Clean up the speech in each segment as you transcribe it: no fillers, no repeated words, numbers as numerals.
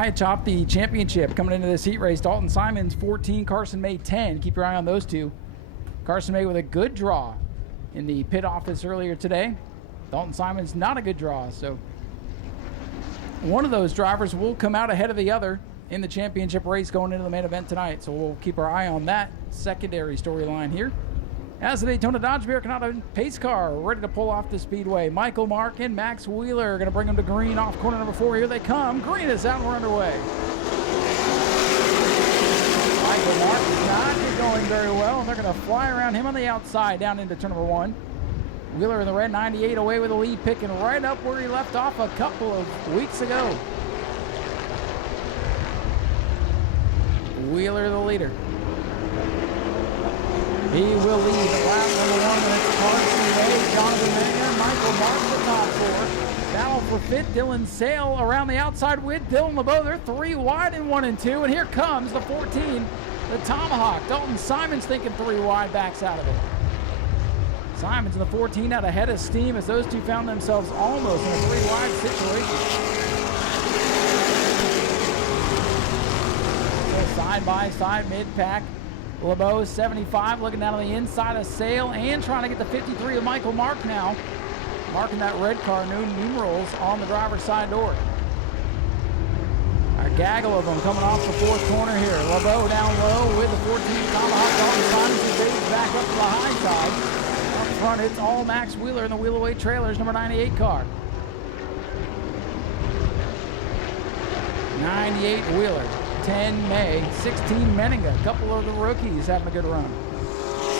high atop the championship coming into this heat race. Dalton Simons 14, Carson May 10. Keep your eye on those two. Carson May with a good draw in the pit office earlier today. Dalton Simons not a good draw, so one of those drivers will come out ahead of the other in the championship race going into the main event tonight. So we'll keep our eye on that secondary storyline here. As the Daytona Dodge Americanata pace car ready to pull off the speedway. Michael Mark and Max Wheeler are going to bring them to green off corner number 4. Here they come. Green is out and we're underway. Michael Mark is not going very well. They're going to fly around him on the outside down into turn number 1. Wheeler in the red 98 away with the lead, picking right up where he left off a couple of weeks ago. Wheeler the leader. He will lead at lap number 1, and it's Carson May, Jonathan Manga, Michael Mark the top 4. Battle for 5th, Dylan Sale around the outside with Dylan LeBeau. They're 3 wide in 1 and 2, and here comes the 14, the Tomahawk. Dalton Simons thinking 3 wide, backs out of it. Simons in the 14 out ahead of steam as those two found themselves almost in a 3 wide situation. So side by side mid-pack. LeBeau 75 looking down on the inside of Sale and trying to get the 53 of Michael Mark now. Marking that red car, no numerals on the driver's side door. A gaggle of them coming off the 4th corner here. LeBeau down low with the 14 Tomahawk. Dalton Simons is back up to the high side. Up front, it's all Max Wheeler in the Wheelaway Trailers, number 98 car. 98 Wheeler. 10 May, 16 Menninga. A couple of the rookies having a good run.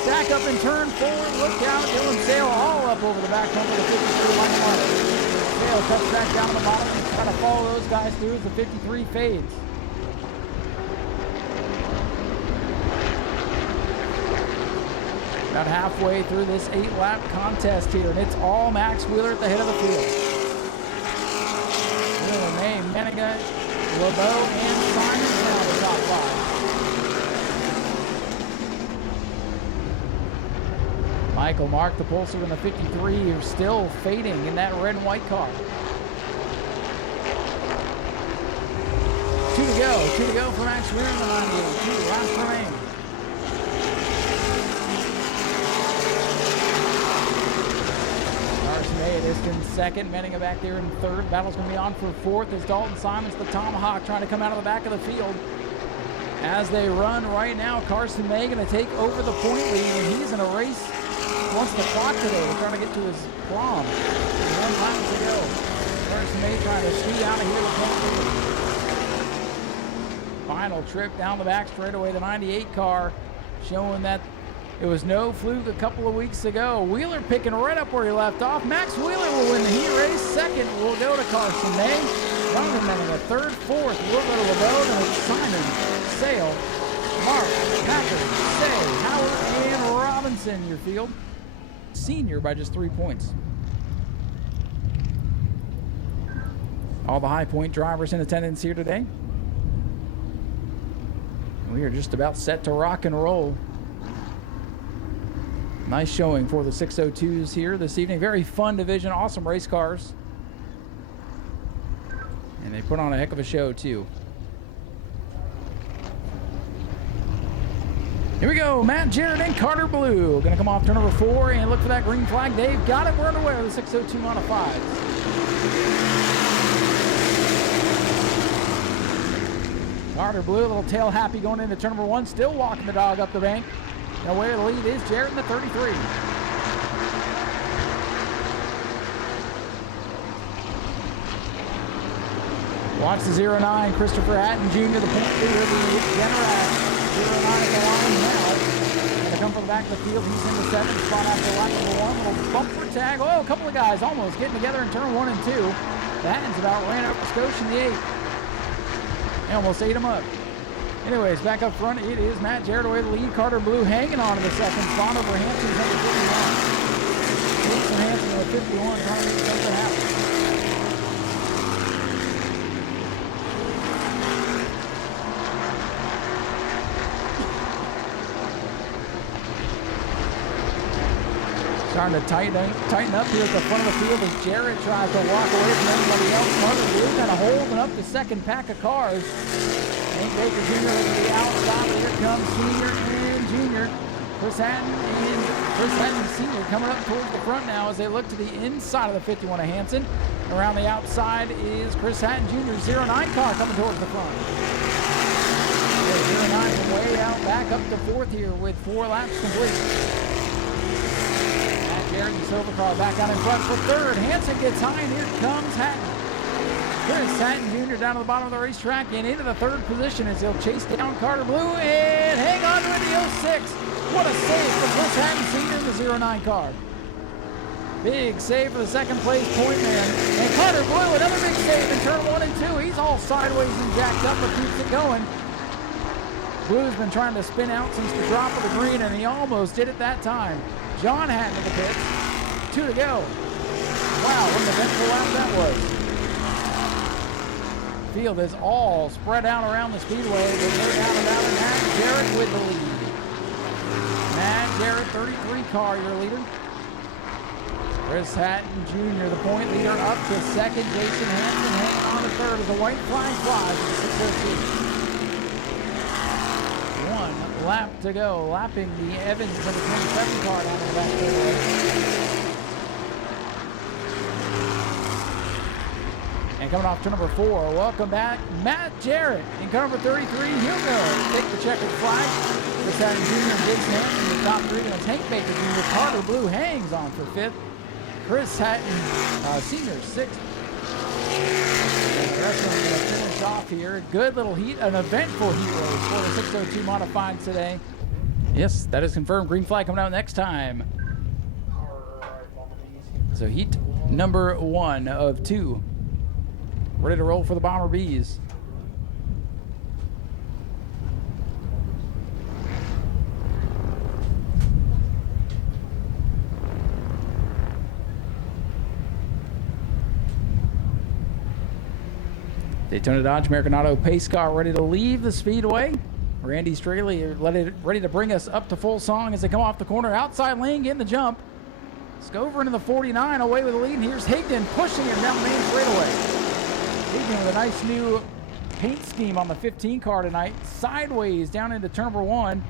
Stack up in turn 4. Look out. Dylan Sale all up over the back bumper of the 53 line mark. Sale cuts back down to the bottom and trying to follow those guys through as the 53 fades. About halfway through this 8-lap contest here, and it's all Max Wheeler at the head of the field. Wheeler, May, Menninga, LeBeau, and Simons now the top 5. Michael Mark, the pulser in the 53, are still fading in that red and white car. 2 to go for Max Wheeler in the 98. 2 laps remain. May is in 2nd, Menninga back there in 3rd. Battle's going to be on for 4th as Dalton Simons, the Tomahawk, trying to come out of the back of the field. As they run right now, Carson May going to take over the point lead, and he's in a race once the clock today. We're trying to get to his prom. 1 lap to go. Carson May trying to scoot out of here the point lead. Final trip down the back straightaway, the 98 car, showing that it was no fluke a couple of weeks ago. Wheeler picking right up where he left off. Max Wheeler will win the heat race. 2nd will go to Carson May. Jonathan Menninga 3rd, 4th will go to LeBeau. Then it's Simon, Sale, Mark, Packard, Say, Howard, and Robinson, your field. Senior by just 3 points. All the high point drivers in attendance here today. We are just about set to rock and roll. Nice showing for the 602s here this evening. Very fun division, awesome race cars. And they put on a heck of a show too. Here we go, Matt Jarrett and Carter Blue. Gonna come off turn number 4 and look for that green flag. Dave got it, we're underway with the 602 modifieds. Carter Blue, a little tail happy going into turn number 1, still walking the dog up the bank. Now where the lead is Jarrett in the 33. Watch the 09, Christopher Hatton Jr., the point leader of the Generac. 09 at the line now. Gonna come from the back of the field. He's in the 7th spot after lap number 1. Little bumper tag. Oh, a couple of guys almost getting together in turn 1 and 2. The Hattons about ran up Scotia in the 8th. They almost ate him up. Anyways, back up front, it is Matt Jarrett away the lead. Carter Blue hanging on to the 2nd spot over Hanson's number 51. Jason Hanson with 51 trying to make something happen. Trying to tighten up here at the front of the field as Jarrett tries to walk away from everybody else. Blue kind of holding up the second pack of cars. Hank Baker Jr. over the outside. Here comes Senior and Junior. Chris Hatton Senior coming up towards the front now as they look to the inside of the 51 of Hansen. Around the outside is Chris Hatton Jr.'s 09 car coming towards the front. 09 from way out back up to fourth here with 4 laps complete. Garrett and silver car back out in front for third. Hansen gets high, and here comes Hatton. Here's Hatton Jr. down to the bottom of the racetrack and into the third position as he'll chase down Carter Blue and hang on to it in the 06. What a save from Chris Hatton Sr. in the 09 car. Big save for the second place point man. And Carter Blue, another big save in turn 1 and 2. He's all sideways and jacked up, but keeps it going. Blue's been trying to spin out since the drop of the green, and he almost did it that time. John Hatton at the pits. 2 to go. Wow, what an eventful lap that was. Field is all spread out around the speedway. But they're down about in Matt Jarrett with the lead. Matt Jarrett, 33 car, your leader. Chris Hatton Jr., the point leader, up to second. Jason Hansen hanging on to third as the white flag flies in the 602. 1 lap to go, lapping the Evans number 27 car down the back straightaway. And coming off to number 4, welcome back, Matt Jarrett. In car number 33, he'll go take the checkered flag. Chris Hatton Jr. and Jason Hansen in the top 3, and Hank Baker Jr. Carter Blue hangs on for 5th. Chris Hatton Sr. 6th. The rest of them going to finish off here. Good little heat, an eventful heat race for the 602 modified today. Yes, that is confirmed. Green flag coming out next time. So heat number 1 of 2. Ready to roll for the Bomber Bees. Daytona Dodge American Auto pace car ready to leave the speedway. Randy Straley ready to bring us up to full song as they come off the corner. Outside lane getting the jump. Scover into the 49 away with the lead. And here's Higdon pushing him down the main straightaway. Higdon with a nice new paint scheme on the 15 car tonight. Sideways down into turn number 1.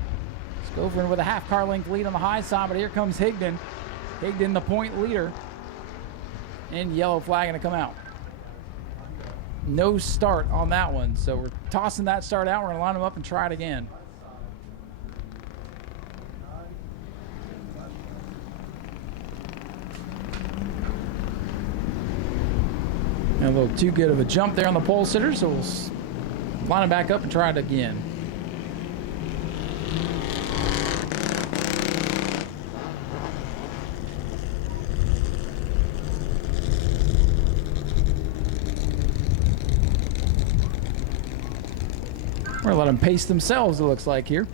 Scover with a half car length lead on the high side, but here comes Higdon. Higdon the point leader. And yellow flag going to come out. No start on that one, so we're tossing that start out. We're going to line them up and try it again. And a little too good of a jump there on the pole sitter, so we'll line it back up and try it again. We're going to let them pace themselves, it looks like here.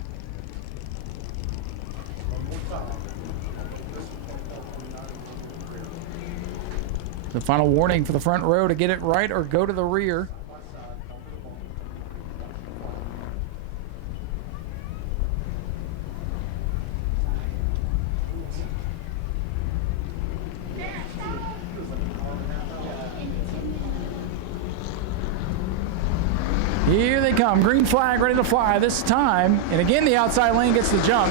The final warning for the front row to get it right or go to the rear. Here they come. Green flag ready to fly this time. And again, the outside lane gets the jump.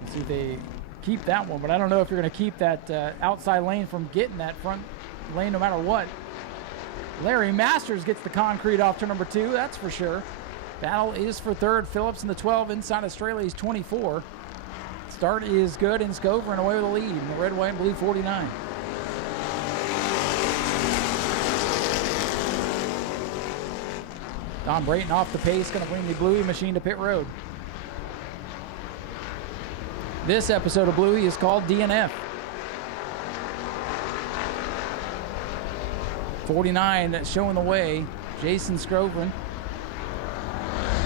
Let's see if they keep that one, but I don't know if you're going to keep that outside lane from getting that front lane no matter what. Larry Masters gets the concrete off turn number 2, that's for sure. Battle is for third. Phillips in the 12, inside Australia's 24. Start is good in Scover and away with the lead in the red, white, and blue 49. Don Brayton off the pace, going to bring the Bluey machine to pit road. This episode of Bluey is called DNF. 49 showing the way. Jason Scroven.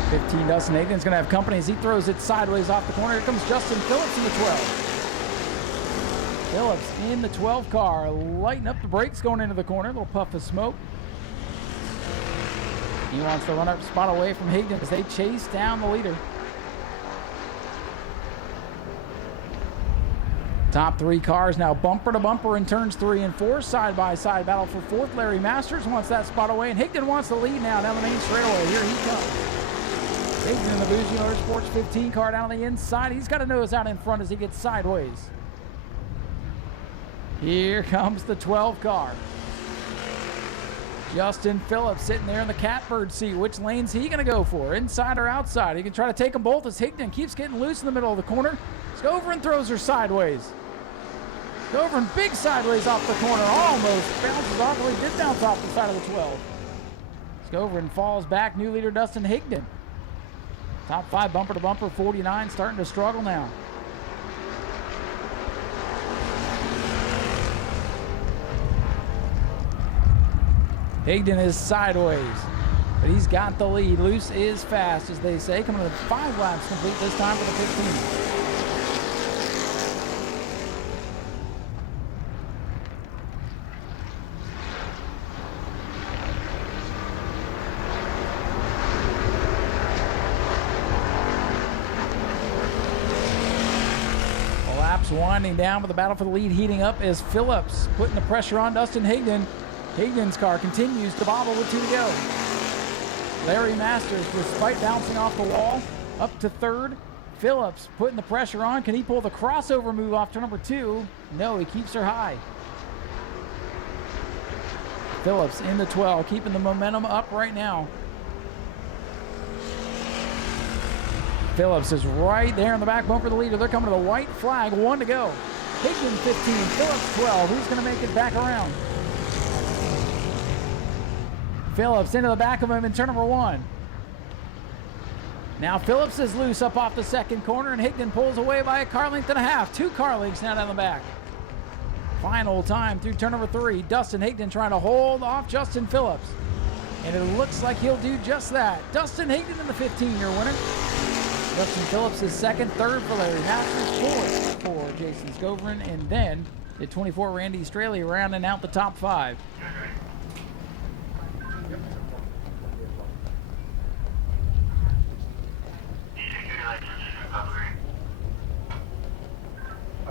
15 Dustin Higdon's going to have company as he throws it sideways off the corner. Here comes Justin Phillips in the 12. Phillips in the 12 car, lighting up the brakes going into the corner. A little puff of smoke. He wants to run up spot away from Higdon as they chase down the leader. Top 3 cars now bumper to bumper in turns 3 and 4. Side by side battle for 4th. Larry Masters wants that spot away, and Higdon wants the lead now down the main straightaway. Here he comes. Higdon in the Bougie Motorsports 15 car down the inside. He's got a nose out in front as he gets sideways. Here comes the 12 car. Justin Phillips sitting there in the catbird seat. Which lane's he going to go for? Inside or outside? He can try to take them both as Higdon keeps getting loose in the middle of the corner. Scovern throws her sideways. Scovern big sideways off the corner. Almost bounces off. Well, he did bounce off the side of the 12. Scovern falls back. New leader Dustin Higdon. Top 5 bumper to bumper 49 starting to struggle now. Higdon is sideways, but he's got the lead. Loose is fast, as they say. Coming to 5 laps complete this time for the 15. Laps winding down, but the battle for the lead heating up as Phillips putting the pressure on Dustin Higdon. Higdon's car continues to bobble with 2 to go. Larry Masters, despite bouncing off the wall, up to 3rd. Phillips putting the pressure on. Can he pull the crossover move off turn number 2? No, he keeps her high. Phillips in the 12, keeping the momentum up right now. Phillips is right there in the back bumper of the leader. They're coming to the white flag. 1 to go. Higdon 15, Phillips 12. Who's going to make it back around? Phillips into the back of him in turn number 1. Now Phillips is loose up off the second corner, and Higdon pulls away by a car length and a half. 2 car lengths now down the back. Final time through turn number 3. Dustin Higdon trying to hold off Justin Phillips. And it looks like he'll do just that. Dustin Higdon in the 15-year winner. Justin Phillips is 2nd, 3rd for Larry Masters, 4th for Jason Scovern, and then the 24 Randy Straley rounding out the top 5.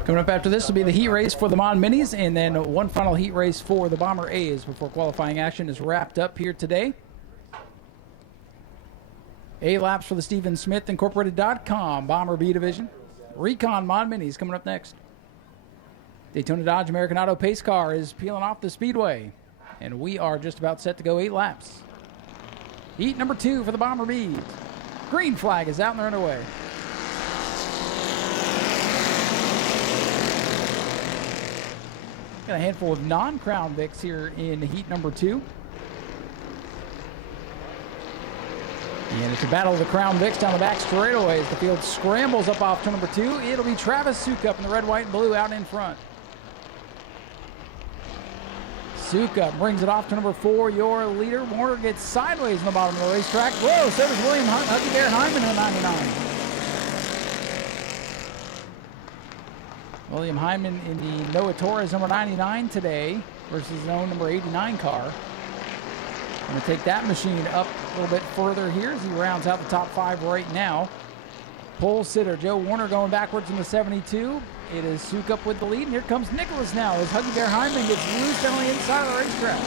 Coming up after this will be the heat race for the Mod Minis, and then one final heat race for the Bomber A's before qualifying action is wrapped up here today. A laps for the Stephen Smith Incorporated.com Bomber B Division. Recon Mod Minis coming up next. Daytona Dodge American Auto Pace Car is peeling off the Speedway, and we are just about set to go 8 laps. Heat number 2 for the Bomber B's. Green flag is out and they're underway. Got a handful of non-Crown Vics here in heat number 2. And it's a battle of the Crown Vics down the back straightaway as the field scrambles up off turn number 2. It'll be Travis Sukup in the red, white, and blue out in front. Sukup brings it off to number 4, your leader. Warner gets sideways in the bottom of the racetrack. Whoa, so does William Huggy Bear Hyman in the 99. William Hyman in the Noah Torres number 99 today versus his own number 89 car. Going to take that machine up a little bit further here as he rounds out the top 5 right now. Pole sitter Joe Warner going backwards in the 72. It is Sukup with the lead, and here comes Nicholas now as Huggy Bear Hyman gets loose down the inside of the racetrack.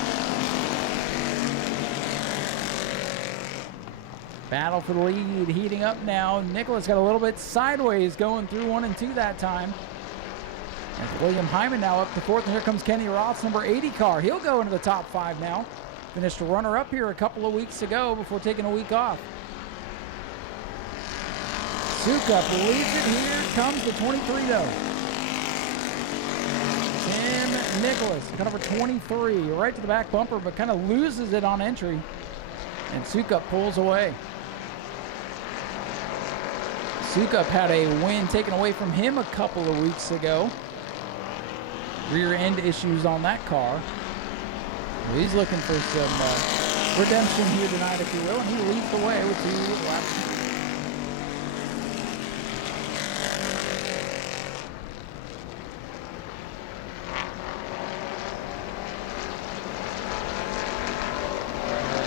Battle for the lead heating up now. Nicholas got a little bit sideways going through 1 and 2 that time. As William Hyman now up to 4th, and here comes Kenny Roth's number 80 car. He'll go into the top 5 now. Finished a runner-up here a couple of weeks ago before taking a week off. Sukup leads it. Here comes the 23 though. Tim Nicholas, car number 23, right to the back bumper, but kind of loses it on entry. And Sukup pulls away. Sukup had a win taken away from him a couple of weeks ago. Rear end issues on that car. Well, he's looking for some redemption here tonight, if you will, and he leads the way with 2 laps.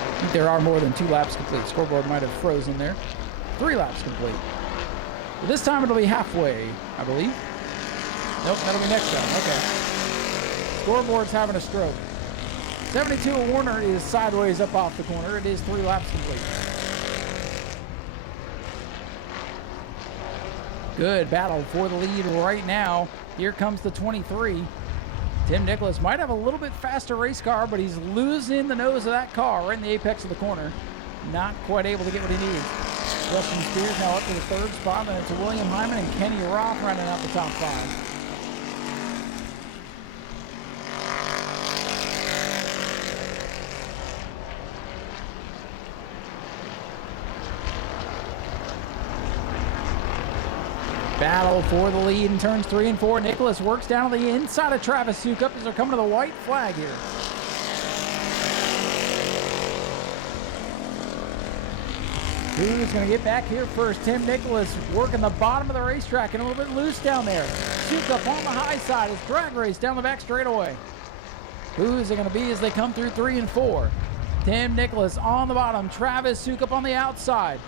I think there are more than 2 laps complete. Scoreboard might have frozen there. 3 laps complete. But this time it'll be halfway, I believe. Nope, that'll be next time. Okay. Scoreboard's having a stroke. 72 at Warner is sideways up off the corner. It is 3 laps complete. Good battle for the lead right now. Here comes the 23. Tim Nicholas might have a little bit faster race car, but he's losing the nose of that car right in the apex of the corner. Not quite able to get what he needs. Justin Spears now up to the 3rd spot, and it's William Hyman and Kenny Roth running out the top 5. Battle for the lead in turns 3 and 4. Nicholas works down to the inside of Travis Sukup as they're coming to the white flag here. Who's going to get back here first? Tim Nicholas working the bottom of the racetrack and a little bit loose down there. Sukup on the high side as drag race down the back straightaway. Who is it going to be as they come through 3 and 4? Tim Nicholas on the bottom. Travis Sukup on the outside.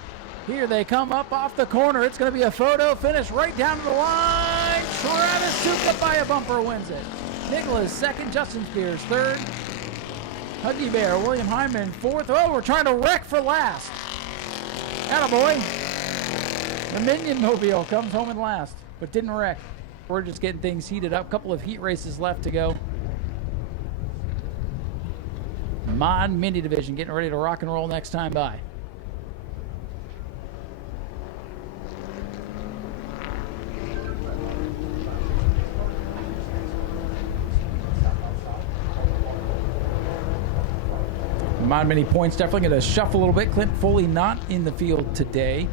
Here they come up off the corner. It's going to be a photo finish right down to the line. Travis Sukup by a bumper wins it. Nicholas 2nd, Justin Spears 3rd. Huggy Bear, William Hyman 4th. Oh, we're trying to wreck for last. Attaboy. The Minion Mobile comes home in last, but didn't wreck. We're just getting things heated up. Couple of heat races left to go. Mod Mini Division getting ready to rock and roll next time by. Mod Mini points definitely going to shuffle a little bit. Clint Foley not in the field today.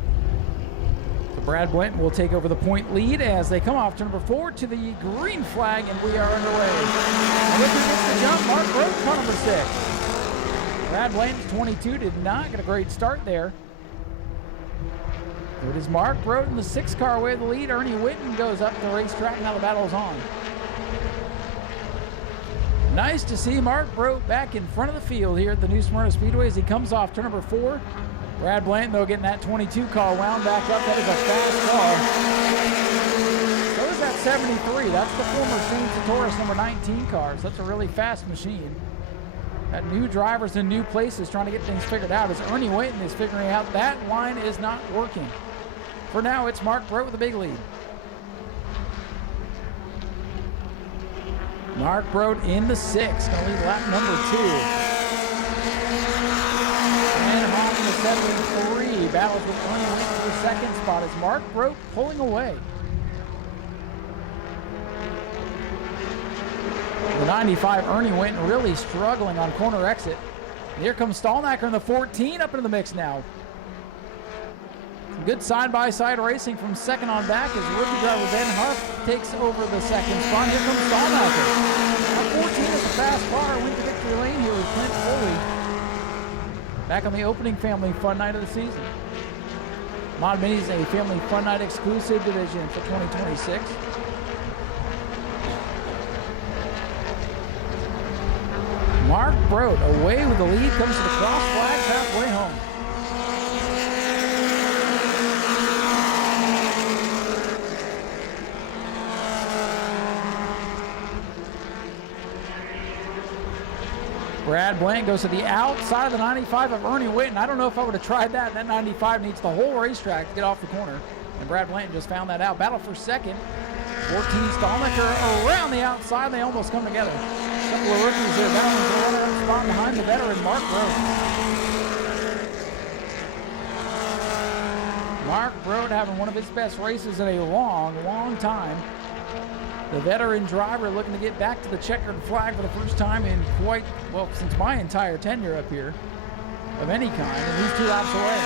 So Brad Blanton will take over the point lead as they come off to number 4 to the green flag, and we are underway. And with the jump, Mark Rowe, car number 6. Brad Blanton, 22, did not get a great start there. It is Mark Broden in the 6 car away the lead. Ernie Whitten goes up the racetrack. Now the battle's on. Nice to see Mark Brote back in front of the field here at the new Smyrna Speedway as he comes off turn number 4. Brad Blanton, though, getting that 22 car wound back up. That is a fast car. So is that 73. That's the former Saints Taurus number 19 car. So that's a really fast machine. Got new drivers in new places trying to get things figured out as Ernie Whitten is figuring out that line is not working. For now, it's Mark Brote with a big lead. Mark Brote in the 6, going to lead lap number 2. And Hop in the 7-3. Battles with Ernie Whitten for the 2nd spot as Mark Brote pulling away. The 95, Ernie Whitten really struggling on corner exit. And here comes Stallnacker in the 14 up into the mix now. Good side-by-side racing from second on back as rookie driver Ben Huff takes over the 2nd spot. Here comes Stallnacker. 14 is a fast car. Went to victory lane here with Clint Foley. Back on the opening family fun night of the season. Mod Mini is a family fun night exclusive division for 2026. Mark Brote away with the lead, comes to the cross flag halfway home. Brad Blanton goes to the outside of the 95 of Ernie Whitten. I don't know if I would have tried that. That 95 needs the whole racetrack to get off the corner. And Brad Blanton just found that out. Battle for second. 14 Stallnacker around the outside. They almost come together. A couple of rookies here battling for one runner spot behind the veteran Mark Brote. Mark Brote having one of his best races in a long time. The veteran driver looking to get back to the checkered flag for the first time in quite, well, since my entire tenure up here of any kind, and he's 2 laps away.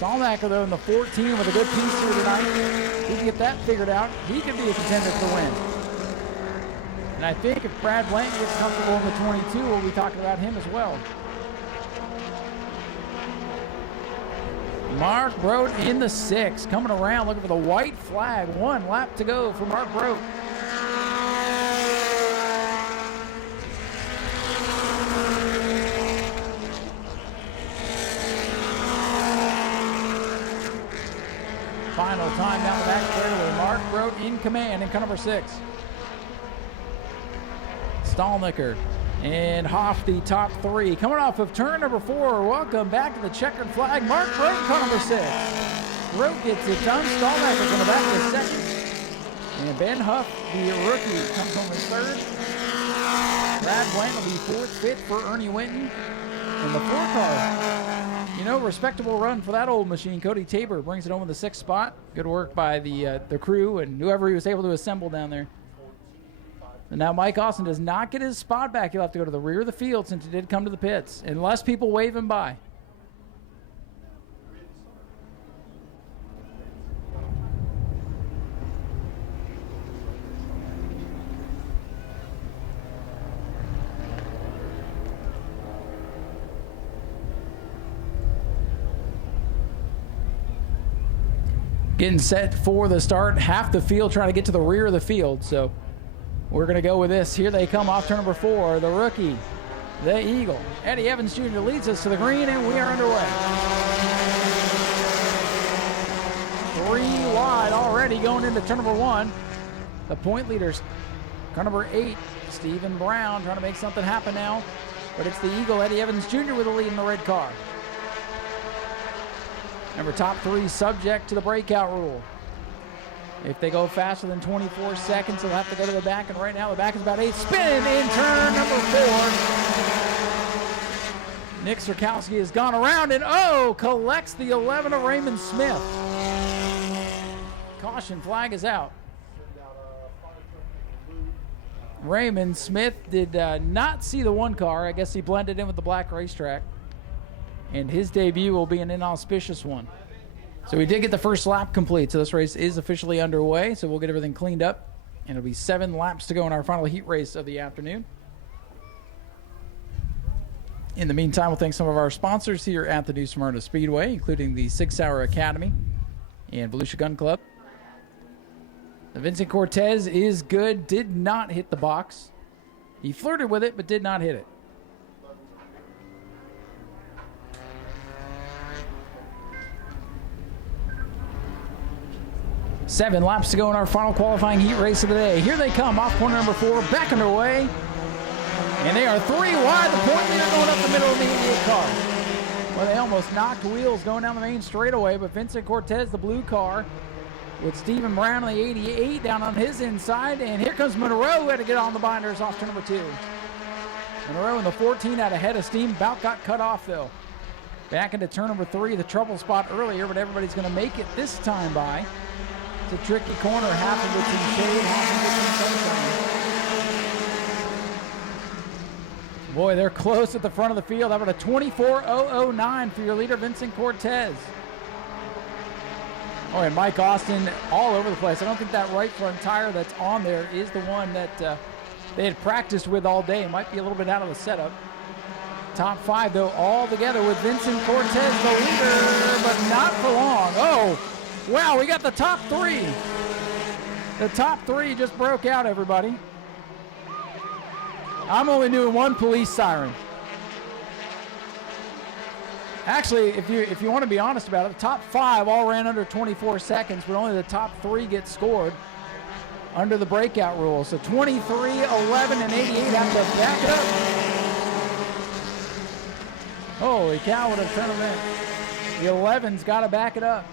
Stallnacker, though, in the 14 with a good piece here tonight. He can get that figured out. He could be a contender for the win. And I think if Brad Blanton gets comfortable in the 22, we'll be talking about him as well. Mark Brote in the 6, coming around looking for the white flag. 1 lap to go for Mark Brote. Final time down the back straightaway. Mark Grote in command in car number 6. Stallnicker and Hoff, the top 3. Coming off of turn number 4. Welcome back to the checkered flag. Mark Grote in car number 6. Grote gets it done. Stallnicker on the back to 2nd. And Ben Huff, the rookie, comes home in 3rd. Brad Blank will be 4th, 5th for Ernie Winton. And the 4 car, you know, respectable run for that old machine. Cody Tabor brings it home in the 6th spot. Good work by the crew and whoever he was able to assemble down there. And now Mike Austin does not get his spot back. He'll have to go to the rear of the field since he did come to the pits, unless people wave him by. Getting set for the start. Half the field trying to get to the rear of the field. So we're going to go with this. Here they come off turn number 4. The rookie, the Eagle. Eddie Evans Jr. leads us to the green, and we are underway. 3 wide already going into turn number 1. The point leaders, car number 8, Stephen Brown, trying to make something happen now. But it's the Eagle, Eddie Evans Jr. with the lead in the red car. Remember, top 3 subject to the breakout rule. If they go faster than 24 seconds, they'll have to go to the back. And right now, the back is about 8. Spin in turn number 4. Nick Sierkowski has gone around and, collects the 11 of Raymond Smith. Caution flag is out. Raymond Smith did not see the 1 car. I guess he blended in with the black racetrack. And his debut will be an inauspicious one. So we did get the first lap complete, so this race is officially underway. So we'll get everything cleaned up, and it'll be 7 laps to go in our final heat race of the afternoon. In the meantime, we'll thank some of our sponsors here at the New Smyrna Speedway, including the 6 Hour Academy and Volusia Gun Club. The Vincent Cortez is good, did not hit the box. He flirted with it, but did not hit it. Seven laps to go in our final qualifying heat race of the day. Here they come off corner number 4, back underway. And they are 3 wide. The point leader going up the middle of the 88 car. Well, they almost knocked wheels going down the main straightaway, but Vincent Cortez, the blue car, with Stephen Brown on the 88 down on his inside. And here comes Monroe, who had to get on the binders off turn number 2. Monroe in the 14 out ahead of steam. About got cut off, though. Back into turn number 3, the trouble spot earlier, but everybody's going to make it this time by. It's a tricky corner, half of it's in shade, half of it's in sunshine. Boy, they're close at the front of the field. How about a 24.009 for your leader, Vincent Cortez. Oh, and Mike Austin all over the place. I don't think that right front tire that's on there is the one that they had practiced with all day. It might be a little bit out of the setup. Top 5, though, all together with Vincent Cortez, the leader, but not for long. Oh! Wow, we got the top 3. The top 3 just broke out, everybody. I'm only doing 1 police siren. Actually, if you want to be honest about it, the top 5 all ran under 24 seconds, but only the top 3 get scored under the breakout rule. So 23, 11, and 88 have to back it up. Holy cow, what a tournament. The 11's got to back it up.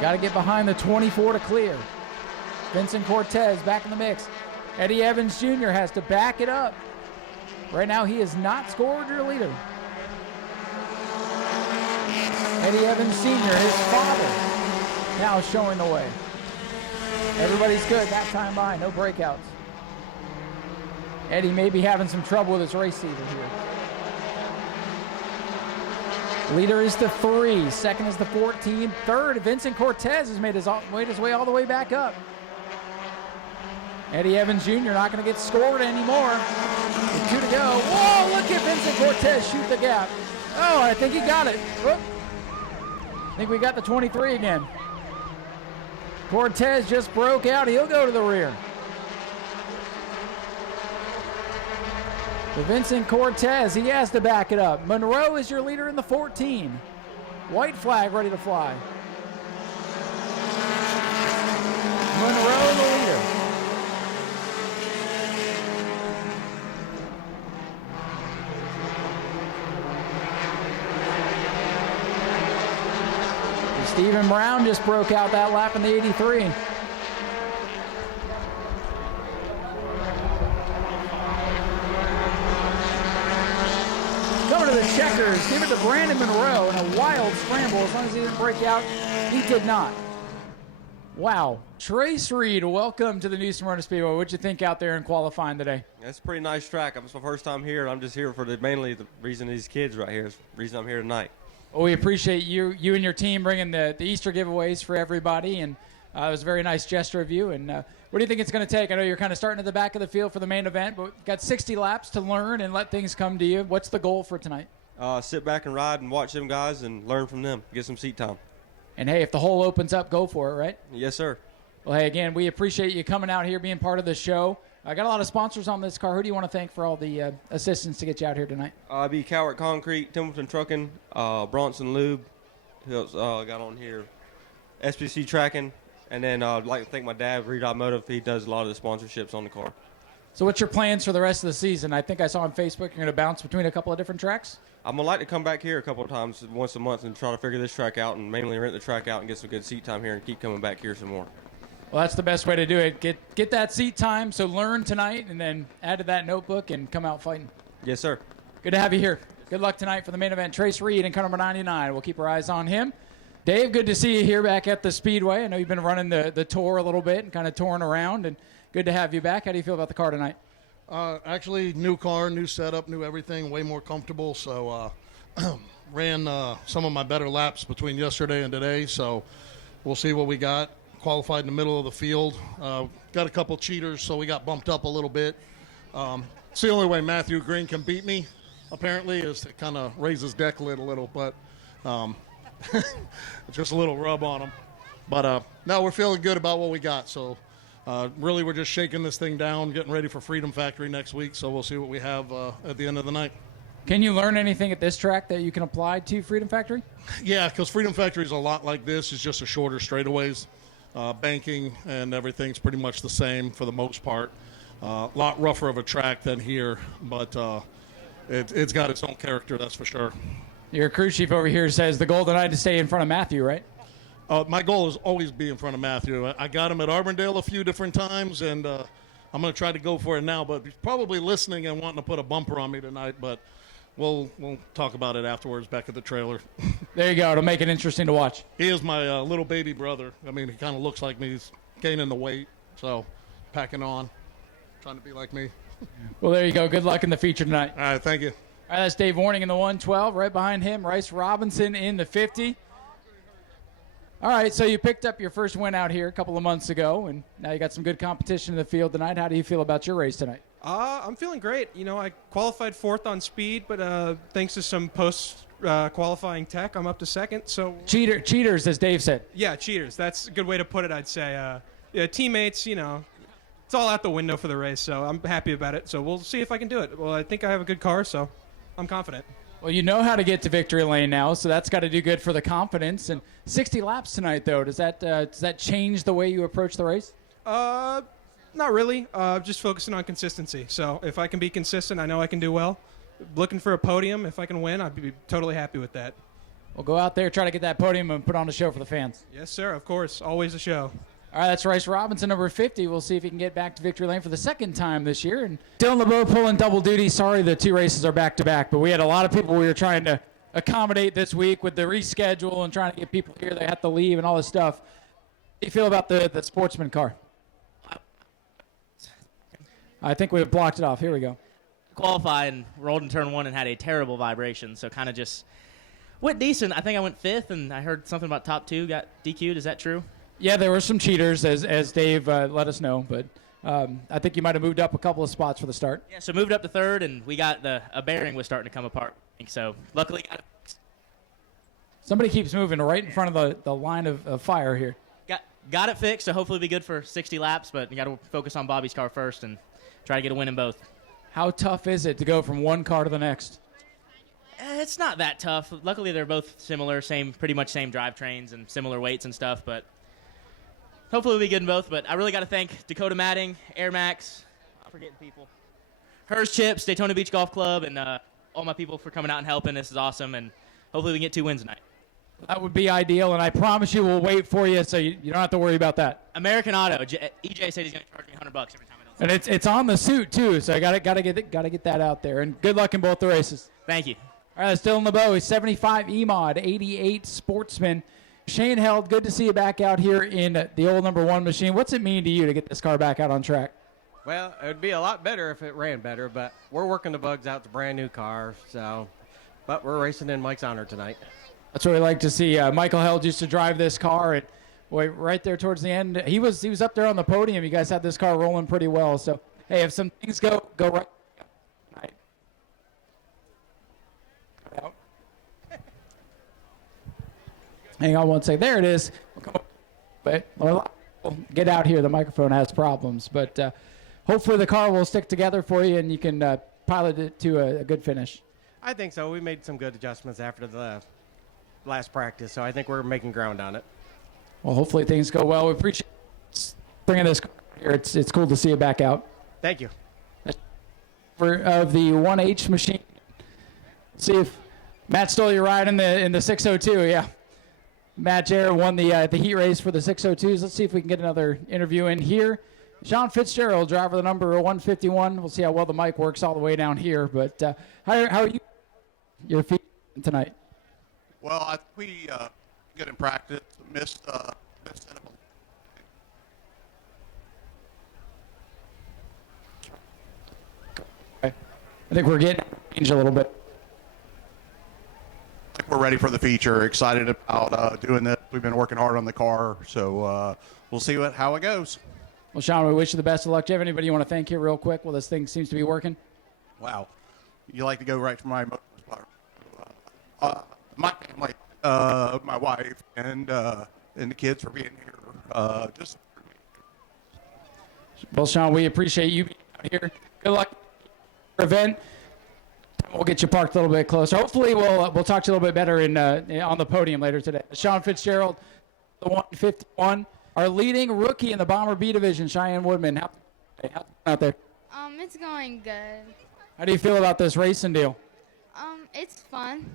Got to get behind the 24 to clear. Vincent Cortez back in the mix. Eddie Evans Jr. has to back it up. Right now he has not scored your leader. Eddie Evans Sr., his father, now showing the way. Everybody's good that time by, no breakouts. Eddie may be having some trouble with his race season here. Leader is the 3, second is the 14, third, Vincent Cortez has made his way all the way back up. Eddie Evans Jr. not going to get scored anymore. With 2 to go. Whoa, look at Vincent Cortez shoot the gap. Oh, I think he got it. Whoop. I think we got the 23 again. Cortez just broke out. He'll go to the rear. The Vincent Cortez, he has to back it up. Monroe is your leader in the 14. White flag ready to fly. Monroe the leader. Stephen Brown just broke out that lap in the 83. Coming to the checkers, give it to Brandon Monroe in a wild scramble. As long as he didn't break out, he did not. Wow. Trace Reed, welcome to the new Smyrna Speedway. What'd you think out there in qualifying today? It's a pretty nice track. It's my first time here. I'm just here for mainly the reason these kids right here is the reason I'm here tonight. Well, we appreciate you and your team bringing the Easter giveaways for everybody, and it was a very nice gesture of you. And what do you think it's going to take? I know you're kind of starting at the back of the field for the main event, but got 60 laps to learn and let things come to you. What's the goal for tonight? Sit back and ride and watch them guys and learn from them, get some seat time. And, hey, if the hole opens up, go for it, right? Yes, sir. Well, hey, again, we appreciate you coming out here, being part of the show. I got a lot of sponsors on this car. Who do you want to thank for all the assistance to get you out here tonight? Be Cowart Concrete, Templeton Trucking, Bronson Lube. Who else got on here? SPC Tracking. And then I'd like to thank my dad, Reed Automotive. He does a lot of the sponsorships on the car. So what's your plans for the rest of the season? I think I saw on Facebook you're going to bounce between a couple of different tracks. I'm going to like to come back here a couple of times, once a month, and try to figure this track out and mainly rent the track out and get some good seat time here and keep coming back here some more. Well, that's the best way to do it. Get that seat time, so learn tonight, and then add to that notebook and come out fighting. Yes, sir. Good to have you here. Good luck tonight for the main event. Trace Reed in car number 99. We'll keep our eyes on him. Dave, good to see you here back at the Speedway. I know you've been running the tour a little bit and kind of touring around, and good to have you back. How do you feel about the car tonight? Actually, new car, new setup, new everything, way more comfortable. So ran some of my better laps between yesterday and today, so we'll see what we got. Qualified in the middle of the field. Got a couple cheaters, so we got bumped up a little bit. It's the only way Matthew Green can beat me, apparently, is to kind of raise his deck lid a little, but just a little rub on him. But no, we're feeling good about what we got. So really we're just shaking this thing down, getting ready for Freedom Factory next week, so we'll see what we have at the end of the night. Can you learn anything at this track that you can apply to Freedom Factory? Yeah, because Freedom Factory is a lot like this. It's just a shorter straightaways. Banking and everything's pretty much the same for the most part. A lot rougher of a track than here, but it's got its own character, that's for sure. Your crew chief over here says the goal tonight is to stay in front of Matthew, right? My goal is always be in front of Matthew. I got him at Arbondale a few different times, and I'm going to try to go for it now, but he's probably listening and wanting to put a bumper on me tonight, but we'll talk about it afterwards back at the trailer. There you go. It'll make it interesting to watch. He is my little baby brother. I mean, he kind of looks like me. He's gaining the weight, so packing on, trying to be like me. Well, there you go. Good luck in the feature tonight. All right, thank you. All right, that's Dave Warning in the 112. Right behind him, Rice Robinson in the 50. All right, so you picked up your first win out here a couple of months ago, and now you got some good competition in the field tonight. How do you feel about your race tonight? I'm feeling great. You know, I qualified fourth on speed, but thanks to some post-qualifying tech, I'm up to second. So cheaters, as Dave said. Yeah, cheaters. That's a good way to put it, I'd say. Yeah, teammates, you know, it's all out the window for the race, so I'm happy about it. So we'll see if I can do it. Well, I think I have a good car, so I'm confident. Well, you know how to get to victory lane now, so that's got to do good for the confidence. And 60 laps tonight, though, does that change the way you approach the race? Not really. Just focusing on consistency. So if I can be consistent, I know I can do well. Looking for a podium. If I can win, I'd be totally happy with that. Well, go out there, try to get that podium, and put on a show for the fans. Yes, sir. Of course. Always a show. All right, that's Rice Robinson, number 50. We'll see if he can get back to victory lane for the second time this year. And Dylan LeBeau pulling double duty. Sorry the two races are back-to-back, but we had a lot of people we were trying to accommodate this week with the reschedule and trying to get people here. They had to leave and all this stuff. How do you feel about the Sportsman car? I think we've blocked it off. Here we go. Qualified and rolled in turn one and had a terrible vibration, so kind of just went decent. I think I went fifth, and I heard something about top two got DQ'd. Is that true? Yeah, there were some cheaters, as Dave let us know, but I think you might have moved up a couple of spots for the start. Yeah, so moved up to third, and we got a bearing was starting to come apart. So luckily got it. Somebody keeps moving right in front of the line of fire here. Got it fixed, so hopefully it'll be good for 60 laps, but you got to focus on Bobby's car first and try to get a win in both. How tough is it to go from one car to the next? It's not that tough. Luckily, they're both similar, pretty much same drivetrains and similar weights and stuff. But hopefully, we'll be good in both. But I really got to thank Dakota Matting, Air Max, I'm forgetting people, Hers Chips, Daytona Beach Golf Club, and all my people for coming out and helping. This is awesome, and hopefully we can get 2 wins tonight. That would be ideal, and I promise you we'll wait for you, so you don't have to worry about that. American Auto, EJ said he's going to charge me $100 every time I don't. And it's on the suit too, so I gotta get that out there. And good luck in both the races. Thank you. All right, still in the bow. 75 E-Mod, 88 Sportsman. Shane Held, good to see you back out here in the old number 1 machine. What's it mean to you to get this car back out on track? Well, it would be a lot better if it ran better, but we're working the bugs out. It's a brand new car, but we're racing in Mike's honor tonight. That's what we like to see. Michael Held used to drive this car, and boy, right there towards the end, he was up there on the podium. You guys had this car rolling pretty well. So, hey, if some things go right tonight. Out. Hang on one second. There it is. But we'll get out here. The microphone has problems, but hopefully the car will stick together for you, and you can pilot it to a good finish. I think so. We made some good adjustments after the last practice, so I think we're making ground on it. Well, hopefully things go well. We appreciate bringing this car here. It's cool to see it back out. Thank you. Of the 1H machine. See if Matt stole your ride in the 602. Yeah, Matt Jarrett won the heat race for the 602s. Let's see if we can get another interview in here. Sean Fitzgerald, driver of the number 151. We'll see how well the mic works all the way down here. But how are you? Your feet tonight? Well, I think we good in practice. Missed I think we're getting changed a little bit. I think we're ready for the feature. Excited about doing this. We've been working hard on the car, so we'll see how it goes. Well, Sean, we wish you the best of luck. Do you have anybody you want to thank here real quick while this thing seems to be working? Wow, you like to go right to my my family, my wife, and the kids for being here. Well, Sean, we appreciate you being out here. Good luck for the event. We'll get you parked a little bit closer. Hopefully, we'll talk to you a little bit better on the podium later today. Sean Fitzgerald, the 151, our leading rookie in the Bomber B division, Cheyenne Woodman. How's it out there? It's going good. How do you feel about this racing deal? It's fun.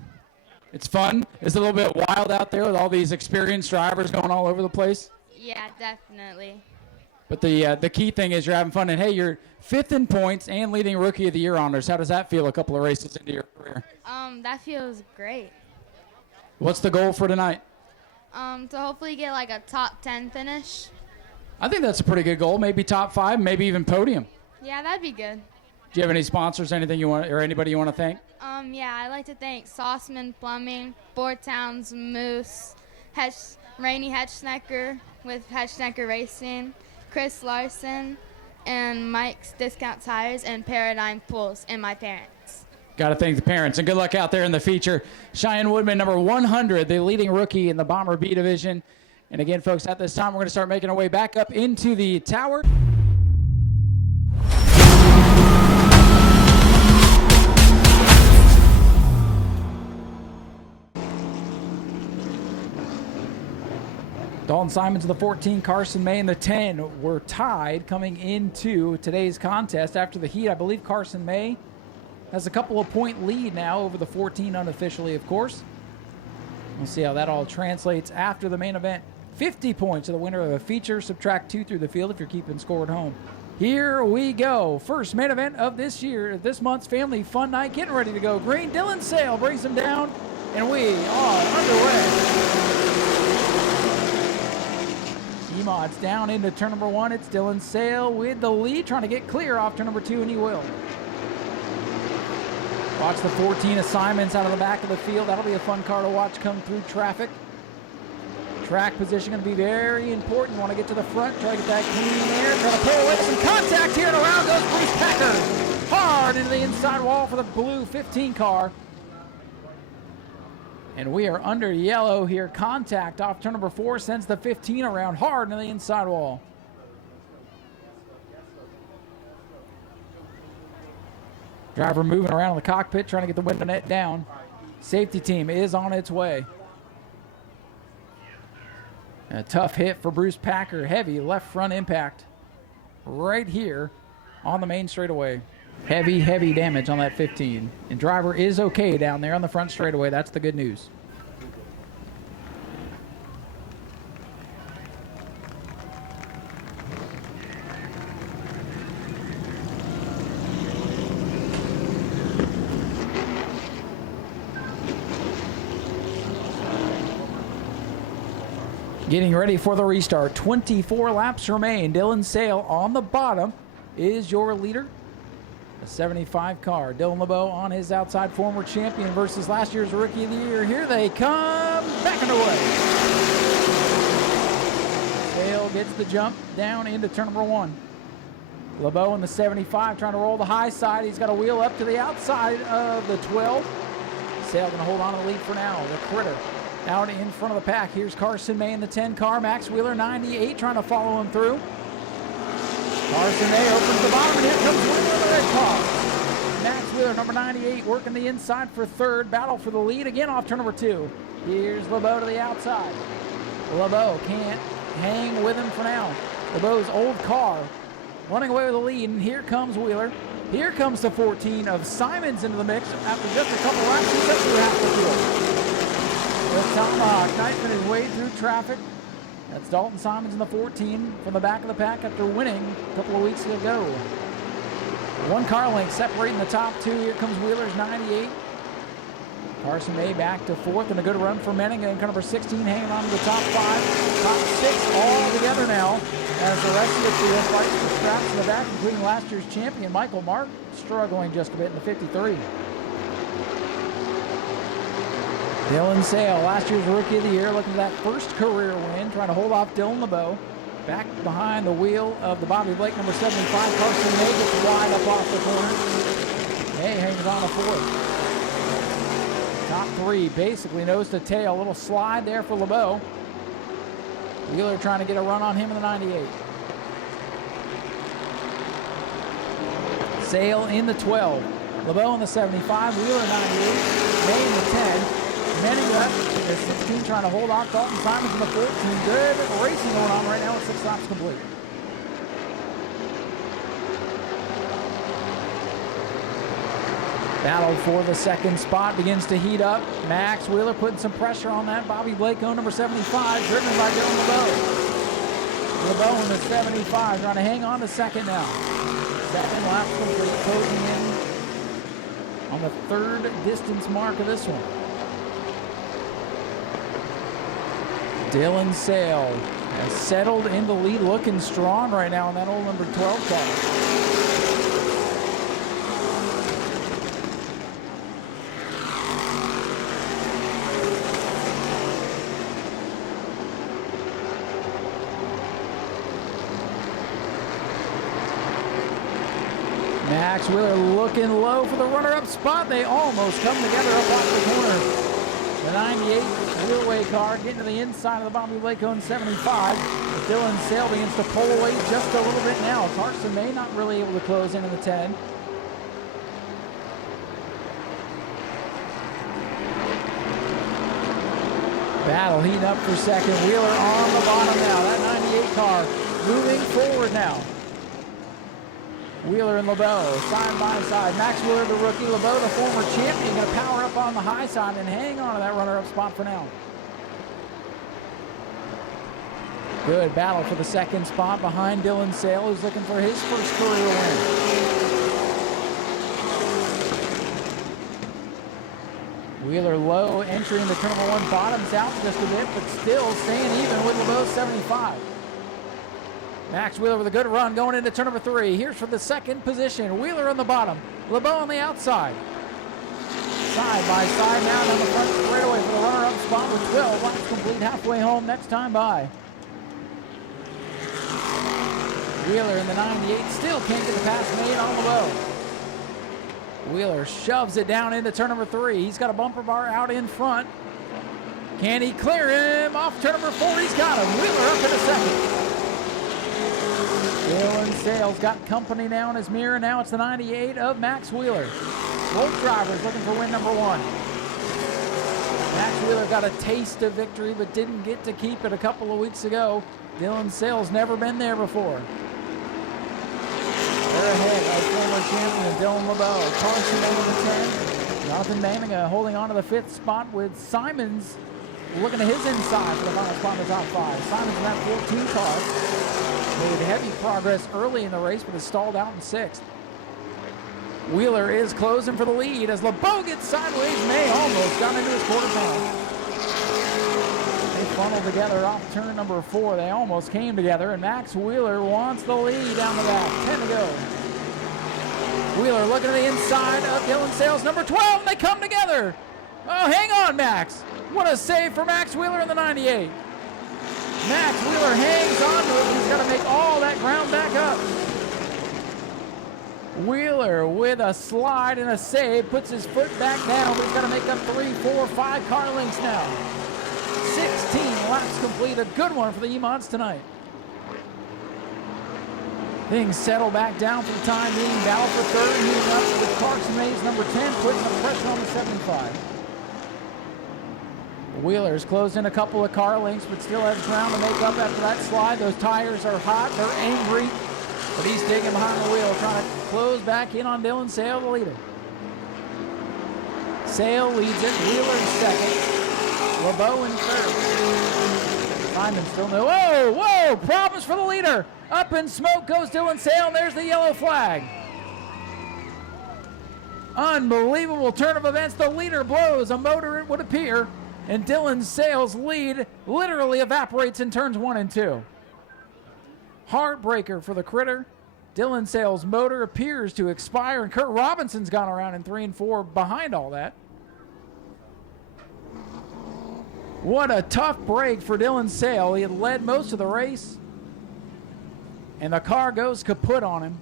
It's fun. It's a little bit wild out there with all these experienced drivers going all over the place. Yeah, definitely. But the key thing is you're having fun. And, hey, you're 5th in points and leading Rookie of the Year honors. How does that feel a couple of races into your career? That feels great. What's the goal for tonight? To hopefully get like a top 10 finish. I think that's a pretty good goal. Maybe top 5, maybe even podium. Yeah, that'd be good. Do you have any sponsors, anything you want, or anybody you want to thank? Yeah, I'd like to thank Sauceman Plumbing, Boardtowns Moose, Rainey Hedgesnecker with Hedgesnecker Racing, Chris Larson, and Mike's Discount Tires, and Paradigm Pools, and my parents. Got to thank the parents, and good luck out there in the feature. Cheyenne Woodman, number 100, the leading rookie in the Bomber B division. And again, folks, at this time, we're going to start making our way back up into the tower. Dalton Simons in the 14, Carson May in the 10 were tied coming into today's contest. After the heat, I believe Carson May has a couple of point lead now over the 14 unofficially, of course. We'll see how that all translates after the main event. 50 points to the winner of a feature. Subtract 2 through the field if you're keeping score at home. Here we go. First main event of this month's Family Fun Night. Getting ready to go green. Dylan Sale brings him down, and we are underway. E-Mod's down into turn number 1. It's Dylan Sale with the lead, trying to get clear off turn number 2, and he will. Watch the 14 of Simons out of the back of the field. That'll be a fun car to watch come through traffic. Track position going to be very important. Want to get to the front, try to get that clean air, try to pull away some contact here, and around goes Bruce Packer. Hard into the inside wall for the blue 15 car. And we are under yellow here. Contact off turn number 4 sends the 15 around hard into the inside wall. Driver moving around in the cockpit, trying to get the window net down. Safety team is on its way. A tough hit for Bruce Packer. Heavy left front impact right here on the main straightaway. Heavy, heavy damage on that 15. And driver is okay down there on the front straightaway. That's the good news. Getting ready for the restart. 24 laps remain. Dylan Sale on the bottom is your leader. A 75 car. Dylan LeBeau on his outside, former champion versus last year's Rookie of the Year. Here they come, back and away. Sale gets the jump down into turn number 1. LeBeau in the 75 trying to roll the high side. He's got a wheel up to the outside of the 12. Sale going to hold on to the lead for now. The Critter out in front of the pack. Here's Carson May in the 10 car. Max Wheeler, 98, trying to follow him through. Carson May opens the bottom, and here comes Wheeler in the red car. Max Wheeler, number 98, working the inside for third. Battle for the lead again off turn number 2. Here's LeBeau to the outside. LeBeau can't hang with him for now. LeBeau's old car running away with the lead, and here comes Wheeler. Here comes the 14 of Simons into the mix after just a couple laps. He's up through half the field. The Tomahawk knifing his way through traffic. That's Dalton Simons in the 14 from the back of the pack after winning a couple of weeks ago. One car length separating the top 2. Here comes Wheeler's 98. Carson May back to 4th, and a good run for Menninga in car number 16 hanging on to the top 5. Top 6 all together now as the rest of the field fights for scraps in the back, including last year's champion Michael Mark struggling just a bit in the 53. Dylan Sale, last year's Rookie of the Year, looking for that first career win, trying to hold off Dylan LeBeau. Back behind the wheel of the Bobby Blake, number 75. Carson May gets wide up off the corner. May hangs on to 4th. Top 3, basically nose to tail. A little slide there for LeBeau. Wheeler trying to get a run on him in the 98. Sale in the 12. LeBeau in the 75. Wheeler 98. May in the 10. Manning left, the 16 trying to hold off Dalton Simons in the 14. Good racing going on right now with 6 laps complete. Battle for the second spot begins to heat up. Max Wheeler putting some pressure on that Bobby Blako, number 75, driven by Dylan LeBeau. LeBeau in the 75 trying to hang on to second now. Second lap complete, closing in on the 3rd distance mark of this one. Dylan Sale has settled in the lead, looking strong right now in that old number 12 car. Max Wheeler looking low for the runner-up spot. They almost come together up off the corner. The 98 wheelway car getting to the inside of the Bobby Blako in 75. Dylan Sale begins to pull away just a little bit now. Carson May not really able to close into the 10. Battle heating up for second. Wheeler on the bottom now. That 98 car moving forward now. Wheeler and LeBeau side by side. Max Wheeler, the rookie. LeBeau, the former champion, going to power up on the high side and hang on to that runner-up spot for now. Good battle for the second spot behind Dylan Sale, who's looking for his first career win. Wheeler low, entering the turn number 1, bottoms out just a bit, but still staying even with LeBeau's 75. Max Wheeler with a good run going into turn number 3. Here's for the second position. Wheeler on the bottom. LeBeau on the outside. Side by side now down the front straightaway for the runner-up spot with 12 laps complete, halfway home next time by. Wheeler in the 98 still can't get the pass made on LeBeau. Wheeler shoves it down into turn number 3. He's got a bumper bar out in front. Can he clear him off turn number 4? He's got him. Wheeler up in a second. Dylan Sale's got company now in his mirror. Now it's the 98 of Max Wheeler. Both drivers looking for win number 1. Max Wheeler got a taste of victory, but didn't get to keep it a couple of weeks ago. Dylan Sales never been there before. They're ahead of former champion Dylan LeBeau. Carson over the 10. Jonathan Manninga holding on to the 5th spot with Simons looking at his inside for the final spot in the top 5. Simons in that 14 car made heavy progress early in the race, but has stalled out in 6th. Wheeler is closing for the lead as LeBeau gets sideways. May almost got into his quarter panel. They funneled together off turn number 4. They almost came together, and Max Wheeler wants the lead down the back. 10 to go. Wheeler looking at the inside of Dylan Sales, number 12, and they come together. Oh, hang on, Max. What a save for Max Wheeler in the 98. Max Wheeler hangs on to it. He's got to make all that ground back up. Wheeler with a slide and a save, puts his foot back down, but he's got to make up 3, 4, 5 car lengths now. 16 laps complete, a good one for the E-Mods tonight. Things settle back down for the time being. Battle for third, heating up with Carson Mays, number 10, putting the pressure on the 75. Wheeler's closed in a couple of car lengths, but still has ground to make up after that slide. Those tires are hot, they're angry, but he's digging behind the wheel, trying to close back in on Dylan Sale, the leader. Sale leads it, Wheeler's second, LeBeau in third. Simon still no. Whoa, whoa, problems for the leader. Up in smoke goes Dylan Sale, and there's the yellow flag. Unbelievable turn of events. The leader blows a motor, it would appear, and Dylan Sale's lead literally evaporates in turns 1 and 2. Heartbreaker for the critter. Dylan Sale's motor appears to expire, and Kurt Robinson's gone around in 3 and 4 behind all that. What a tough break for Dylan Sale. He had led most of the race, and the car goes kaput on him.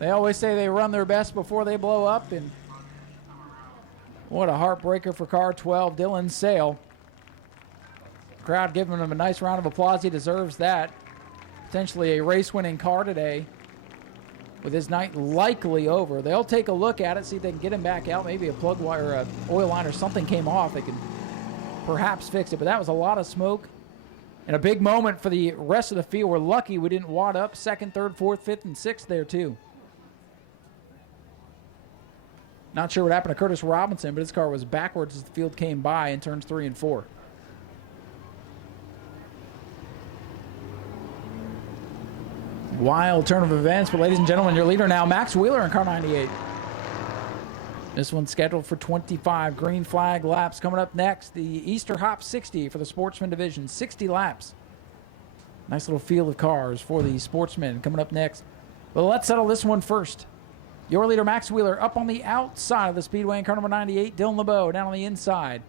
They always say they run their best before they blow up, and what a heartbreaker for car 12, Dylan Sale. Crowd giving him a nice round of applause. He deserves that. Potentially a race-winning car today with his night likely over. They'll take a look at it, see if they can get him back out. Maybe a plug wire, a oil line or something came off. They can perhaps fix it, but that was a lot of smoke and a big moment for the rest of the field. We're lucky we didn't wad up 2nd, 3rd, 4th, 5th, and 6th there too. Not sure what happened to Curtis Robinson, but his car was backwards as the field came by in turns 3 and 4. Wild turn of events, but ladies and gentlemen, your leader now, Max Wheeler in car 98. This one's scheduled for 25 green flag laps. Coming up next, the Easter Hop 60 for the Sportsman division, 60 laps. Nice little field of cars for the Sportsmen coming up next. But let's settle this one first. Your leader, Max Wheeler, up on the outside of the Speedway in car number 98. Dylan LeBeau down on the inside.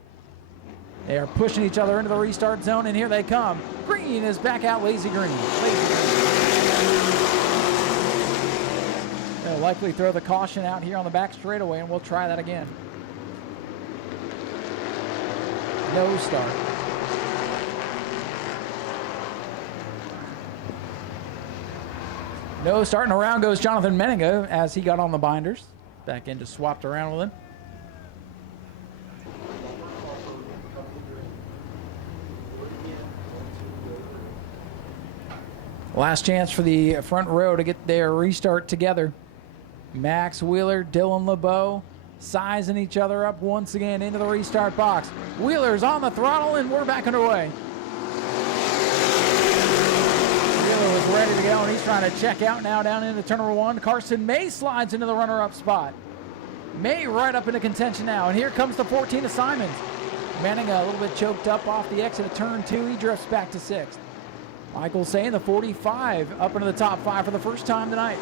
They are pushing each other into the restart zone, and here they come. Green is back out, Lazy Green. They'll likely throw the caution out here on the back straightaway, and we'll try that again. No start. No start, and around goes Jonathan Menninga as he got on the binders. Back in, just swapped around with him. Last chance for the front row to get their restart together. Max Wheeler, Dylan LeBeau sizing each other up once again into the restart box. Wheeler's on the throttle, and we're back underway. Wheeler was ready to go, and he's trying to check out now down into turn number 1. Carson May slides into the runner-up spot. May right up into contention now, and here comes the 14 of Simons. Manninga a little bit choked up off the exit of turn 2. He drifts back to 6th. Michael saying the 45 up into the top 5 for the first time tonight.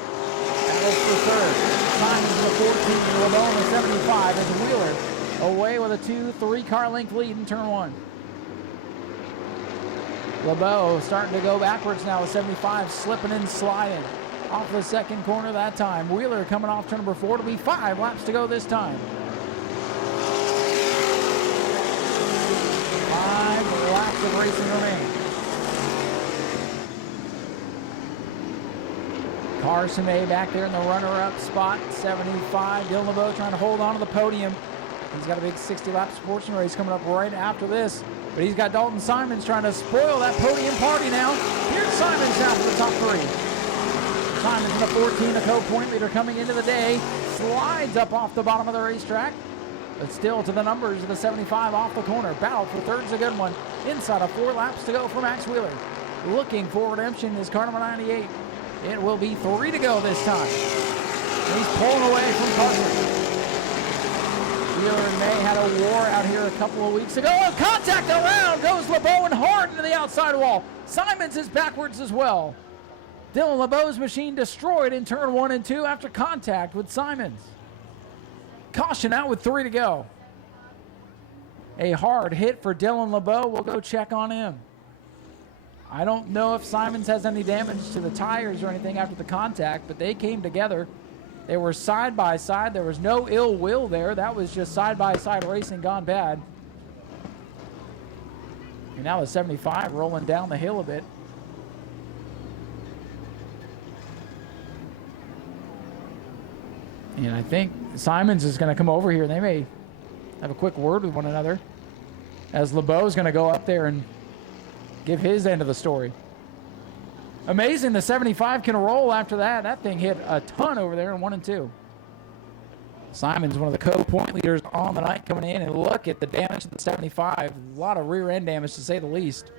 Battles for third. Simons in the 14, LeBeau in the 75 as Wheeler away with a 2-3 car length lead in turn 1. LeBeau starting to go backwards now with 75, slipping and sliding off the second corner that time. Wheeler coming off turn number 4 to be 5 laps to go this time. 5 laps of racing remain. Carson May back there in the runner-up spot, 75. Dylan LeBeau trying to hold on to the podium. He's got a big 60-lap sportsman race coming up right after this. But he's got Dalton Simons trying to spoil that podium party now. Here's Simons down to the top 3. Simons in the 14, the co-point leader coming into the day. Slides up off the bottom of the racetrack. But still to the numbers of the 75 off the corner. Battle for third's a good one. Inside of 4 laps to go for Max Wheeler. Looking for redemption is car number 98. It will be 3 to go this time. And he's pulling away from Carson. Wheeler and May had a war out here a couple of weeks ago. Oh, contact around goes LeBeau and hard into the outside wall. Simons is backwards as well. Dylan LeBeau's machine destroyed in turn 1 and 2 after contact with Simons. Caution out with 3 to go. A hard hit for Dylan LeBeau. We'll go check on him. I don't know if Simons has any damage to the tires or anything after the contact, but they came together. They were side by side. There was no ill will there. That was just side by side racing gone bad. And now the 75 rolling down the hill a bit. And I think Simons is going to come over here. They may have a quick word with one another, as LeBeau is going to go up there and give his end of the story. Amazing the 75 can roll after that. That thing hit a ton over there in 1 and 2. Simons, one of the co-point leaders on the night, coming in, and look at the damage to the 75. A lot of rear end damage, to say the least.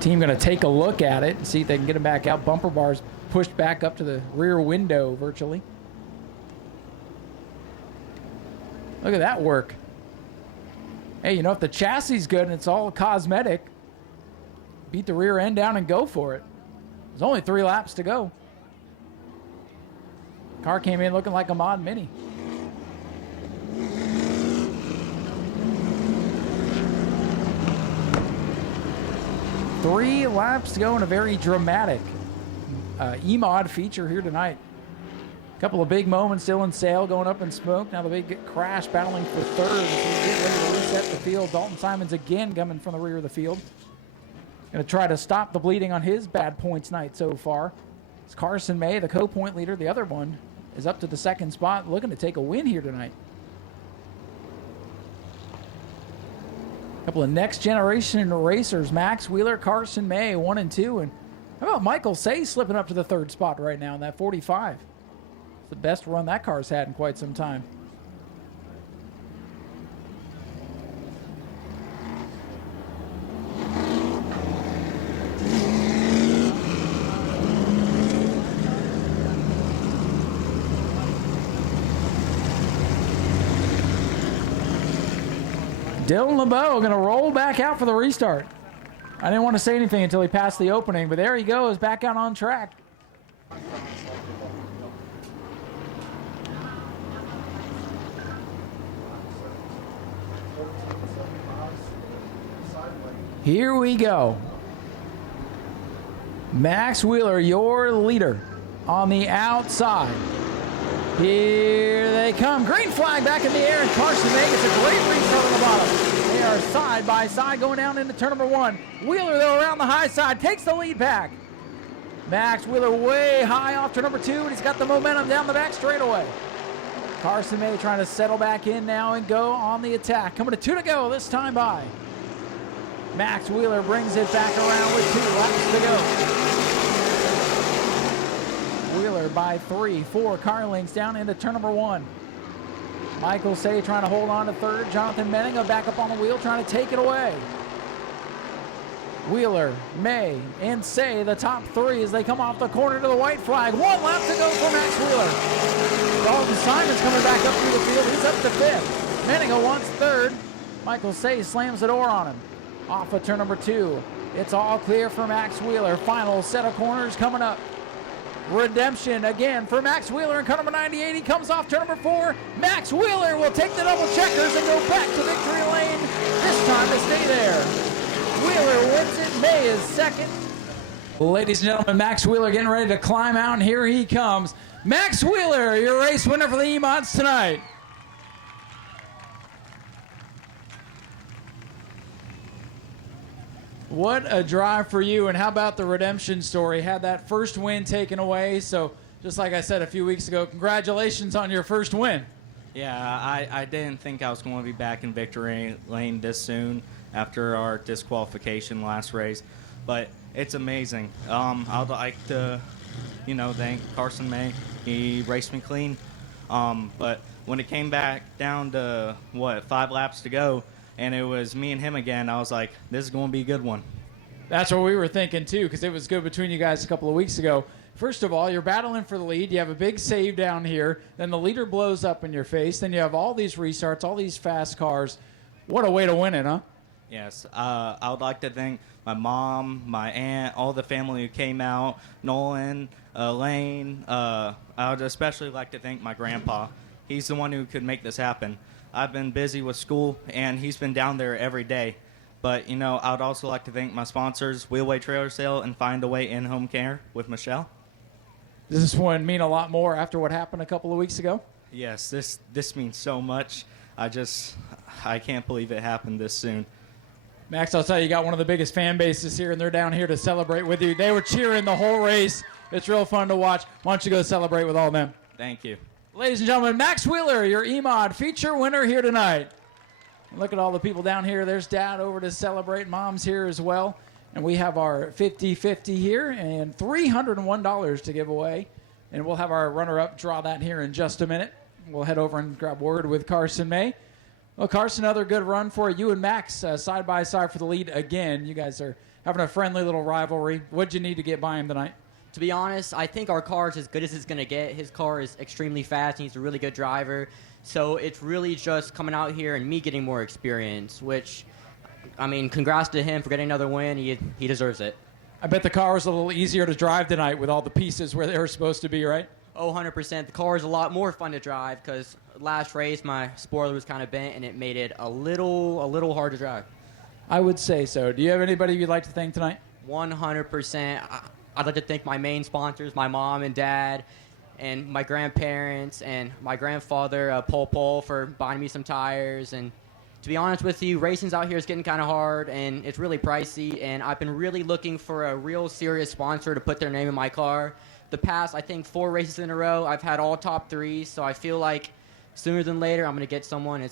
Team going to take a look at it and see if they can get him back out. Bumper bars pushed back up to the rear window virtually. Look at that work. Hey, you know, if the chassis is good and it's all cosmetic, beat the rear end down and go for it. There's only 3 laps to go. Car came in looking like a mod mini. Three laps to go in a very dramatic E-Mod feature here tonight. A couple of big moments. Dylan Sale going up in smoke. Now the big crash battling for third. As we get ready to reset the field. Dalton Simons again coming from the rear of the field. Going to try to stop the bleeding on his bad points night so far. It's Carson May, the co-point leader. The other one is up to the 2nd spot, looking to take a win here tonight. A couple of next generation racers. Max Wheeler, Carson May, 1 and 2. And how about Michael Say slipping up to the 3rd spot right now in that 45? It's the best run that car's had in quite some time. Dylan LeBeau going to roll back out for the restart. I didn't want to say anything until he passed the opening, but there he goes, back out on track. Here we go. Max Wheeler, your leader, on the outside. Here they come. Green flag back in the air, and Carson May gets a great restart on the bottom. They are side by side going down into turn number 1. Wheeler, though, around the high side, takes the lead back. Max Wheeler way high off turn number 2, and he's got the momentum down the back straightaway. Carson May trying to settle back in now and go on the attack. Coming to 2 to go this time by. Max Wheeler brings it back around with 2 laps to go. Wheeler by 3, 4 car lengths down into turn number 1. Michael Say trying to hold on to 3rd. Jonathan Menninga back up on the wheel trying to take it away. Wheeler, May, and Say the top 3 as they come off the corner to the white flag. 1 lap to go for Max Wheeler. Dalton Simons coming back up through the field. He's up to 5th. Menninga wants 3rd. Michael Say slams the door on him. Off of turn number 2. It's all clear for Max Wheeler. Final set of corners coming up. Redemption again for Max Wheeler in car number 98. He comes off turn number 4. Max Wheeler will take the double checkers and go back to victory lane. This time to stay there. Wheeler wins it. May is 2nd. Ladies and gentlemen, Max Wheeler getting ready to climb out, and here he comes. Max Wheeler, your race winner for the E-Mods tonight. What a drive for you, and how about the redemption story? Had that first win taken away, so just like I said a few weeks ago, congratulations on your first win. Yeah, I didn't think I was going to be back in victory lane this soon after our disqualification last race, but it's amazing. I'd like to, thank Carson May. He raced me clean, but when it came back down to, 5 laps to go, and it was me and him again, I was like, this is going to be a good one. That's what we were thinking, too, because it was good between you guys a couple of weeks ago. First of all, you're battling for the lead. You have a big save down here. Then the leader blows up in your face. Then you have all these restarts, all these fast cars. What a way to win it, huh? Yes. I would like to thank my mom, my aunt, all the family who came out, Nolan, Lane. I would especially like to thank my grandpa. He's the one who could make this happen. I've been busy with school, and he's been down there every day. But, I would also like to thank my sponsors, Wheelway Trailer Sale and Find a Way In-Home Care with Michelle. Does this one mean a lot more after what happened a couple of weeks ago? Yes, this means so much. I can't believe it happened this soon. Max, I'll tell you, you got one of the biggest fan bases here, and they're down here to celebrate with you. They were cheering the whole race. It's real fun to watch. Why don't you go celebrate with all of them? Thank you. Ladies and gentlemen, Max Wheeler, your EMOD feature winner here tonight. Look at all the people down here. There's Dad over to celebrate. Mom's here as well. And we have our 50-50 here and $301 to give away. And we'll have our runner-up draw that here in just a minute. We'll head over and grab word with Carson May. Well, Carson, another good run for you and Max side by side for the lead again. You guys are having a friendly little rivalry. What'd you need to get by him tonight? To be honest, I think our car is as good as it's going to get. His car is extremely fast, and he's a really good driver. So it's really just coming out here and me getting more experience, which, congrats to him for getting another win. He deserves it. I bet the car was a little easier to drive tonight with all the pieces where they were supposed to be, right? Oh, 100%. The car is a lot more fun to drive because last race my spoiler was kind of bent, and it made it a little hard to drive. I would say so. Do you have anybody you'd like to thank tonight? 100%. I'd like to thank my main sponsors, my mom and dad, and my grandparents, and my grandfather, Paul, for buying me some tires. And to be honest with you, racing's out here is getting kind of hard, and it's really pricey, and I've been really looking for a real serious sponsor to put their name in my car. The past, I think, 4 races in a row, I've had all top 3s, so I feel like sooner than later, I'm going to get someone.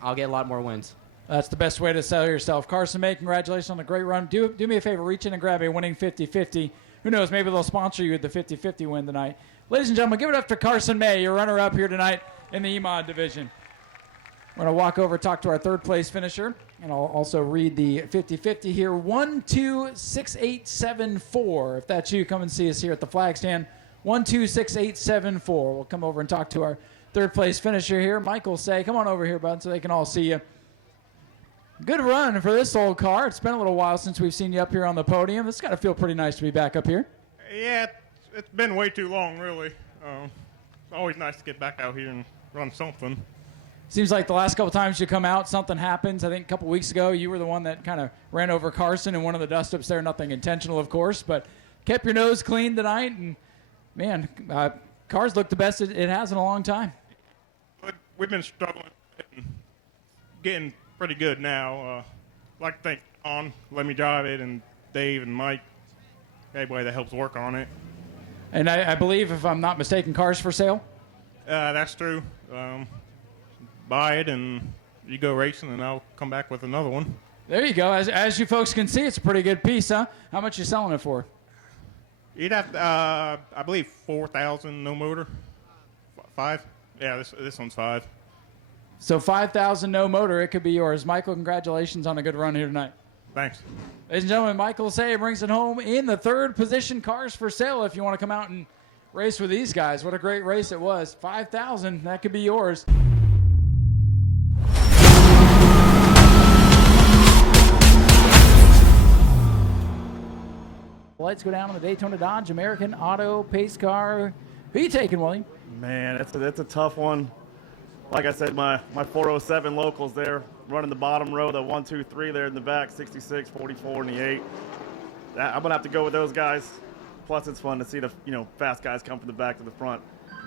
I'll get a lot more wins. That's the best way to sell yourself. Carson May, congratulations on the great run. Do me a favor, reach in and grab a winning 50-50. Who knows, maybe they'll sponsor you with the 50-50 win tonight. Ladies and gentlemen, give it up to Carson May, your runner-up here tonight in the EMOD division. We're going to walk over, talk to our third-place finisher, and I'll also read the 50-50 here. 126874. If that's you, come and see us here at the flag stand. 126874. We'll come over and talk to our third-place finisher here. Michael Say, come on over here, bud, so they can all see you. Good run for this old car. It's been a little while since we've seen you up here on the podium. It's got to feel pretty nice to be back up here. Yeah, it's been way too long, really. It's always nice to get back out here and run something. Seems like the last couple times you come out, something happens. I think a couple weeks ago, you were the one that kind of ran over Carson in one of the dust-ups there. Nothing intentional, of course, but kept your nose clean tonight. And, man, cars look the best it has in a long time. We've been struggling getting pretty good now. I'd like to thank Don, let me drive it, and Dave and Mike, everybody that helps work on it. And I believe, if I'm not mistaken, cars for sale? That's true. Buy it, and you go racing, and I'll come back with another one. There you go. As you folks can see, it's a pretty good piece, huh? How much you selling it for? You'd have to, I believe, 4,000, no motor. 5? Yeah, this one's 5. So 5,000, no motor. It could be yours. Michael, congratulations on a good run here tonight. Thanks. Ladies and gentlemen, Michael Say brings it home in the third position. Cars for sale if you want to come out and race with these guys. What a great race it was. 5,000, that could be yours. Lights go down on the Daytona Dodge American Auto Pace Car. Who are you taking, William? Man, that's a tough one. Like I said, my 407 locals there, running the bottom row, the 1, 2, 3 there in the back, 66, 44, and the 8. I'm gonna have to go with those guys. Plus, it's fun to see the fast guys come from the back to the front.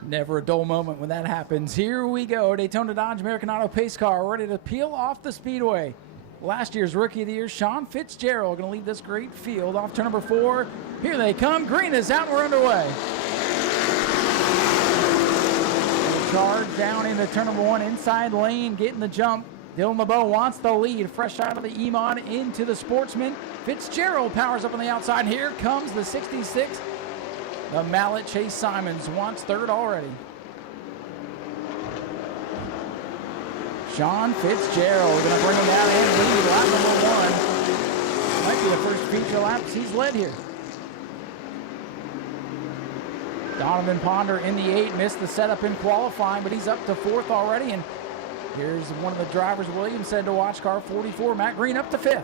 Never a dull moment when that happens. Here we go, Daytona Dodge American Auto Pace Car, ready to peel off the speedway. last year's Rookie of the Year, Sean Fitzgerald, going to lead this great field off turn number 4. Here they come. Green is out. We're underway. Charge down into turn number 1, inside lane, getting the jump. Dylan LeBeau wants the lead, fresh out of the E-Mod into the Sportsman. Fitzgerald powers up on the outside. Here comes the 66. The Mallet, Chase Simons, wants third already. Sean Fitzgerald going to bring him down and lead lap number 1. Might be the first feature laps he's led here. Donovan Ponder in the 8, missed the setup in qualifying, but he's up to 4th already. And here's one of the drivers Williams said to watch, car 44, Matt Green up to 5th.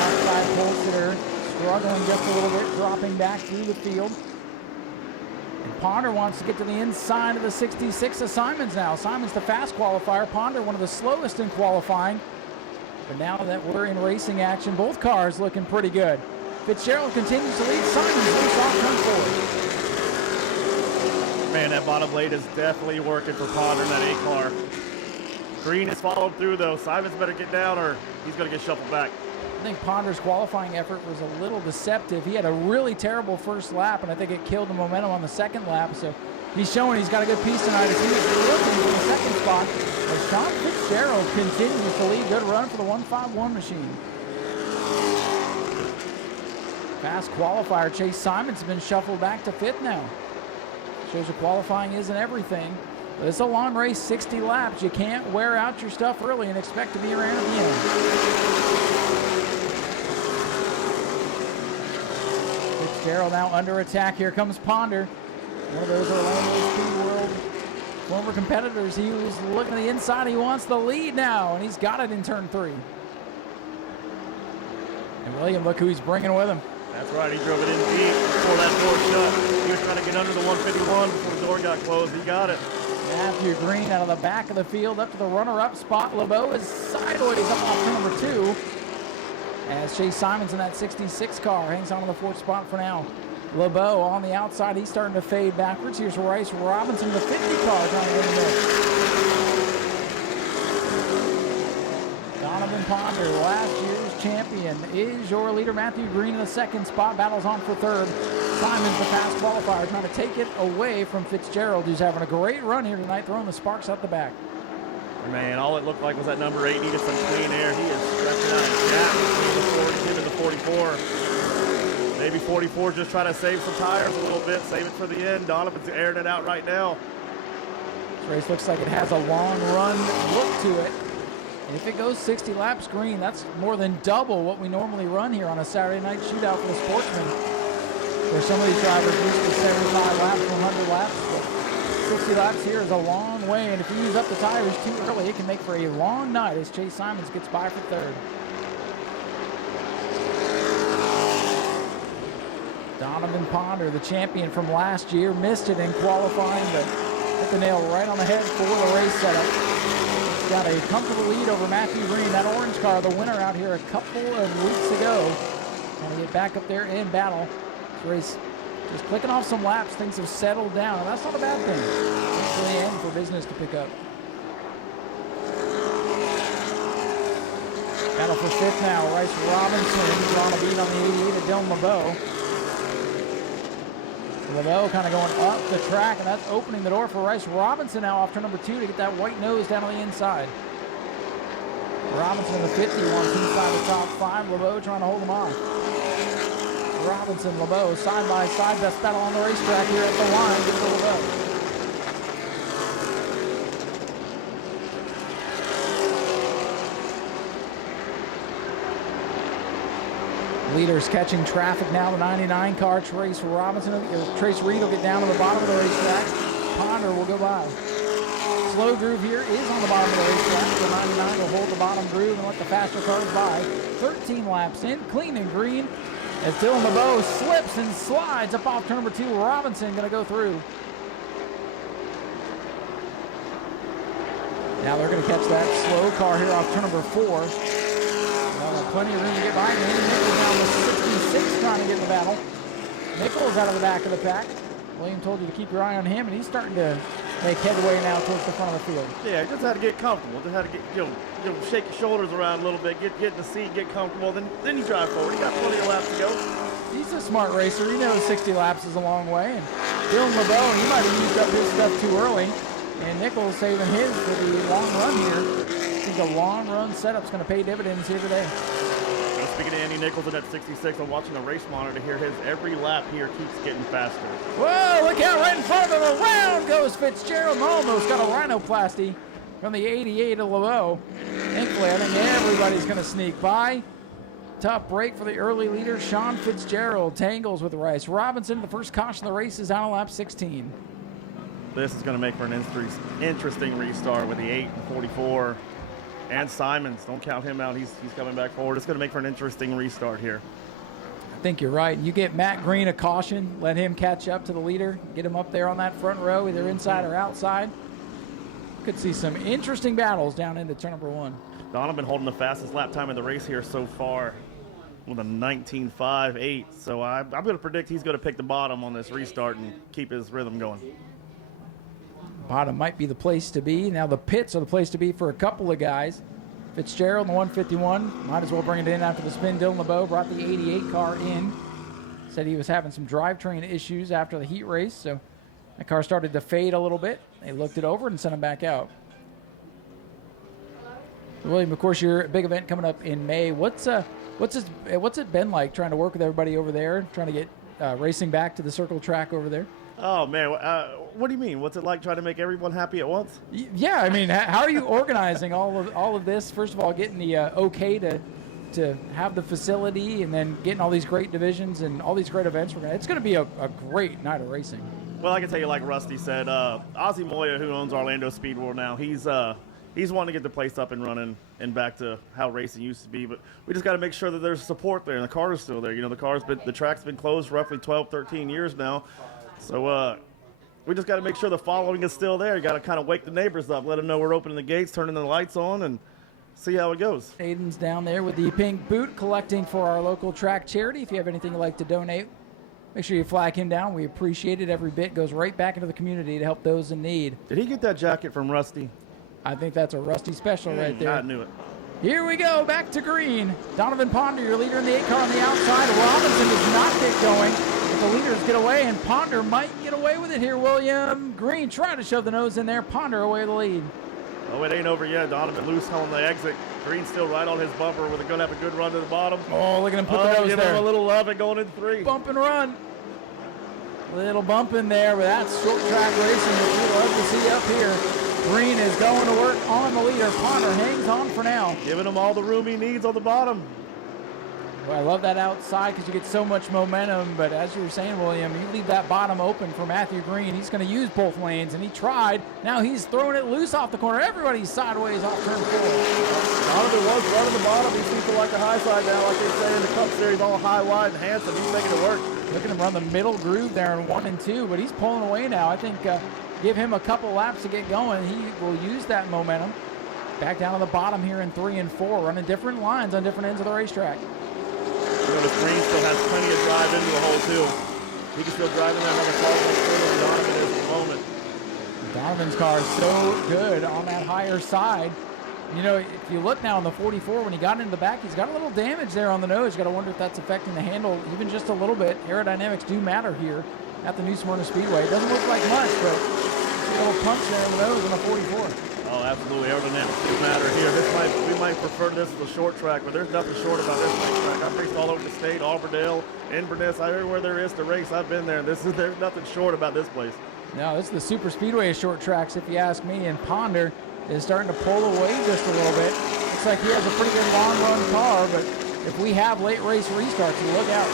Outside pole sitter, struggling just a little bit, dropping back through the field. And Ponder wants to get to the inside of the 66 of Simons now. Simons the fast qualifier, Ponder one of the slowest in qualifying. But now that we're in racing action, both cars looking pretty good. Fitzgerald continues to lead. Simons loose off turn 4. Man, that bottom blade is definitely working for Ponder in that 8 car. Green has followed through, though. Simons better get down or he's going to get shuffled back. I think Ponder's qualifying effort was a little deceptive. He had a really terrible first lap, and I think it killed the momentum on the second lap. So he's showing he's got a good piece tonight as he was looking for the second spot. As Sean Fitzgerald continues to lead. Good run for the 151 machine. Fast qualifier Chase Simons has been shuffled back to 5th now. Shows you qualifying isn't everything. But it's a long race, 60 laps. You can't wear out your stuff early and expect to be around at the end. Fitzgerald now under attack. Here comes Ponder. One of those Orlando Speed World former competitors. He was looking at the inside. He wants the lead now, and he's got it in turn 3. And William, look who he's bringing with him. That's right. He drove it in deep before that door shut. He was trying to get under the 151 before the door got closed. He got it. Matthew Green out of the back of the field up to the runner-up spot. LeBeau is sideways up off turn number 2. As Chase Simons in that 66 car hangs on to the 4th spot for now. LeBeau on the outside, he's starting to fade backwards. Here's Rice Robinson, the 50 car, trying to win the race. Donovan Ponder, last year's champion, is your leader. Matthew Green in the 2nd spot, battles on for 3rd. Simons, the fast qualifier, trying to take it away from Fitzgerald, who's having a great run here tonight, throwing the sparks out the back. Man, all it looked like was that number 8 needed some clean air. He is stretching out a gap between the 42 and the 44. Maybe 44 just trying to save some tires a little bit, save it for the end. Donovan's airing it out right now. This race looks like it has a long run look to it. And if it goes 60 laps Green, that's more than double what we normally run here on a Saturday night shootout for the Sportsman. Where some of these drivers use the 75 laps, 100 laps, but 60 laps here is a long way. And if you use up the tires too early, it can make for a long night as Chase Simons gets by for 3rd. Donovan Ponder, the champion from last year, missed it in qualifying, but hit the nail right on the head for the race setup. He's got a comfortable lead over Matthew Green, that orange car, the winner out here a couple of weeks ago. Trying to get back up there in battle. This race just clicking off some laps, things have settled down, and that's not a bad thing. It's really end for business to pick up. Battle for 5th now, Rice Robinson, he's on a beat on the 88 of Dylan LeBeau. LeBeau kind of going up the track, and that's opening the door for Rice Robinson now off turn number 2 to get that white nose down on the inside. Robinson in the 50 wants inside the top 5. LeBeau trying to hold him off. Robinson, LeBeau, side by side, best battle on the racetrack here at the line. Give it to LeBeau. Leaders catching traffic now. The 99 car, Trace Reed will get down to the bottom of the racetrack. Ponder will go by. Slow groove here is on the bottom of the racetrack. The 99 will hold the bottom groove and let the faster cars by. 13 laps in, clean and green. As Dylan LeBeau slips and slides up off turn number 2. Robinson going to go through. Now they're going to catch that slow car here off turn number 4. Plenty of room to get by. Nichols down to 66 trying to get in the battle. Nichols out of the back of the pack. William told you to keep your eye on him, and he's starting to make headway now towards the front of the field. Yeah, just had to get comfortable. Just had to get, shake your shoulders around a little bit, get in the seat, get comfortable. Then you drive forward. You got plenty of laps to go. He's a smart racer. He knows 60 laps is a long way. And Dylan LeBeau, he might have used up his stuff too early. And Nichols saving his for the long run here. I think the long run setup's going to pay dividends here today. Well, speaking of Andy Nichols in that 66, I'm watching the race monitor here. His every lap here keeps getting faster. Whoa, look out right in front of him. Around goes Fitzgerald. Almost got a rhinoplasty from the 88 of LeBeau. Thankfully, I think everybody's going to sneak by. Tough break for the early leader, Sean Fitzgerald. Tangles with Rice. Robinson, the first caution of the race, is out on lap 16. This is going to make for an interesting restart with the 8 and 44. And Simons, don't count him out. He's coming back forward. It's going to make for an interesting restart here. I think you're right. You get Matt Green a caution, let him catch up to the leader, get him up there on that front row, either inside or outside. Could see some interesting battles down into turn number 1. Donovan holding the fastest lap time in the race here so far with a 19.58. So I'm going to predict he's going to pick the bottom on this restart and keep his rhythm going. Bottom might be the place to be. Now the pits are the place to be for a couple of guys. Fitzgerald in the 151. Might as well bring it in after the spin. Dylan LeBeau brought the 88 car in. Said he was having some drivetrain issues after the heat race, so that car started to fade a little bit. They looked it over and sent him back out. William, of course, your big event coming up in May. What's it been like trying to work with everybody over there, trying to get racing back to the circle track over there? Oh, man. What do you mean? What's it like trying to make everyone happy at once? Yeah, I mean, how are you organizing all of this? First of all, getting the okay to have the facility, and then getting all these great divisions and all these great events. It's going to be a great night of racing. Well, I can tell you, like Rusty said, Ozzy Moya, who owns Orlando Speedway now, he's wanting to get the place up and running and back to how racing used to be. But we just got to make sure that there's support there, and the car is still there. You know, the track's been closed roughly 12, 13 years now. So we just got to make sure the following is still there. You got to kind of wake the neighbors up, let them know we're opening the gates, turning the lights on, and see how it goes. Aiden's down there with the pink boot, collecting for our local track charity. If you have anything you'd like to donate, make sure you flag him down. We appreciate it. Every bit goes right back into the community to help those in need. Did he get that jacket from Rusty? I think that's a Rusty special right there. I knew it. Here we go, back to green. Donovan Ponder, your leader in the 8 car on the outside. Robinson does not get going. But the leaders get away, and Ponder might get away with it here, William. Green trying to shove the nose in there. Ponder away with the lead. Oh, it ain't over yet. Donovan loose on the exit. Green still right on his bumper. We're going to have a good run to the bottom. Oh, look at him put the nose give there. Him a little love and going in 3. Bump and run. Little bump in there, but that's short track racing that we love to see up here. Green is going to work on the leader. Ponder hangs on for now. Giving him all the room he needs on the bottom. Well, I love that outside because you get so much momentum, but as you were saying, William, you leave that bottom open for Matthew Green. He's going to use both lanes, and he tried. Now he's throwing it loose off the corner. Everybody's sideways off turn 4. Donovan was running the bottom. He seems to like the high side now, like they say in the Cup Series, all high, wide, and handsome. He's making it work. Look at him run the middle groove there in 1 and 2, but he's pulling away now. I think give him a couple laps to get going. He will use that momentum. Back down on the bottom here in 3 and 4, running different lines on different ends of the racetrack. Notice Green still has plenty of drive into the hole, too. He can still drive in there another car much further than Donovan is at the moment. Donovan's car is so good on that higher side. You know, if you look now on the 44, when he got into the back, he's got a little damage there on the nose. You got to wonder if that's affecting the handle even just a little bit. Aerodynamics do matter here at the new Smyrna Speedway. It doesn't look like much, but a little punch there in the nose on the 44. Oh, absolutely. Aerodynamics do matter here. We might prefer this as a short track, but there's nothing short about this racetrack. I've raced all over the state, Auburndale, Inverness, everywhere there is to race. I've been there. There's nothing short about this place. No, this is the Super Speedway of short tracks, if you ask me. And Ponder is starting to pull away just a little bit. Looks like he has a pretty good long run car, but if we have late race restarts, you look out.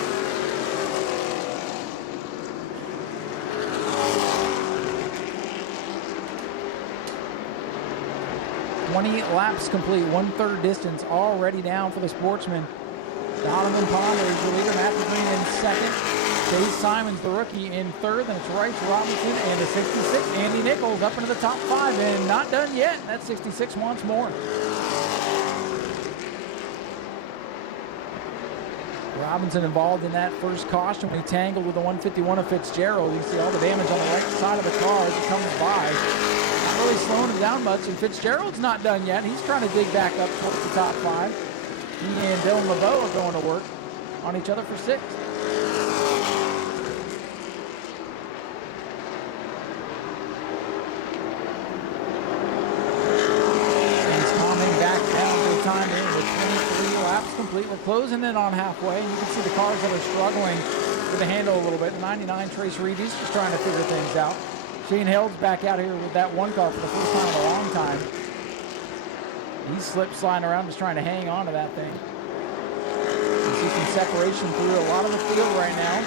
Laps complete, 1/3 distance already down for the Sportsman. Donovan Ponder is the leader, Matthew Green in second. Chase Simons, the rookie, in third. Then it's Rice Robinson and the 66, Andy Nichols, up into the top 5, and not done yet. That 66 wants more. Robinson involved in that first caution when he tangled with the 151 of Fitzgerald. You see all the damage on the right side of the car as it comes by. Not really slowing him down much, and Fitzgerald's not done yet. He's trying to dig back up towards the top 5. He and Dylan LeBeau are going to work on each other for 6th. Time in with 23 laps complete. We're closing in on halfway. You can see the cars that are struggling with the handle a little bit. 99 Trace Reeves just trying to figure things out. Shane Held's back out here with that one car for the first time in a long time. He's sliding around just trying to hang on to that thing. You see some separation through a lot of the field right now.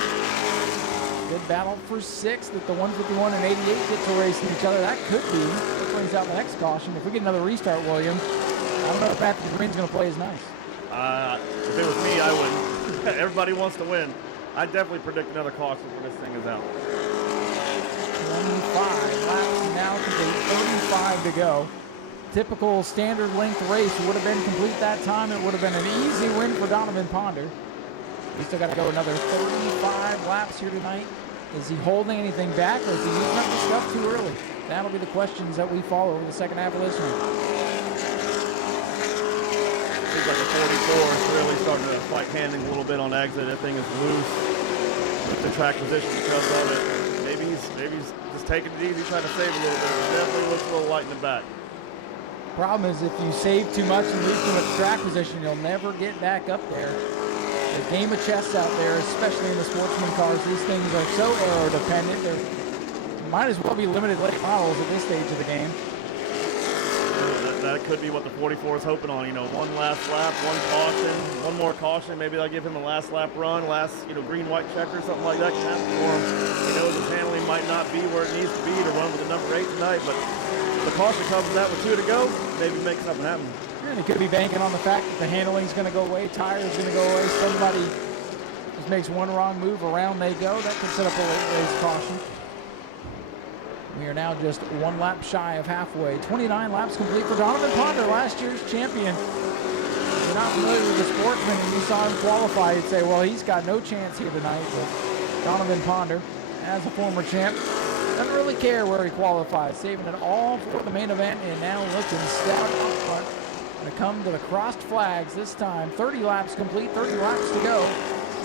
Good battle for 6th with the 151 and 88 get to racing each other. That could be what brings out the next caution. If we get another restart, William, I don't know if Patrick Green's going to play as nice. If it was me, I wouldn't. Everybody wants to win. I definitely predict another caution when this thing is out. 25 laps now complete, 35 to go. Typical standard length race would have been complete that time. It would have been an easy win for Donovan Ponder. We still got to go another 35 laps here tonight. Is he holding anything back, or is he using up the stuff too early? That'll be the questions that we follow over the second half of this one. Seems like the 44 is really starting to fight handling a little bit on exit. That thing is loose with the track position because of it. Maybe he's just taking it easy, trying to save a little bit. It definitely looks a little light in the back. Problem is, if you save too much and lose too much track position, you'll never get back up there. The game of chess out there, especially in the sportsman cars, these things are so aero dependent. They might as well be limited late models at this stage of the game. That could be what the 44 is hoping on. One last lap, one caution, one more caution. Maybe they'll give him a last lap run, last green-white checker, something like that can happen for him. He knows his handling might not be where it needs to be to run with the number 8 tonight, but the caution comes with that with 2 to go. Maybe make something happen. And he could be banking on the fact that the handling's going to go away, tire's going to go away. Somebody just makes one wrong move, around they go. That could set up a late race caution. We are now just 1 lap shy of halfway. 29 laps complete for Donovan Ponder, last year's champion. If you're not familiar with the sportsman and you saw him qualify, you'd say, well, he's got no chance here tonight. But Donovan Ponder, as a former champ, doesn't really care where he qualifies, saving it all for the main event and now looking stout out front. Going to come to the crossed flags this time. 30 laps complete, 30 laps to go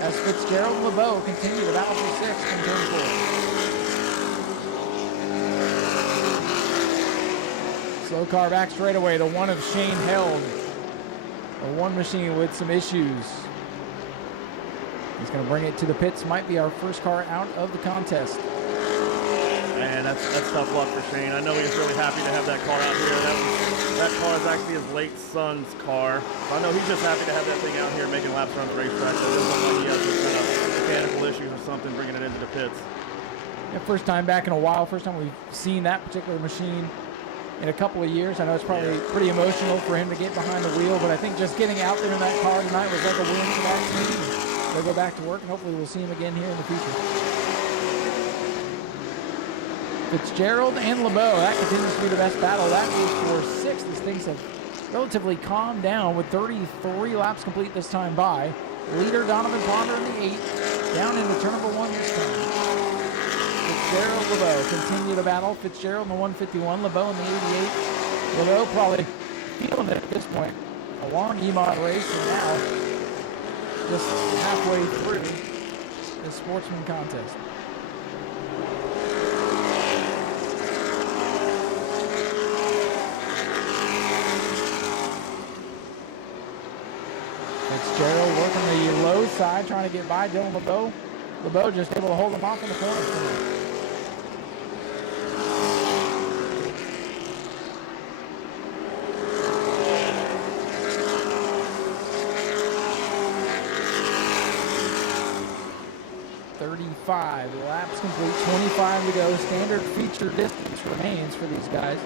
as Fitzgerald and LeBeau continue to battle for 6th from turn 4. Slow car back straight away, the one of Shane Held. The one machine with some issues. He's going to bring it to the pits. Might be our first car out of the contest. Man, that's tough luck for Shane. I know he's really happy to have that car out here. That car is actually his late son's car. So I know he's just happy to have that thing out here making laps around the racetrack. So it doesn't look like he has some kind of mechanical issues or something bringing it into the pits. Yeah, first time back in a while. First time we've seen that particular machine in a couple of years. I know it's probably pretty emotional for him to get behind the wheel, but I think just getting out there in that car tonight was like a win for that team. They'll go back to work, and hopefully we'll see him again here in the future. Fitzgerald and LeBeau, that continues to be the best battle. That is for 6th as things have relatively calmed down with 33 laps complete this time by. Leader Donovan Ponder in the 8, down into turn number 1 this time. Fitzgerald, LeBeau continue to battle. Fitzgerald in the 151, LeBeau in the 88. LeBeau probably feeling it at this point. A long EMOD race, and now just halfway through the sportsman contest. Fitzgerald working the low side, trying to get by Dylan LeBeau. LeBeau just able to hold him off in the corner. 35 laps complete, 25 to go. Standard feature distance remains for these guys.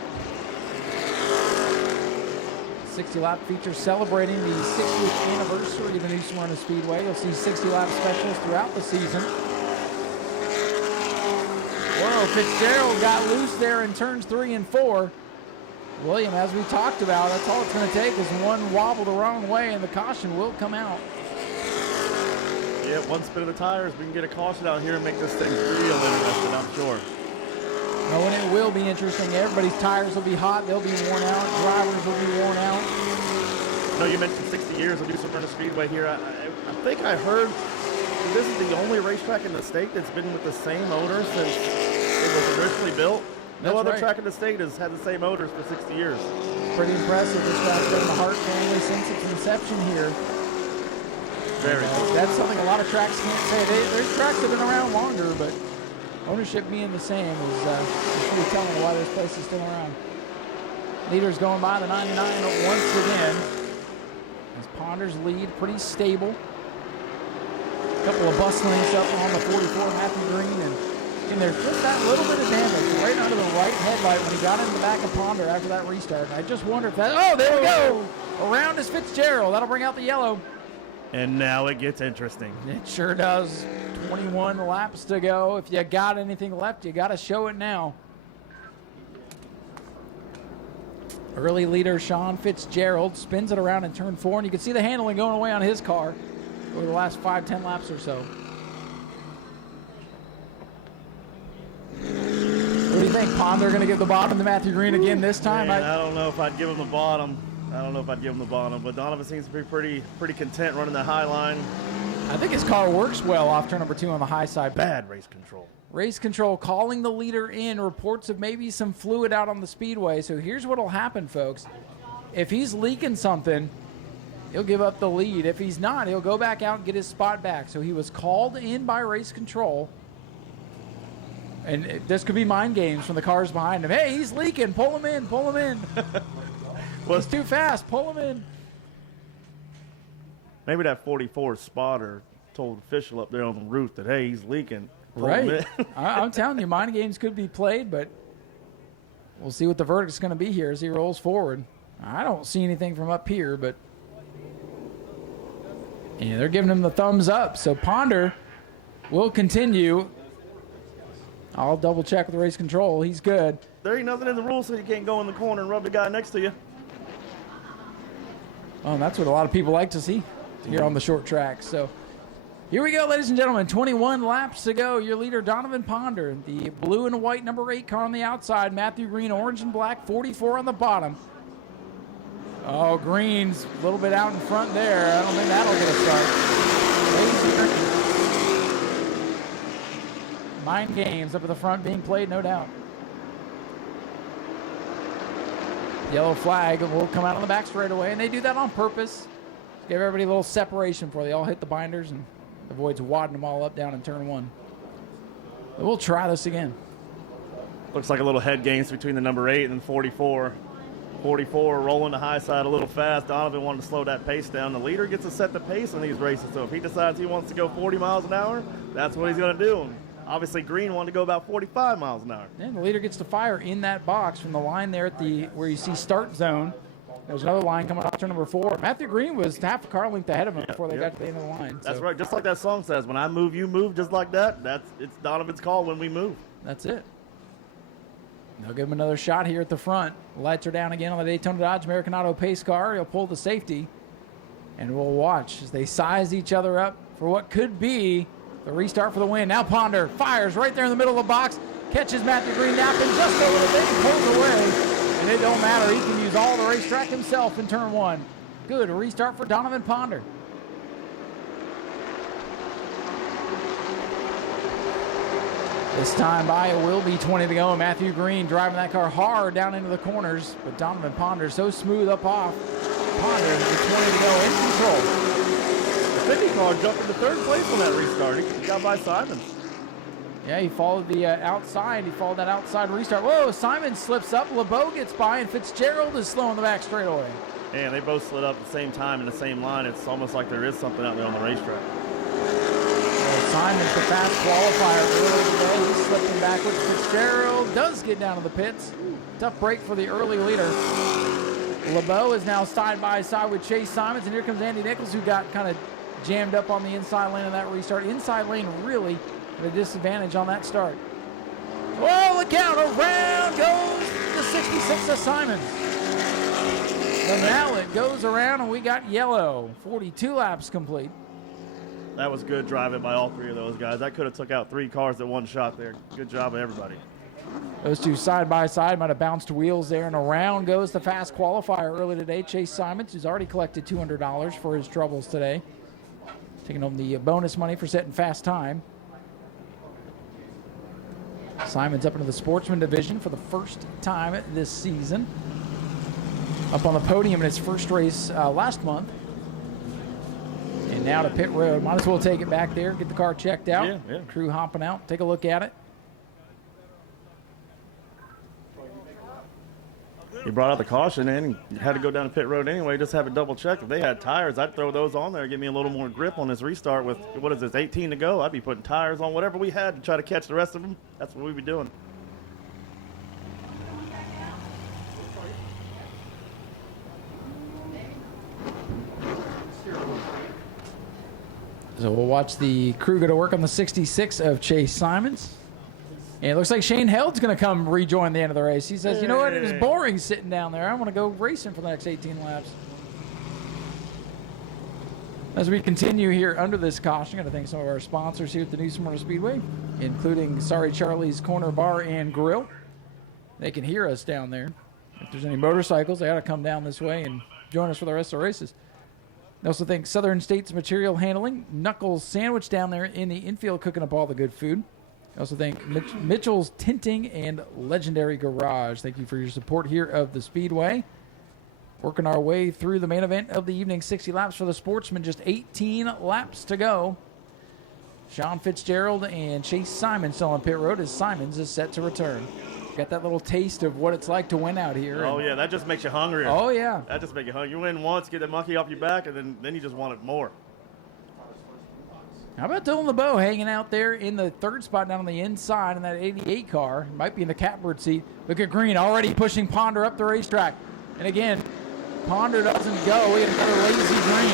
60-lap feature celebrating the 60th anniversary of the new Smyrna Speedway. You'll see 60-lap specials throughout the season. Whoa, Fitzgerald got loose there in turns 3 and 4. William, as we talked about, that's all it's going to take is one wobble the wrong way and the caution will come out. Yeah, one spin of the tires, we can get a caution out here and make this thing real interesting, I'm sure. Oh, and it will be interesting. Everybody's tires will be hot. They'll be worn out. Drivers will be worn out. I know you mentioned 60 years of Smyrna Speedway here. I think I heard this is the only racetrack in the state that's been with the same owner since it was originally built. No That's other right. track in the state has had the same owners for 60 years. Pretty impressive. This track's been in the Hart family since its inception here. Very cool. That's something a lot of tracks can't say. There's tracks that have been around longer, but ownership being the same is pretty telling why this place is still around. Leaders going by the 99 once again. As Ponder's lead, pretty stable. A couple of bus links up on the 44, Matthew Green, and there's just that little bit of damage right under the right headlight when he got into the back of Ponder after that restart. And I just wonder if that, oh, there we go. Around is Fitzgerald. That'll bring out the yellow. And now it gets interesting. It sure does. 21 laps to go. If you got anything left, you got to show it now. Early leader Sean Fitzgerald spins it around in turn 4, and you can see the handling going away on his car over the last 5-10 laps or so. What do you think, Ponder going to give the bottom to Matthew Green again this time? Man, I don't know if I'd give him the bottom. But Donovan seems to be pretty content running the high line. I think his car works well off turn number 2 on the high side. Bad race control. Race control calling the leader in. Reports of maybe some fluid out on the speedway. So here's what will happen, folks. If he's leaking something, he'll give up the lead. If he's not, he'll go back out and get his spot back. So he was called in by race control. And this could be mind games from the cars behind him. Hey, he's leaking. Pull him in. Pull him in. He's too fast. Pull him in. Maybe that 44 spotter told the official up there on the roof that, hey, he's leaking. Pull him Right. in. I'm telling you, mind games could be played, but we'll see what the verdict's going to be here as he rolls forward. I don't see anything from up here, but yeah, they're giving him the thumbs up. So Ponder will continue. I'll double check with the race control. He's good. There ain't nothing in the rules so you can't go in the corner and rub the guy next to you. Oh, and that's what a lot of people like to see here on the short track. So here we go, ladies and gentlemen. 21 laps to go. Your leader, Donovan Ponder. The blue and white number 8 car on the outside. Matthew Green, orange and black, 44 on the bottom. Oh, Green's a little bit out in front there. I don't think that'll get a start. Mind games up at the front being played, no doubt. Yellow flag will come out on the back straightaway, and they do that on purpose. Give everybody a little separation before they all hit the binders and avoids wadding them all up down in turn 1. But we'll try this again. Looks like a little head games between the number 8 and 44. 44 rolling the high side a little fast. Donovan wanted to slow that pace down. The leader gets to set the pace in these races, so if he decides he wants to go 40 miles an hour, that's what he's going to do. Obviously, Green wanted to go about 45 miles an hour. And the leader gets to fire in that box from the line there at the where you see start zone. There's another line coming off turn number 4. Matthew Green was half a car length ahead of him before they got to the end of the line. That's right. Just like that song says, when I move, you move. Just like that. It's Donovan's call when we move. That's it. They'll give him another shot here at the front. Lights are down again on the Daytona Dodge American Auto pace car. He'll pull the safety. And we'll watch as they size each other up for what could be the restart for the win. Now Ponder fires right there in the middle of the box. Catches Matthew Green napping just a little bit. He pulls away. And it don't matter. He can use all the racetrack himself in turn 1. Good restart for Donovan Ponder. This time by it will be 20 to go. Matthew Green driving that car hard down into the corners. But Donovan Ponder so smooth up off. Ponder with 20 to go in control. The 50 car jumped into 3rd place on that restart. He got by Simons. Yeah, he followed the outside. He followed that outside restart. Whoa, Simon slips up. LeBeau gets by, and Fitzgerald is slow in the back straightaway. And they both slid up at the same time in the same line. It's almost like there is something out there on the racetrack. Well, Simon's the fast qualifier early today. He's slipping backwards. Fitzgerald does get down to the pits. Tough break for the early leader. LeBeau is now side by side with Chase Simons, and here comes Andy Nichols, who got kind of jammed up on the inside lane of that restart. Inside lane really at a disadvantage on that start. Well, the count around goes the 66 of Simons. The mallet goes around, and we got yellow. 42 laps complete. That was good driving by all three of those guys. That could have took out 3 cars at one shot there. Good job of everybody. Those two side by side might have bounced wheels there, and around goes the fast qualifier early today, Chase Simons, who's already collected $200 for his troubles today. Taking home the bonus money for setting fast time. Simons up into the Sportsman division for the first time this season. Up on the podium in his first race last month. And now to pit road. Might as well take it back there, get the car checked out. Yeah. Crew hopping out, take a look at it. He brought out the caution in. He had to go down to pit road anyway, just have it double checked. If they had tires, I'd throw those on there, give me a little more grip on this restart with, what is this, 18 to go. I'd be putting tires on whatever we had to try to catch the rest of them. That's what we'd be doing. So we'll watch the crew go to work on the 66 of Chase Simons. And it looks like Shane Held's going to come rejoin the end of the race. He says, you know what, it was boring sitting down there. I want to go racing for the next 18 laps. As we continue here under this caution, I'm going to thank some of our sponsors here at the new Smyrna Speedway, including Sorry Charlie's Corner Bar and Grill. They can hear us down there. If there's any motorcycles, they ought to come down this way and join us for the rest of the races. I also thank Southern States Material Handling, Knuckles Sandwich down there in the infield cooking up all the good food. I also thank Mitchell's Tinting and Legendary Garage. Thank you for your support here of the Speedway. Working our way through the main event of the evening, 60 laps for the Sportsman, just 18 laps to go. Sean Fitzgerald and Chase Simons still on pit road as Simons is set to return. Got that little taste of what it's like to win out here. Oh, yeah, that just makes you hungrier. Oh, yeah. That just makes you hungry. You win once, get the monkey off your back, and then you just want it more. How about Dylan LeBeau hanging out there in the third spot down on the inside in that 88 car? Might be in the catbird seat. Look at Green already pushing Ponder up the racetrack. And again, Ponder doesn't go. We had another lazy Green.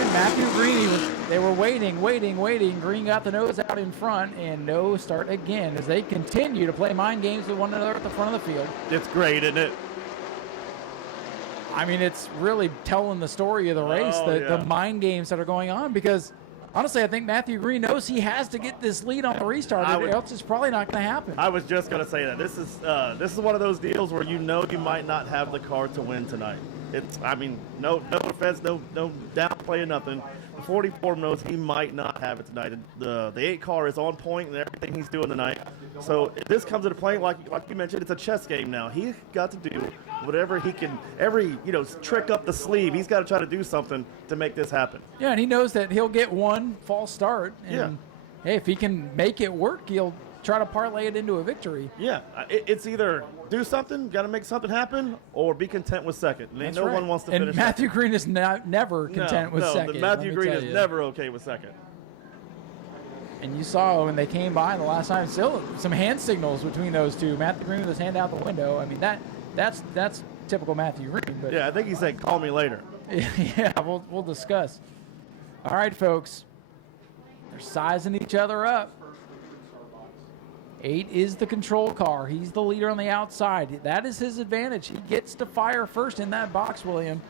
And Matthew Green, they were waiting. Green got the nose out in front, and no start again as they continue to play mind games with one another at the front of the field. It's great, isn't it? I mean, it's really telling the story of the race, the mind games that are going on, because honestly, I think Matthew Green knows he has to get this lead on the restart, or else it's probably not going to happen. I was just going to say that. This is one of those deals where you know you might not have the car to win tonight. No offense, no downplaying nothing. The 44 knows he might not have it tonight. The 8 car is on point in everything he's doing tonight. So if this comes into play, like you mentioned, it's a chess game now. He's got to do whatever he can, every trick up the sleeve. He's got to try to do something to make this happen. Yeah, and he knows that he'll get one false start. And hey, if he can make it work, he'll try to parlay it into a victory. Yeah, it's either do something, got to make something happen, or be content with second. And one wants to finish. And Matthew Green is never content with second. Matthew Green is never okay with second. And you saw when they came by the last time, still some hand signals between those two. Matthew Green with his hand out the window. I mean, that's typical Matthew Green. But yeah, I think he said, "Call me later." Yeah, we'll discuss. All right, folks. They're sizing each other up. 8 is the control car. He's the leader on the outside. That is his advantage. He gets to fire first in that box, William.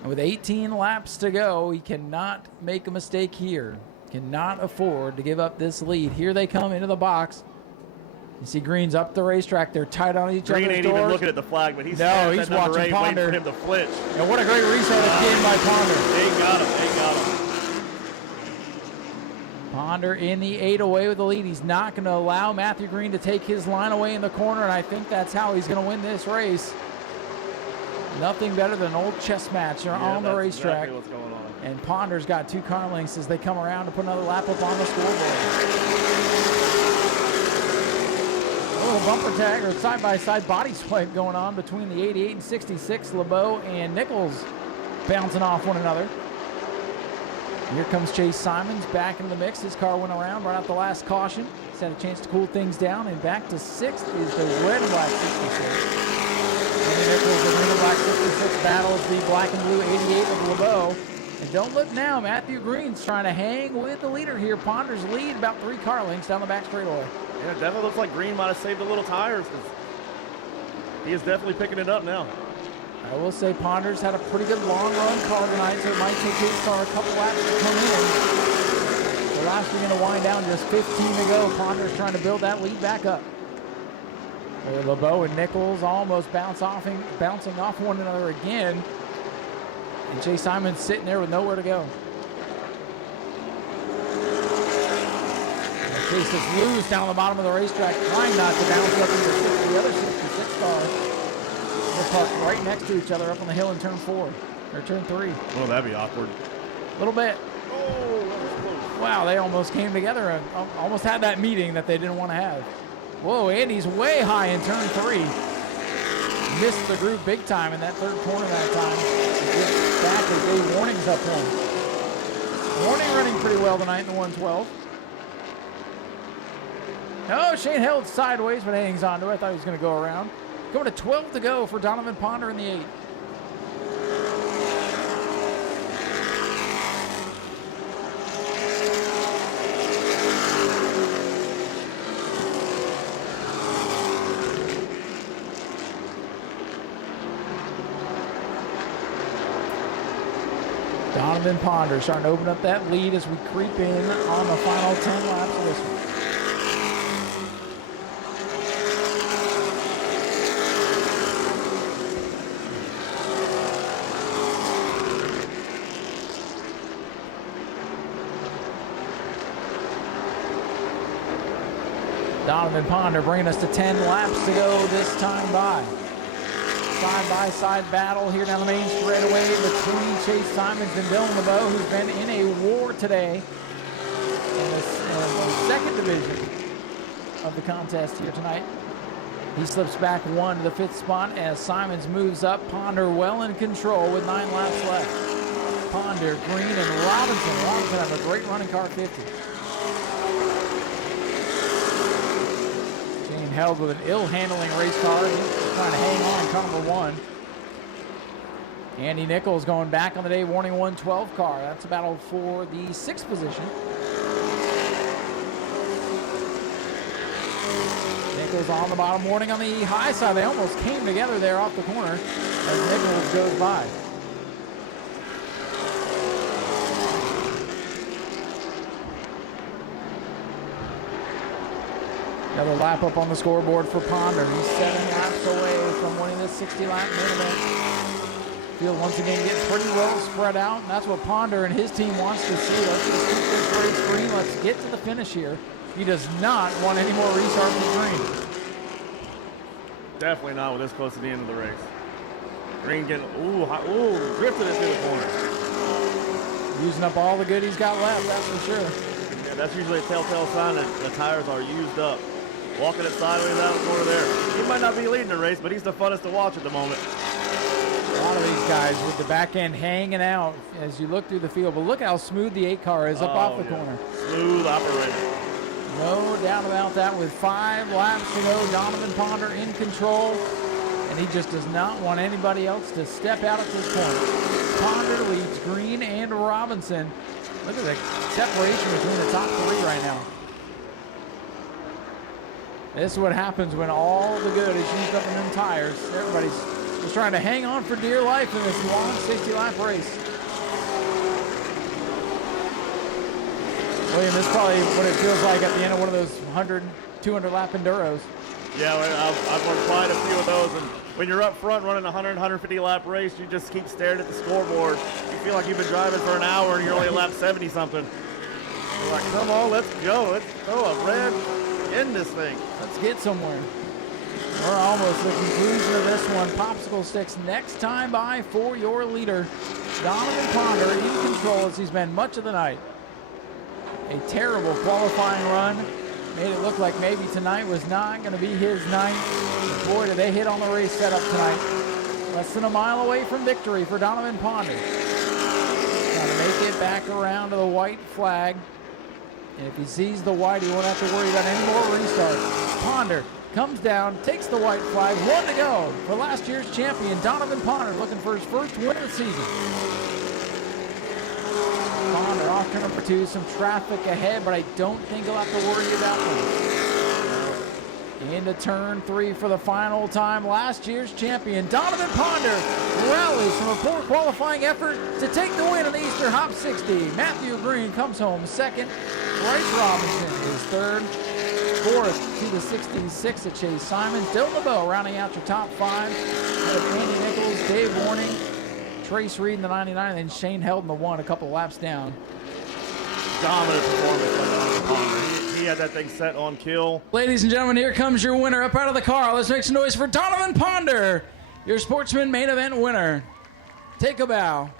And with 18 laps to go, he cannot make a mistake here. Cannot afford to give up this lead. Here they come into the box. You see Green's up the racetrack. They're tight on each other's doors. Green ain't even looking at the flag, but he's watching Ponder. Waiting for him to flinch. And what a great restart again by Ponder. They got him. Ponder in the 8 away with the lead. He's not going to allow Matthew Green to take his line away in the corner, and I think that's how he's going to win this race. Nothing better than an old chess match on the racetrack. Exactly what's going on. And Ponder's got 2 car lengths as they come around to put another lap up on the scoreboard. A little bumper tag or side-by-side body swipe going on between the 88 and 66. LeBeau and Nichols bouncing off one another. Here comes Chase Simons back into the mix. His car went around right out the last caution. He's had a chance to cool things down. And back to 6th is the red and black 66. And Nichols, the green and black 66 battles the black and blue 88 of LeBeau. And don't look now, Matthew Green's trying to hang with the leader here. Ponder's lead about 3 car lengths down the back straightaway. Yeah, it definitely looks like Green might have saved the little tires. He is definitely picking it up now. I will say Ponder's had a pretty good long run car tonight, so it might take his car a couple laps to come in. The laps are going to wind down, just 15 to go. Ponder's trying to build that lead back up. LeBeau and Nichols almost bouncing off one another again. And Jay Simon's sitting there with nowhere to go. Chase is loose down the bottom of the racetrack, trying not to bounce up into the other 66 car. They're parked right next to each other up on the hill in turn 4, or turn 3. Oh, that'd be awkward. A little bit. Wow, they almost came together and almost had that meeting that they didn't want to have. Whoa, Andy's way high in turn 3. Missed the group big time in that third corner that time. Gets back as Dave Warning's up one. Warning running pretty well tonight in the 112. Oh, Shane held sideways, but hangs on to it. I thought he was going to go around. Going to 12 to go for Donovan Ponder in the 8. Donovan Ponder starting to open up that lead as we creep in on the final 10 laps of this one. Donovan Ponder bringing us to 10 laps to go this time by. Side-by-side battle here down the main straightaway between Chase Simons and Dylan LeBeau, who's been in a war today in the second division of the contest here tonight. He slips back one to the 5th spot as Simons moves up. Ponder well in control with 9 laps left. Ponder, Green, and Robinson. Robinson have a great running car 50. Held with an ill-handling race car. He's trying to hang on in car number 1. Andy Nichols going back on the day, Warning 112 car. That's a battle for the 6th position. Nichols on the bottom, Warning on the high side. They almost came together there off the corner as Nichols goes by. Another lap up on the scoreboard for Ponder. He's 7 laps away from winning this 60-lap main event. Field once again getting pretty well spread out, and that's what Ponder and his team wants to see. Let's just keep this race green. Let's get to the finish here. He does not want any more restarts with Green. Definitely not with this close to the end of the race. Green getting, drifted it through the corner. Using up all the good he's got left, that's for sure. Yeah, that's usually a telltale sign that the tires are used up. Walking it sideways out the corner there. He might not be leading the race, but he's the funnest to watch at the moment. A lot of these guys with the back end hanging out as you look through the field. But look how smooth the 8 car is up off the corner. Smooth operator. No doubt about that. With 5 laps to go, Donovan Ponder in control. And he just does not want anybody else to step out at this point. Ponder leads Green and Robinson. Look at the separation between the top 3 right now. This is what happens when all the good is used up in them tires. Everybody's just trying to hang on for dear life in this long 60-lap race. William, this is probably what it feels like at the end of one of those 100, 200-lap enduros. Yeah, I've won quite a few of those. And when you're up front running a 100, 150-lap race, you just keep staring at the scoreboard. You feel like you've been driving for an hour and you're only at lap 70-something. You're like, come on, let's go. Let's throw a red in this thing. Let's get somewhere. We're almost at the conclusion of this one. Popsicle sticks next time by for your leader. Donovan Ponder in control as he's been much of the night. A terrible qualifying run. Made it look like maybe tonight was not going to be his night. But boy, did they hit on the race setup tonight. Less than a mile away from victory for Donovan Ponder. Trying to make it back around to the white flag. And if he sees the white, he won't have to worry about any more restarts. Ponder comes down, takes the white flag. 1 to go for last year's champion, Donovan Ponder, looking for his first win of the season. Ponder off turn number 2, some traffic ahead, but I don't think he'll have to worry about them. into turn 3 for the final time. Last year's champion, Donovan Ponder, rallies from a poor qualifying effort to take the win in the Easter Hop 60. Matthew Green comes home second. Bryce Robinson is third. Fourth to the 66 at Chase Simons. Dylan LeBeau rounding out your top 5. Ahead of Andy Nichols, Dave Warning, Trace Reed in the 99, and then Shane Held in the 1, a couple laps down. Dominant performance by Donovan Ponder. He had that thing set on kill. Ladies and gentlemen, here comes your winner up out of the car. Let's make some noise for Donovan Ponder, your Sportsman main event winner. Take a bow.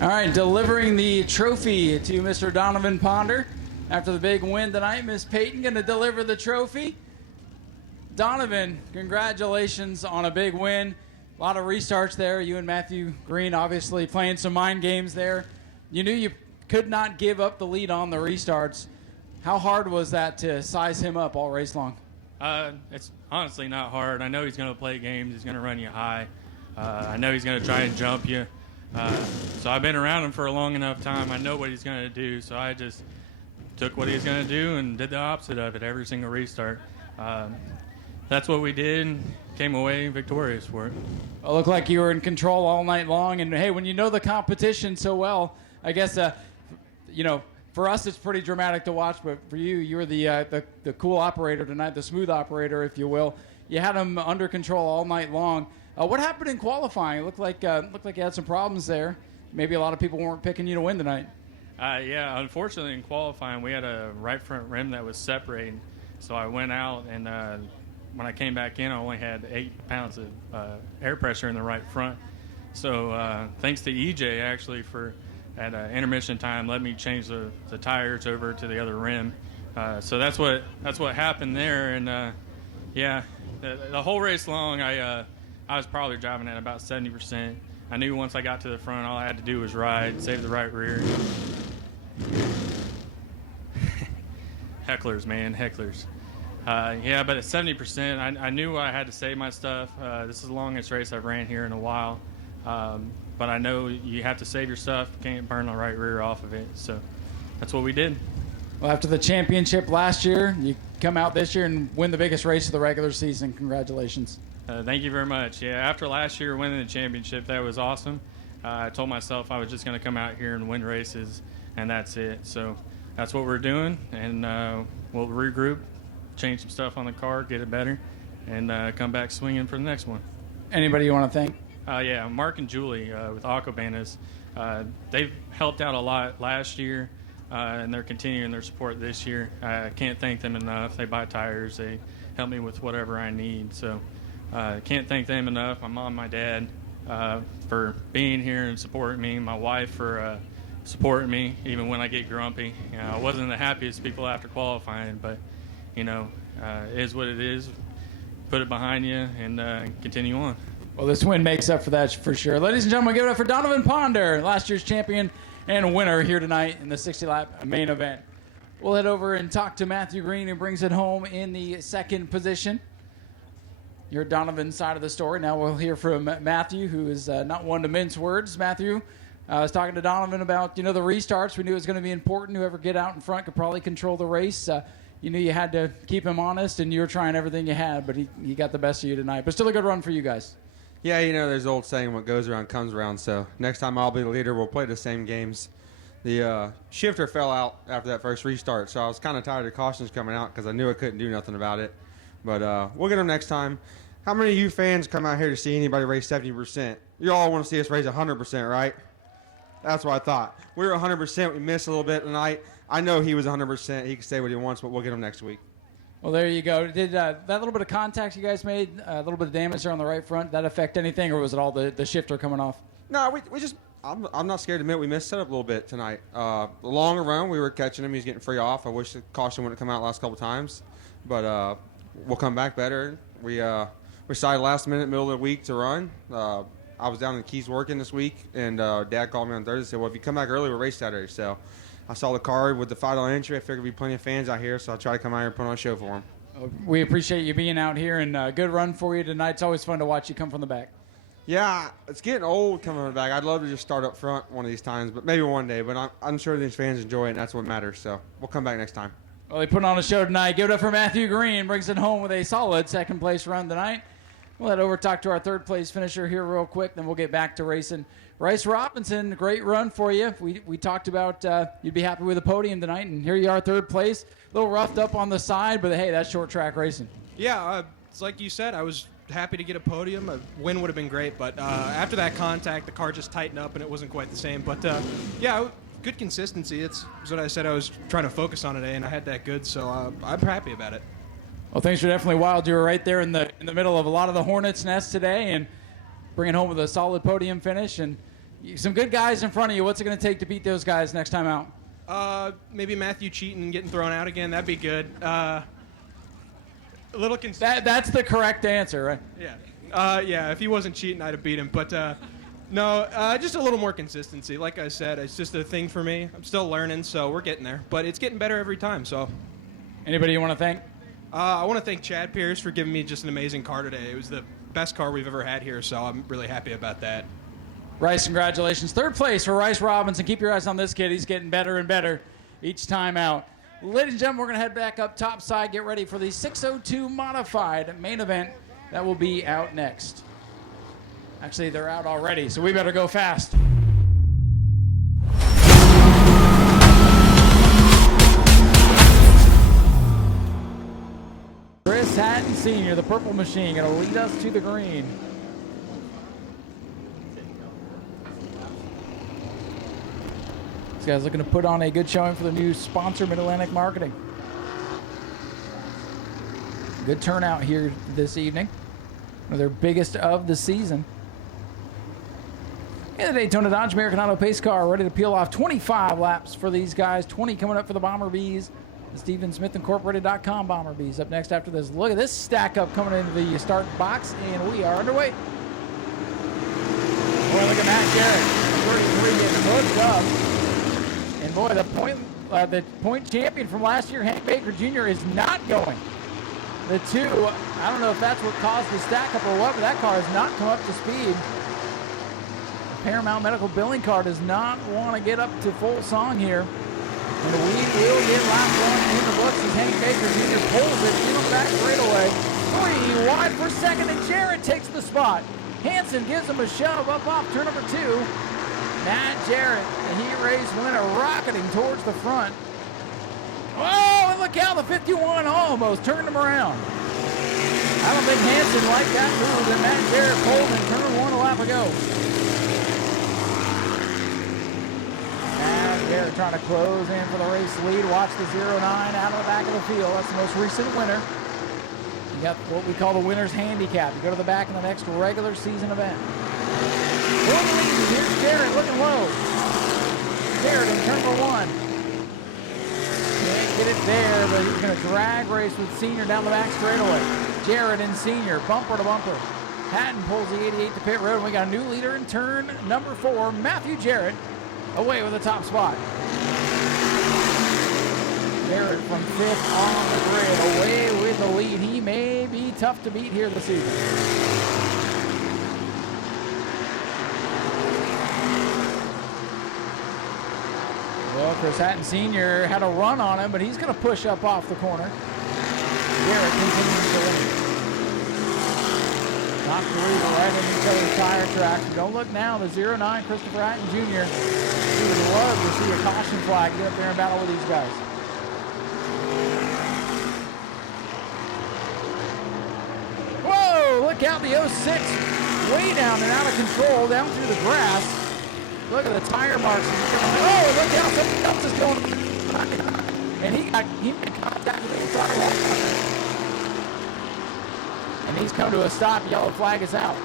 All right, delivering the trophy to Mr. Donovan Ponder. After the big win tonight, Miss Peyton going to deliver the trophy. Donovan, congratulations on a big win. A lot of restarts there. You and Matthew Green obviously playing some mind games there. You knew you could not give up the lead on the restarts. How hard was that to size him up all race long? It's honestly not hard. I know he's going to play games. He's going to run you high. I know he's going to try and jump you. So I've been around him for a long enough time. I know what he's going to do. So I just took what he's going to do and did the opposite of it every single restart. That's what we did and came away victorious for it. It looked like you were in control all night long. And, hey, when you know the competition so well, I guess, for us it's pretty dramatic to watch. But for you, you were the cool operator tonight, the smooth operator, if you will. You had him under control all night long. What happened in qualifying? It looked like you had some problems there. Maybe a lot of people weren't picking you to win tonight. Yeah, unfortunately in qualifying we had a right front rim that was separating. So I went out and when I came back in I only had 8 pounds of air pressure in the right front. So thanks to EJ actually for at intermission time let me change the tires over to the other rim. So that's what happened there. And the whole race long I was probably driving at about 70%. I knew once I got to the front, all I had to do was ride, save the right rear. Hecklers, man, hecklers. But at 70%, I knew I had to save my stuff. This is the longest race I've ran here in a while. But I know you have to save your stuff. You can't burn the right rear off of it. So that's what we did. Well, after the championship last year, you come out this year and win the biggest race of the regular season. Congratulations. Thank you very much. Yeah, after last year winning the championship, that was awesome. I told myself I was just going to come out here and win races, and that's it. So that's what we're doing, and we'll regroup, change some stuff on the car, get it better, and come back swinging for the next one. Anybody you want to thank? Mark and Julie with Aquabanas. They've helped out a lot last year, and they're continuing their support this year. I can't thank them enough. They buy tires. They help me with whatever I need. So can't thank them enough. My mom, my dad for being here and supporting me. My wife for supporting me even when I get grumpy. I wasn't the happiest people after qualifying, but it is what it is. Put it behind you and continue on. Well, this win makes up for that for sure. Ladies and gentlemen, give it up for Donovan Ponder, last year's champion and winner here tonight in the 60-lap main event. We'll head over and talk to Matthew Green, who brings it home in the second position. You heard Donovan's side of the story. Now we'll hear from Matthew, who is not one to mince words. Matthew, I was talking to Donovan about, the restarts. We knew it was going to be important. Whoever get out in front could probably control the race. You knew you had to keep him honest, and you were trying everything you had, but he got the best of you tonight. But still a good run for you guys. Yeah, there's the old saying, what goes around comes around. So next time I'll be the leader. We'll play the same games. The shifter fell out after that first restart, so I was kind of tired of cautions coming out because I knew I couldn't do nothing about it. But we'll get them next time. How many of you fans come out here to see anybody race 70%? You all want to see us raise 100%, right? That's what I thought. We were 100%. We missed a little bit tonight. I know he was 100%. He can say what he wants, but we'll get him next week. Well, there you go. Did that little bit of contact you guys made, a little bit of damage there on the right front, that affect anything, or was it all the shifter coming off? No, we just I'm not scared to admit we missed setup a little bit tonight. The longer run, we were catching him. He's getting free off. I wish the caution wouldn't come out last couple times, but we'll come back better. We decided last minute, middle of the week to run. I was down in the Keys working this week, and Dad called me on Thursday and said, well, if you come back early, we'll race Saturday. So I saw the card with the $5 entry. I figured there'd be plenty of fans out here, so I'll try to come out here and put on a show for them. We appreciate you being out here, and good run for you tonight. It's always fun to watch you come from the back. Yeah, it's getting old coming back. I'd love to just start up front one of these times, but maybe one day. But I'm sure these fans enjoy it, and that's what matters. So we'll come back next time. Well, they put on a show tonight. Give it up for Matthew Green. Brings it home with a solid second-place run tonight. We'll head over talk to our third-place finisher here real quick, then we'll get back to racing. Bryce Robinson, great run for you. We talked about you'd be happy with the podium tonight, and here you are, third place. A little roughed up on the side, but, hey, that's short track racing. Yeah, it's like you said, I was happy to get a podium. A win would have been great, but after that contact, the car just tightened up and it wasn't quite the same. But yeah, good consistency. It's what I said I was trying to focus on today, and I had that good, so I'm happy about it. Well, things are definitely wild. You were right there in the middle of a lot of the Hornets' nest today, and bringing home with a solid podium finish, and some good guys in front of you. What's it going to take to beat those guys next time out? Maybe Matthew cheating and getting thrown out again. That'd be good. A little that's the correct answer, right? Yeah. Yeah, if he wasn't cheating, I'd have beat him. But no, just a little more consistency. Like I said, it's just a thing for me. I'm still learning, so we're getting there. But it's getting better every time, so. Anybody you want to thank? I want to thank Chad Pierce for giving me just an amazing car today. It was the best car we've ever had here, so I'm really happy about that. Rice, congratulations. Third place for Rice Robinson. Keep your eyes on this kid. He's getting better and better each time out. Ladies and gentlemen, we're going to head back up top side. Get ready for the 602 modified main event that will be out next. Actually, they're out already, so we better go fast. Chris Hatton Sr., the Purple Machine, going to lead us to the green. This guy's looking to put on a good showing for the new sponsor, Mid-Atlantic Marketing. Good turnout here this evening. One of their biggest of the season. And the Daytona Dodge American Auto Pace car ready to peel off 25 laps for these guys. 20 coming up for the Bomber Bees. The Stephen Smith Incorporated.com Bomber Bees up next after this. Look at this stack up coming into the start box, and we are underway. Boy, look at Matt Garrett. 33 getting hooked up. And boy, the point champion from last year, Hank Baker Jr., is not going. The two, I don't know if that's what caused the stack up or what, but that car has not come up to speed. The Paramount Medical Billing car does not want to get up to full song here. And we will get lap one in the books as Hank Baker Jr. pulls it in the back straightaway. 3 wide for second, and Jarrett takes the spot. Hansen gives him a shove up off turn number 2. Matt Jarrett, the heat race winner, rocketing towards the front. Oh, and look how the 51 almost turned him around. I don't think Hansen liked that move, and Matt Jarrett pulled in turn 1 a lap ago. Matt Jarrett trying to close in for the race lead. Watch the 09 out of the back of the field. That's the most recent winner. You got what we call the winner's handicap. You go to the back in the next regular season event. Here's Jarrett looking low. Jarrett in turn number 1. Can't get it there, but he's going to drag race with Senior down the back straightaway. Jarrett and Senior, bumper to bumper. Hatton pulls the 88 to pit road, and we got a new leader in turn number 4, Matthew Jarrett, away with the top spot. Jarrett from 5th on the grid, away with the lead. He may be tough to beat here this season. Well, Chris Hatton Sr. had a run on him, but he's going to push up off the corner. Garrett continues to lead. Top 3 right in each other's tire tracks. Don't look now, the 09 Christopher Hatton Jr. He would love to see a caution flag get up there and battle with these guys. Whoa, look out, the 06 way down and out of control, down through the grass. Look at the tire marks. Oh, look out, something else is going. And he made contact with the tire. And he's come to a stop. Yellow flag is out.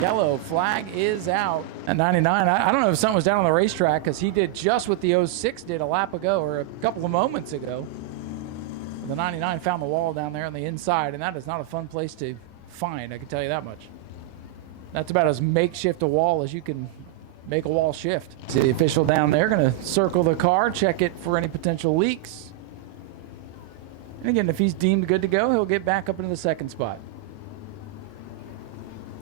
Yellow flag is out at 99. I don't know if something was down on the racetrack because he did just what the 06 did a lap ago or a couple of moments ago. The 99 found the wall down there on the inside, and that is not a fun place to find, I can tell you that much. That's about as makeshift a wall as you can make a wall shift. See the official down there going to circle the car, check it for any potential leaks. And again, if he's deemed good to go, he'll get back up into the second spot.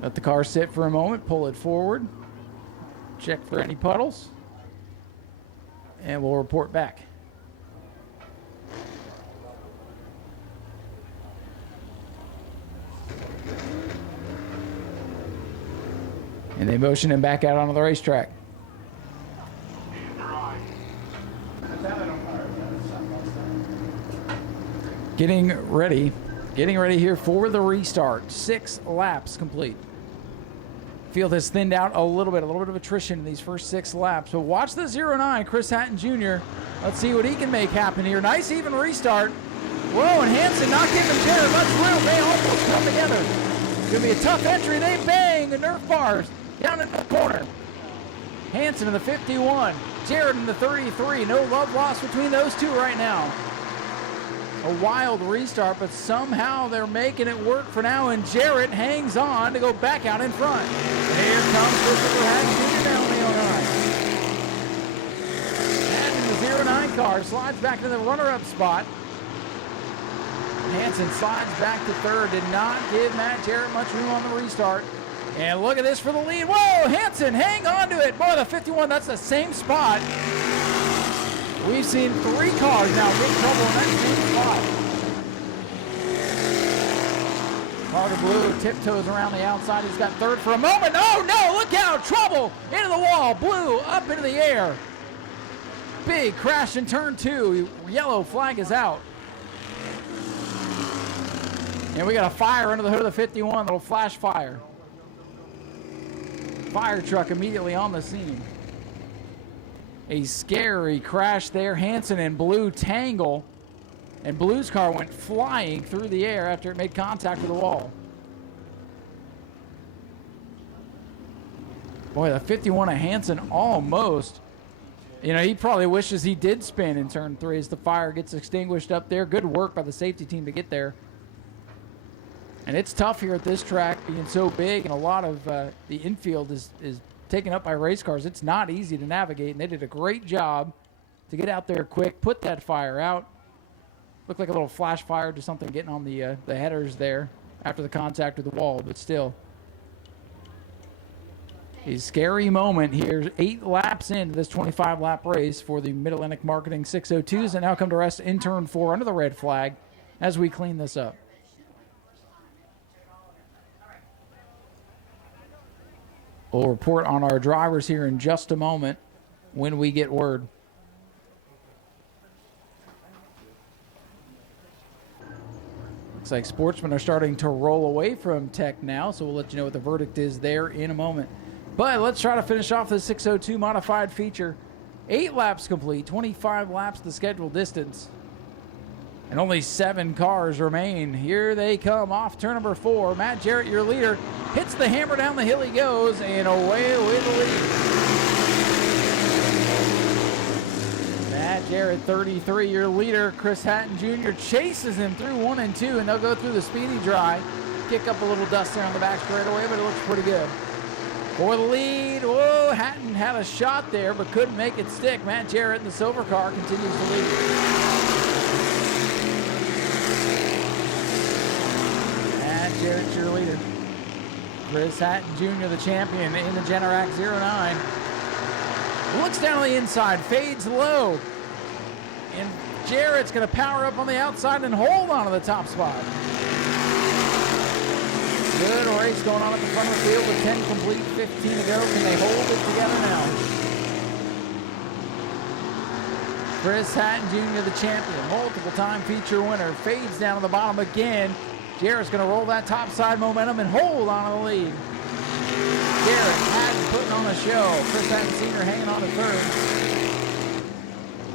Let the car sit for a moment, pull it forward, check for any puddles, and we'll report back. And they motion him back out onto the racetrack. Getting ready here for the restart. 6 laps complete. Field has thinned out a little bit of attrition in these first 6 laps. But watch the 09, Chris Hatton Jr. Let's see what he can make happen here. Nice even restart. Whoa, and Hansen not giving Jared much room. They almost come together. It's going to be a tough entry. They bang the Nerf bars down in the corner. Hansen in the 51. Jared in the 33. No love lost between those two right now. A wild restart, but somehow they're making it work for now, and Jarrett hangs on to go back out in front. And here comes Christopher Hatton Jr. down the 09. Hatton in the 09 car slides back to the runner-up spot. Hansen slides back to third, did not give Matt Jarrett much room on the restart. And look at this for the lead. Whoa, Hansen, hang on to it. Boy, the 51, that's the same spot. We've seen 3 cars now get trouble in that same spot. Carter Blue tiptoes around the outside. He's got third for a moment. Oh, no, look out. Trouble into the wall. Blue up into the air. Big crash in turn 2. Yellow flag is out. And we got a fire under the hood of the 51. Little flash fire. Fire truck immediately on the scene. A scary crash there. Hansen and Blue tangle. And Blue's car went flying through the air after it made contact with the wall. Boy, the 51 of Hansen almost. You know, he probably wishes he did spin in turn 3 as the fire gets extinguished up there. Good work by the safety team to get there. And it's tough here at this track being so big, and a lot of the infield is taken up by race cars. It's not easy to navigate, and they did a great job to get out there quick, put that fire out. Looked like a little flash fire, just something getting on the headers there after the contact with the wall, but still. A scary moment here. 8 laps into this 25-lap race for the Mid-Atlantic Marketing 602s, and now come to rest in turn 4 under the red flag as we clean this up. We'll report on our drivers here in just a moment when we get word. Looks like Sportsmen are starting to roll away from Tech now, so we'll let you know what the verdict is there in a moment. But let's try to finish off the 602 modified feature. 8 laps complete, 25 laps the scheduled distance. And only 7 cars remain. Here they come off turn number 4. Matt Jarrett, your leader, hits the hammer down the hill he goes, and away with the lead. Matt Jarrett, 33, your leader. Chris Hatton Jr. chases him through 1 and 2, and they'll go through the speedy dry. Kick up a little dust there on the back straightaway, but it looks pretty good. For the lead, whoa, Hatton had a shot there, but couldn't make it stick. Matt Jarrett in the silver car continues to lead. Jarrett, your leader. Chris Hatton Jr., the champion in the Generac 09. Looks down on the inside, fades low. And Jarrett's going to power up on the outside and hold on to the top spot. Good race going on at the front of the field with 10 complete, 15 to go. Can they hold it together now? Chris Hatton Jr., the champion, multiple-time feature winner, fades down to the bottom again. Jarrett's going to roll that top side momentum and hold on to the lead. Jarrett Hatton putting on a show. Chris Hatton Sr. hanging on to third.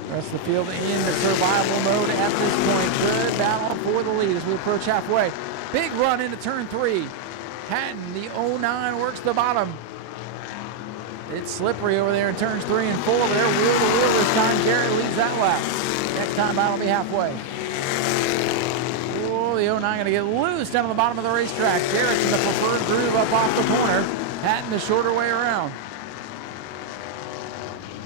The rest of the field in the survival mode at this point. Good battle for the lead as we approach halfway. Big run into turn 3. Hatton, the 09, works the bottom. It's slippery over there in turns 3 and 4, but they're wheel to wheel this time. Jarrett leads that lap. Next time out will be halfway. Oh, the 09 going to get loose down to the bottom of the racetrack. Jarrett's in the preferred groove up off the corner. Hatton the shorter way around.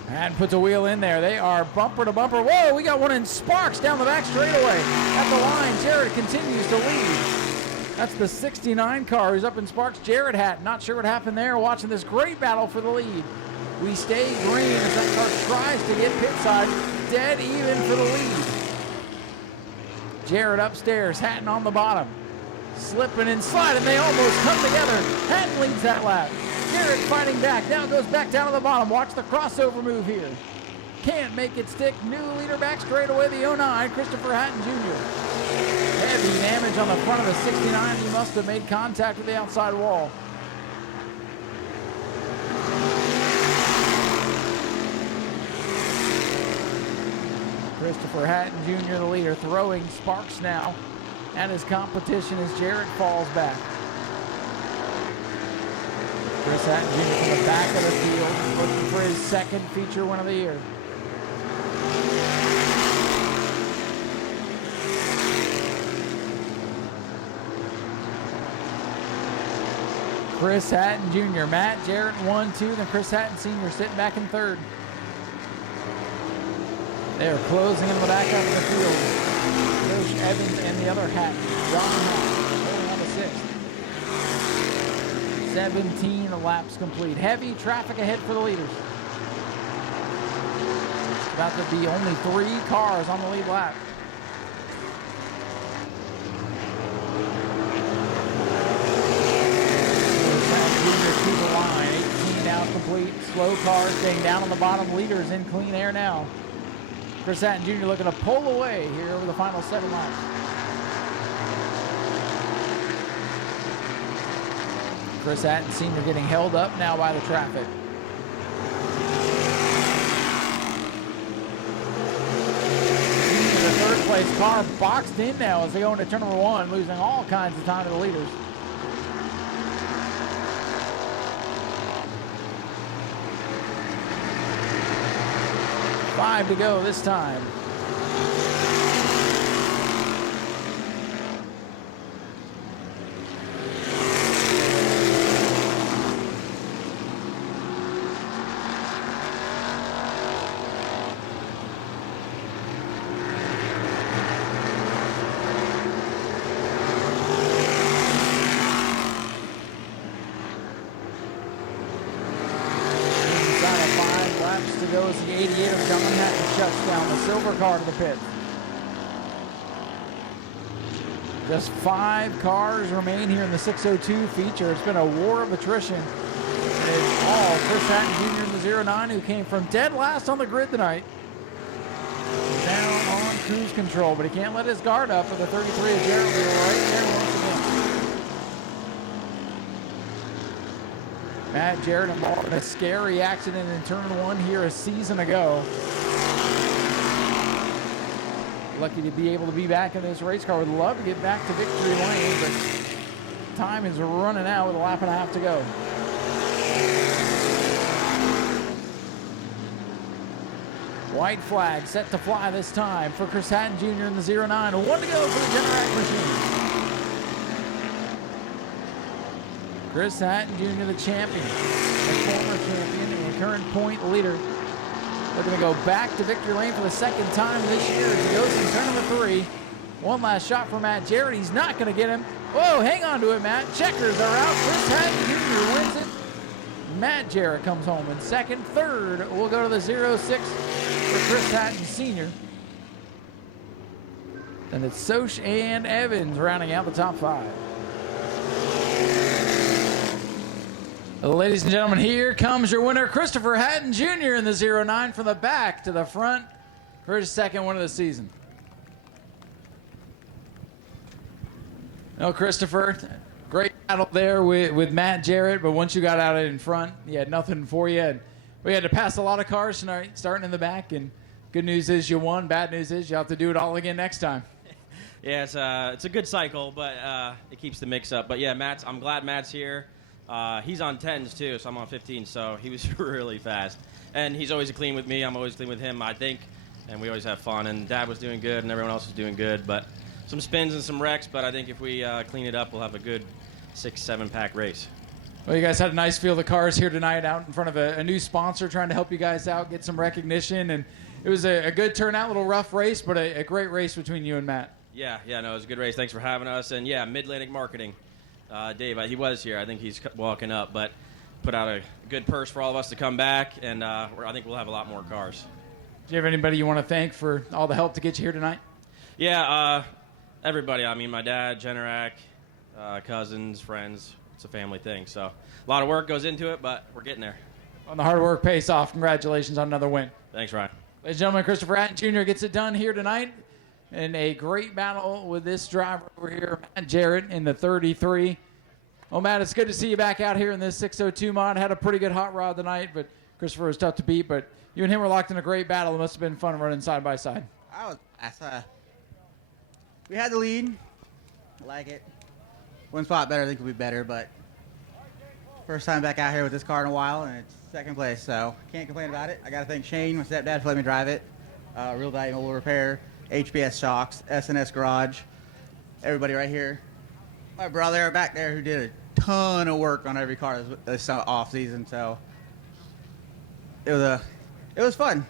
Hatton puts a wheel in there. They are bumper to bumper. Whoa, we got one in Sparks down the back straightaway. At the line, Jarrett continues to lead. That's the 69 car who's up in Sparks. Jarrett Hatton, not sure what happened there. Watching this great battle for the lead. We stay green as that car tries to get pit side. Dead even for the lead. Jarrett upstairs, Hatton on the bottom. Slipping and sliding, they almost come together. Hatton leads that lap. Jarrett fighting back, now goes back down to the bottom. Watch the crossover move here. Can't make it stick. New leader back straight away, the 09, Christopher Hatton Jr. Heavy damage on the front of the 69. He must have made contact with the outside wall. Christopher Hatton Jr., the leader, throwing Sparks now at his competition as Jarrett falls back. Chris Hatton Jr. from the back of the field, looking for his second feature win of the year. Chris Hatton Jr., Matt Jarrett in 1, 2, then Chris Hatton Sr. sitting back in third. They're closing in the back out of the field. Coach Evans and the other Hatton, John Hatton, going on to 6th. 17 laps complete. Heavy traffic ahead for the leaders. About to be only 3 cars on the lead lap. To the line, 18 now complete. Slow car staying down on the bottom. Leaders in clean air now. Chris Hatton Jr. looking to pull away here over the final 7 laps. Chris Hatton Sr. getting held up now by the traffic. The third place car boxed in now as they go into turn number 1, losing all kinds of time to the leaders. 5 to go this time. Goes the 88 of John Hatton shuts down the silver car to the pit. Just 5 cars remain here in the 602 feature. It's been a war of attrition. It's all Chris Hatton Jr. in the 09 who came from dead last on the grid tonight. Down on cruise control, but he can't let his guard up for the 33 of Jarrett Wheel right there once again. Matt Jarrett involved in a scary accident in turn 1 here a season ago. Lucky to be able to be back in this race car. Would love to get back to victory lane, but time is running out with a lap and a half to go. White flag set to fly this time for Chris Hatton Jr. in the 09. 1 to go for the Generac machine. Chris Hatton Jr., the champion, the former champion, and the current point leader. Looking to go back to victory lane for the second time this year as he goes in turn number 3. One last shot for Matt Jarrett. He's not going to get him. Whoa, hang on to it, Matt. Checkers are out. Chris Hatton Jr. wins it. Matt Jarrett comes home in second. Third, we'll go to the 06 for Chris Hatton Sr. And it's Soch and Evans rounding out the top 5. Ladies and gentlemen, here comes your winner, Christopher Hatton Jr. in the 09 from the back to the front for his second win of the season. No, Christopher, great battle there with Matt Jarrett, but once you got out in front, he had nothing for you. And we had to pass a lot of cars tonight, starting in the back, and good news is you won. Bad news is you have to do it all again next time. Yeah, it's a good cycle, but it keeps the mix up. But yeah, I'm glad Matt's here. He's on 10s too, so I'm on 15s, so he was really fast. And he's always clean with me. I'm always clean with him, I think. And we always have fun. And Dad was doing good, and everyone else was doing good. But some spins and some wrecks, but I think if we clean it up, we'll have a good 6-7 pack race. Well, you guys had a nice field of cars here tonight out in front of a new sponsor trying to help you guys out, get some recognition. And it was a good turnout, a little rough race, but a great race between you and Matt. Yeah, no, it was a good race. Thanks for having us. And yeah, Mid-Atlantic Marketing. Dave, he was here. I think he's walking up, but put out a good purse for all of us to come back, and I think we'll have a lot more cars. Do you have anybody you want to thank for all the help to get you here tonight? Yeah, everybody. I mean, my dad, Generac, cousins, friends. It's a family thing. So a lot of work goes into it, but we're getting there. Well, the hard work pays off. Congratulations on another win. Thanks, Ryan. Ladies and gentlemen, Christopher Hatton Jr. gets it done here tonight in a great battle with this driver over here, Matt Jarrett, in the 33. Well, Matt, it's good to see you back out here in this 602 mod. Had a pretty good hot rod tonight, but Christopher was tough to beat. But you and him were locked in a great battle. It must have been fun running side by side. We had the lead. I like it. One spot better, I think we'll be better, but first time back out here with this car in a while, and it's second place, so can't complain about it. I got to thank Shane, my stepdad, for letting me drive it. Real Valuable Repair, HBS Shocks, SNS Garage, everybody right here. My brother back there who did a ton of work on every car this off season, so it was fun.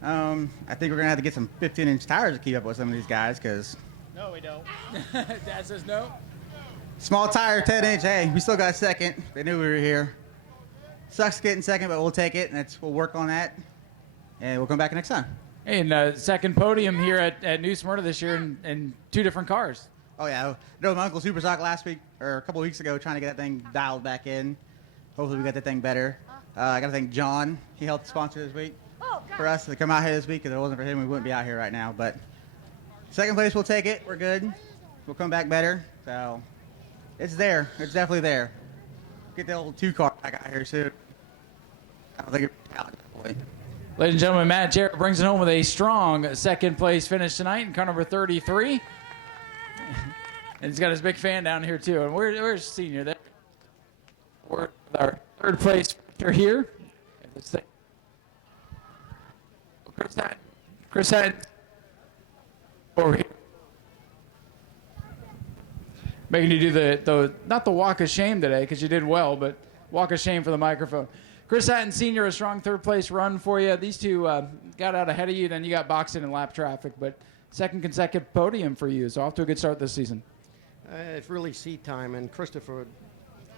I think we're gonna have to get some 15-inch tires to keep up with some of these guys, because no, we don't. Dad says no. Small tire, 10-inch. Hey, we still got second. They knew we were here. Sucks getting second, but we'll take it, and we'll work on that, and we'll come back next time. Hey, and second podium here at New Smyrna this year in two different cars. Oh, yeah. I drove my Uncle Super Stock last week, or a couple weeks ago, trying to get that thing dialed back in. Hopefully we got that thing better. I got to thank John. He helped sponsor this week for us to come out here this week, because if it wasn't for him, we wouldn't be out here right now. But second place, we'll take it. We're good. We'll come back better. So it's there. It's definitely there. Get the old 2-car back out here soon. I don't think it's out at that point. Ladies and gentlemen, Matt Jarrett brings it home with a strong second place finish tonight in car number 33. And he's got his big fan down here, too. And where's Senior there? We're with our third place finisher here. Chris Hatton over here. Making you do the not the walk of shame today, because you did well, but walk of shame for the microphone. Chris Hatton Sr., a strong third-place run for you. These two got out ahead of you, then you got boxed in lap traffic, but second consecutive podium for you, so off to a good start this season. It's really seat time, and Christopher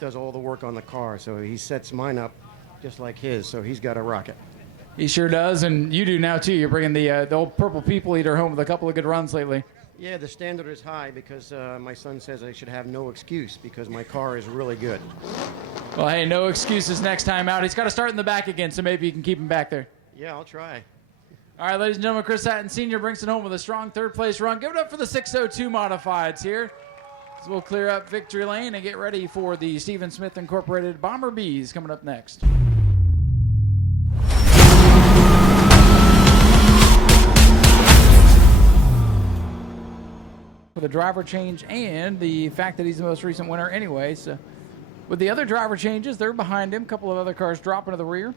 does all the work on the car, so he sets mine up just like his, so he's got a rocket. He sure does, and you do now, too. You're bringing the old Purple People Eater home with a couple of good runs lately. Yeah, the standard is high because my son says I should have no excuse because my car is really good. Well, hey, no excuses next time out. He's got to start in the back again, so maybe you can keep him back there. Yeah, I'll try. All right, ladies and gentlemen, Chris Hatton Sr. brings it home with a strong third-place run. Give it up for the 602 Modifieds here. So we'll clear up victory lane and get ready for the Stephen Smith Incorporated Bomber Bees coming up next. With a driver change and the fact that he's the most recent winner anyway. So with the other driver changes, they're behind him. A couple of other cars dropping to the rear.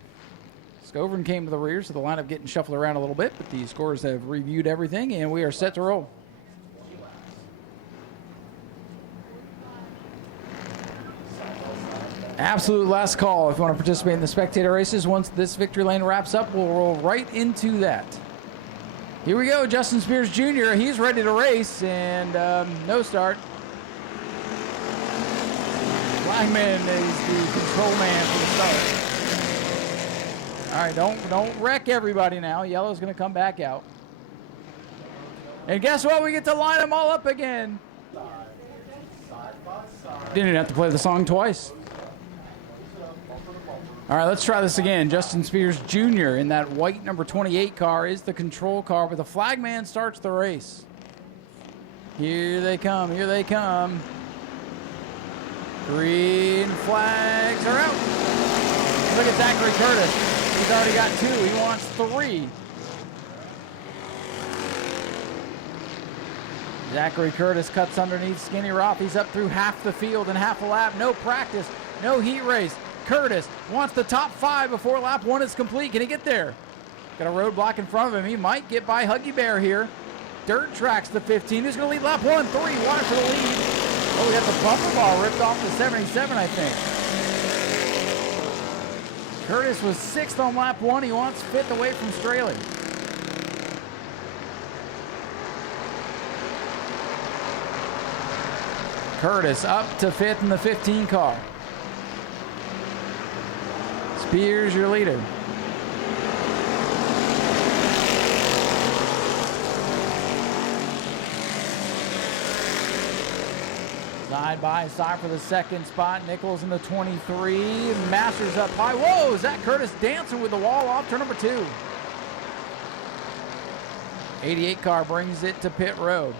Scovern came to the rear, so the lineup getting shuffled around a little bit, but the scorers have reviewed everything, and we are set to roll. Absolute last call if you want to participate in the spectator races. Once this victory lane wraps up, we'll roll right into that. Here we go, Justin Spears Jr. He's ready to race, and no start. Flagman is the control man for the start. All right, don't wreck everybody now. Yellow's going to come back out. And guess what? We get to line them all up again. Didn't even have to play the song twice. All right, let's try this again. Justin Spears Jr. in that white number 28 car is the control car, but the flagman starts the race. Here they come, here they come. Green flags are out. Look at Zachary Curtis. He's already got 2. He wants 3. Zachary Curtis cuts underneath Skinny Roth. He's up through half the field in half a lap. No practice, no heat race. Curtis wants the top 5 before lap 1 is complete. Can he get there? Got a roadblock in front of him. He might get by Huggy Bear here. Dirt tracks the 15. Who's going to lead lap 1? 3 wide for the lead. Oh, we got the bumper bar ripped off the 77, I think. Curtis was 6th on lap 1. He wants 5th away from Straley. Curtis up to 5th in the 15 car. Spears, your leader. Side by side for the second spot. Nichols in the 23. Masters up high. Whoa, Zach Curtis dancing with the wall off turn number 2. 88 car brings it to pit road.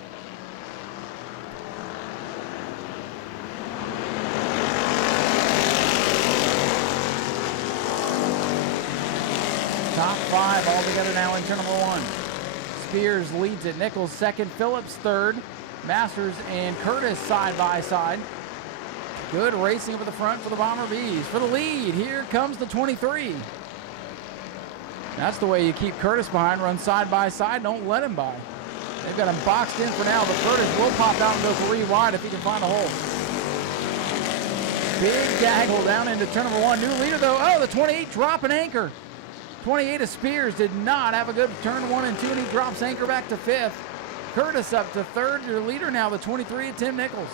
Top 5 all together now in turn number 1. Spears leads it. Nichols second. Phillips third. Masters and Curtis side by side. Good racing over the front for the Bomber Bees. For the lead, here comes the 23. That's the way you keep Curtis behind. Run side by side. Don't let him by. They've got him boxed in for now, but Curtis will pop out and go 3 wide if he can find a hole. Big gaggle down into turn number 1. New leader though. Oh, the 28 dropping anchor. 28 of Spears did not have a good turn 1 and 2, and he drops anchor back to 5th. Curtis up to 3rd. Your leader now, the 23 of Tim Nichols.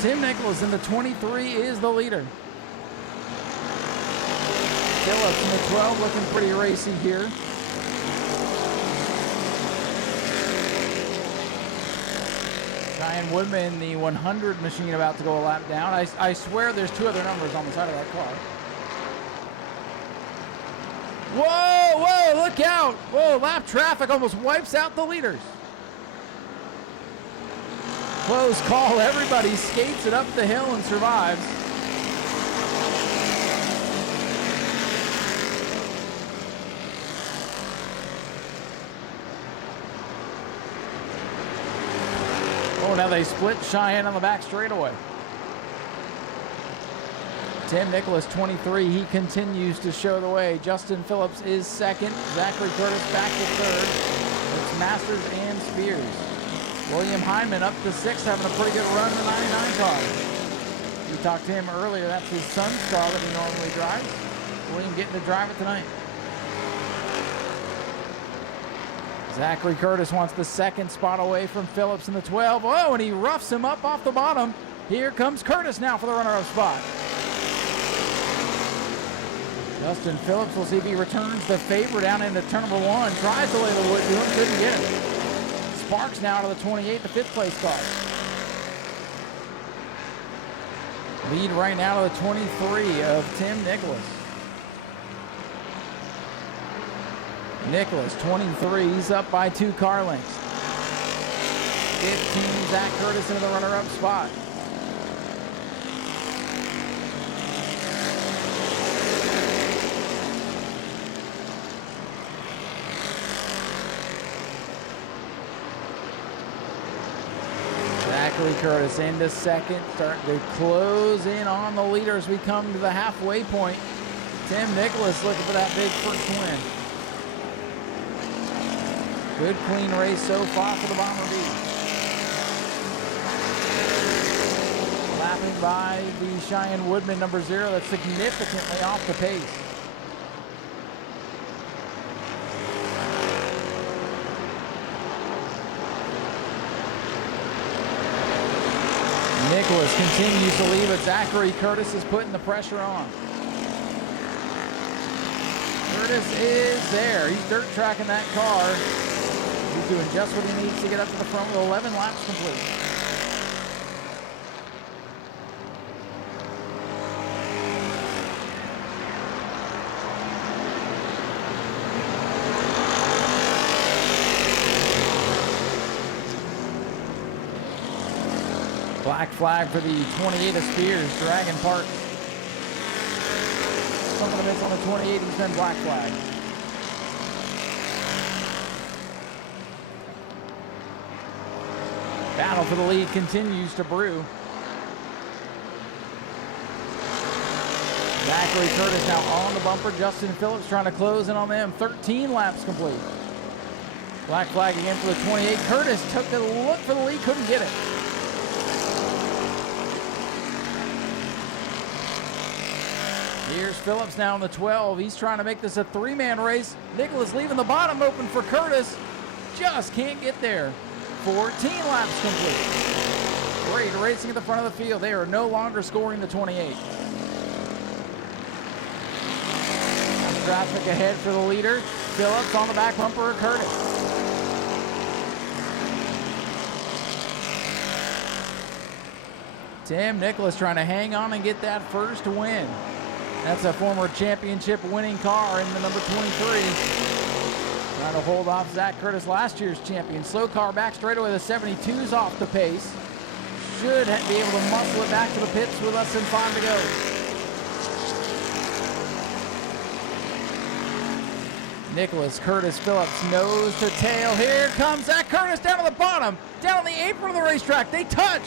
Tim Nichols in the 23 is the leader. Phillips in the 12 looking pretty racy here. Ryan Woodman, the 100 machine, about to go a lap down. I swear there's 2 other numbers on the side of that car. Whoa, whoa, look out. Whoa, lap traffic almost wipes out the leaders. Close call. Everybody skates it up the hill and survives. Oh, now they split Cheyenne on the back straightaway. Tim Nicholas, 23. He continues to show the way. Justin Phillips is 2nd. Zachary Curtis back to 3rd. It's Masters and Spears. William Hyman up to 6th, having a pretty good run in the 99 car. We talked to him earlier. That's his son's car that he normally drives. William getting to drive it tonight. Zachary Curtis wants the 2nd spot away from Phillips in the 12. Oh, and he roughs him up off the bottom. Here comes Curtis now for the runner-up spot. Justin Phillips, will see if he returns the favor down into turn number 1. Tries to lay the wood to him, couldn't get it. Sparks now to the 28, the 5th place car. Lead right now to the 23 of Tim Nicholas. Nicholas, 23, he's up by 2 car lengths. 15, Zach Curtis into the runner-up spot. Zachary Curtis into 2nd, starting to close in on the leader as we come to the halfway point. Tim Nicholas looking for that big first win. Good clean race so far for the Bomber Bees. Lapping by the Cheyenne Woodman number 0, that's significantly off the pace. Nicholas continues to lead, but Zachary Curtis is putting the pressure on. Curtis is there. He's dirt tracking that car. He's doing just what he needs to get up to the front with 11 laps complete. Black flag for the 28 of Spears, Dragon Park. Something to miss on the 28, he's been black flag. Battle for the lead continues to brew. Zachary Curtis now on the bumper. Justin Phillips trying to close in on them. 13 laps complete. Black flag again for the 28. Curtis took a look for the lead, couldn't get it. Here's Phillips now on the 12. He's trying to make this a three-man race. Nicholas leaving the bottom open for Curtis. Just can't get there. 14 laps complete. Great racing at the front of the field. They are no longer scoring the 28. Traffic ahead for the leader. Phillips on the back bumper of Curtis. Tim Nicholas trying to hang on and get that first win. That's a former championship winning car in the number 23. Trying to hold off Zach Curtis, last year's champion. Slow car back straightaway. The 72's off the pace. Should be able to muscle it back to the pits with less than 5 to go. Nicholas, Curtis, Phillips, nose to tail. Here comes Zach Curtis down to the bottom, down on the apron of the racetrack. They touch.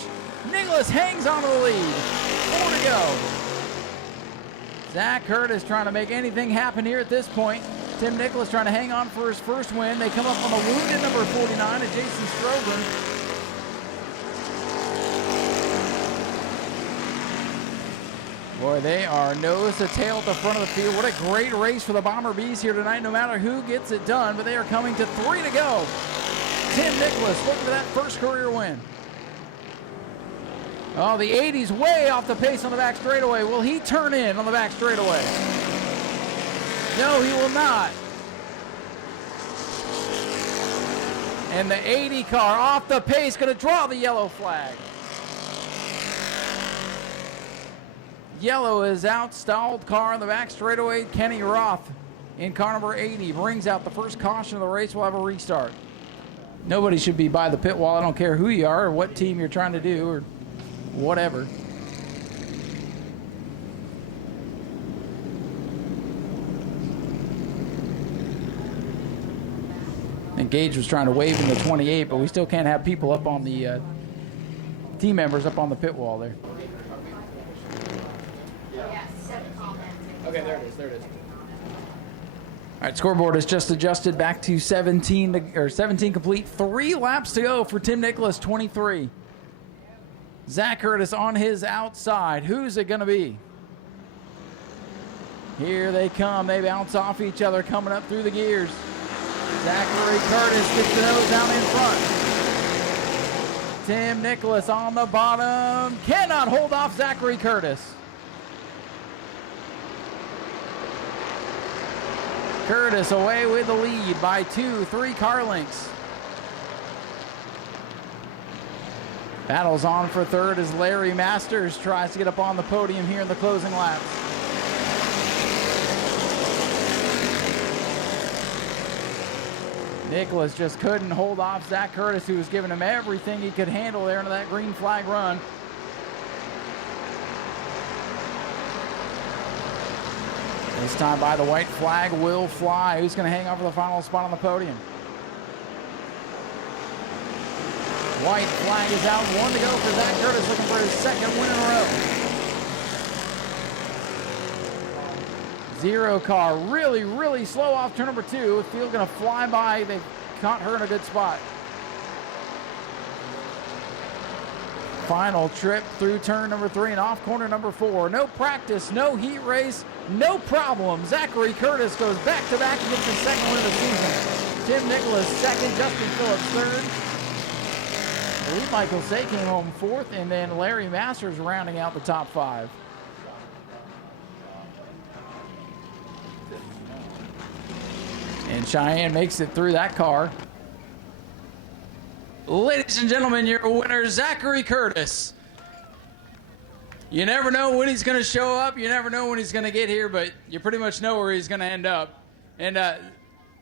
Nicholas hangs on to the lead. 4 to go. Zach Curtis trying to make anything happen here at this point. Tim Nicholas trying to hang on for his first win. They come up on the wounded number 49 at Jason Strogan. Boy, they are nose to tail at the front of the field. What a great race for the Bomber Bees here tonight, no matter who gets it done. But they are coming to 3 to go. Tim Nicholas looking for that first career win. Oh, the 80's way off the pace on the back straightaway. Will he turn in on the back straightaway? No, he will not. And the 80 car off the pace, going to draw the yellow flag. Yellow is out, stalled car on the back straightaway. Kenny Roth in car number 80 brings out the first caution of the race. We'll have a restart. Nobody should be by the pit wall. I don't care who you are or what team you're trying to do or whatever. And Gage was trying to wave in the 28, but we still can't have people up on the team members up on the pit wall there. Okay, there it is. There it is. All right, scoreboard is just adjusted back to 17 complete. 3 laps to go for Tim Nicholas, 23. Zach Curtis on his outside. Who's it going to be? Here they come. They bounce off each other coming up through the gears. Zachary Curtis gets the nose down in front. Tim Nicholas on the bottom. Cannot hold off Zachary Curtis. Curtis away with the lead by 2-3 car lengths. Battles on for third as Larry Masters tries to get up on the podium here in the closing laps. Nicholas just couldn't hold off Zach Curtis, who was giving him everything he could handle there into that green flag run. This time by the white flag will fly. Who's going to hang on for the final spot on the podium? White flag is out. 1 to go for Zach Curtis, looking for his second win in a row. Zero car, really, really slow off turn number 2. Field going to fly by. They caught her in a good spot. Final trip through turn number 3 and off corner number 4. No practice, no heat race, no problem. Zachary Curtis goes back-to-back and gets his second win of the season. Tim Nicholas second, Justin Phillips third. I believe Michael Say came home 4th, and then Larry Masters rounding out the top 5. And Cheyenne makes it through that car. Ladies and gentlemen, your winner, Zachary Curtis. You never know when he's going to show up. You never know when he's going to get here, but you pretty much know where he's going to end up. And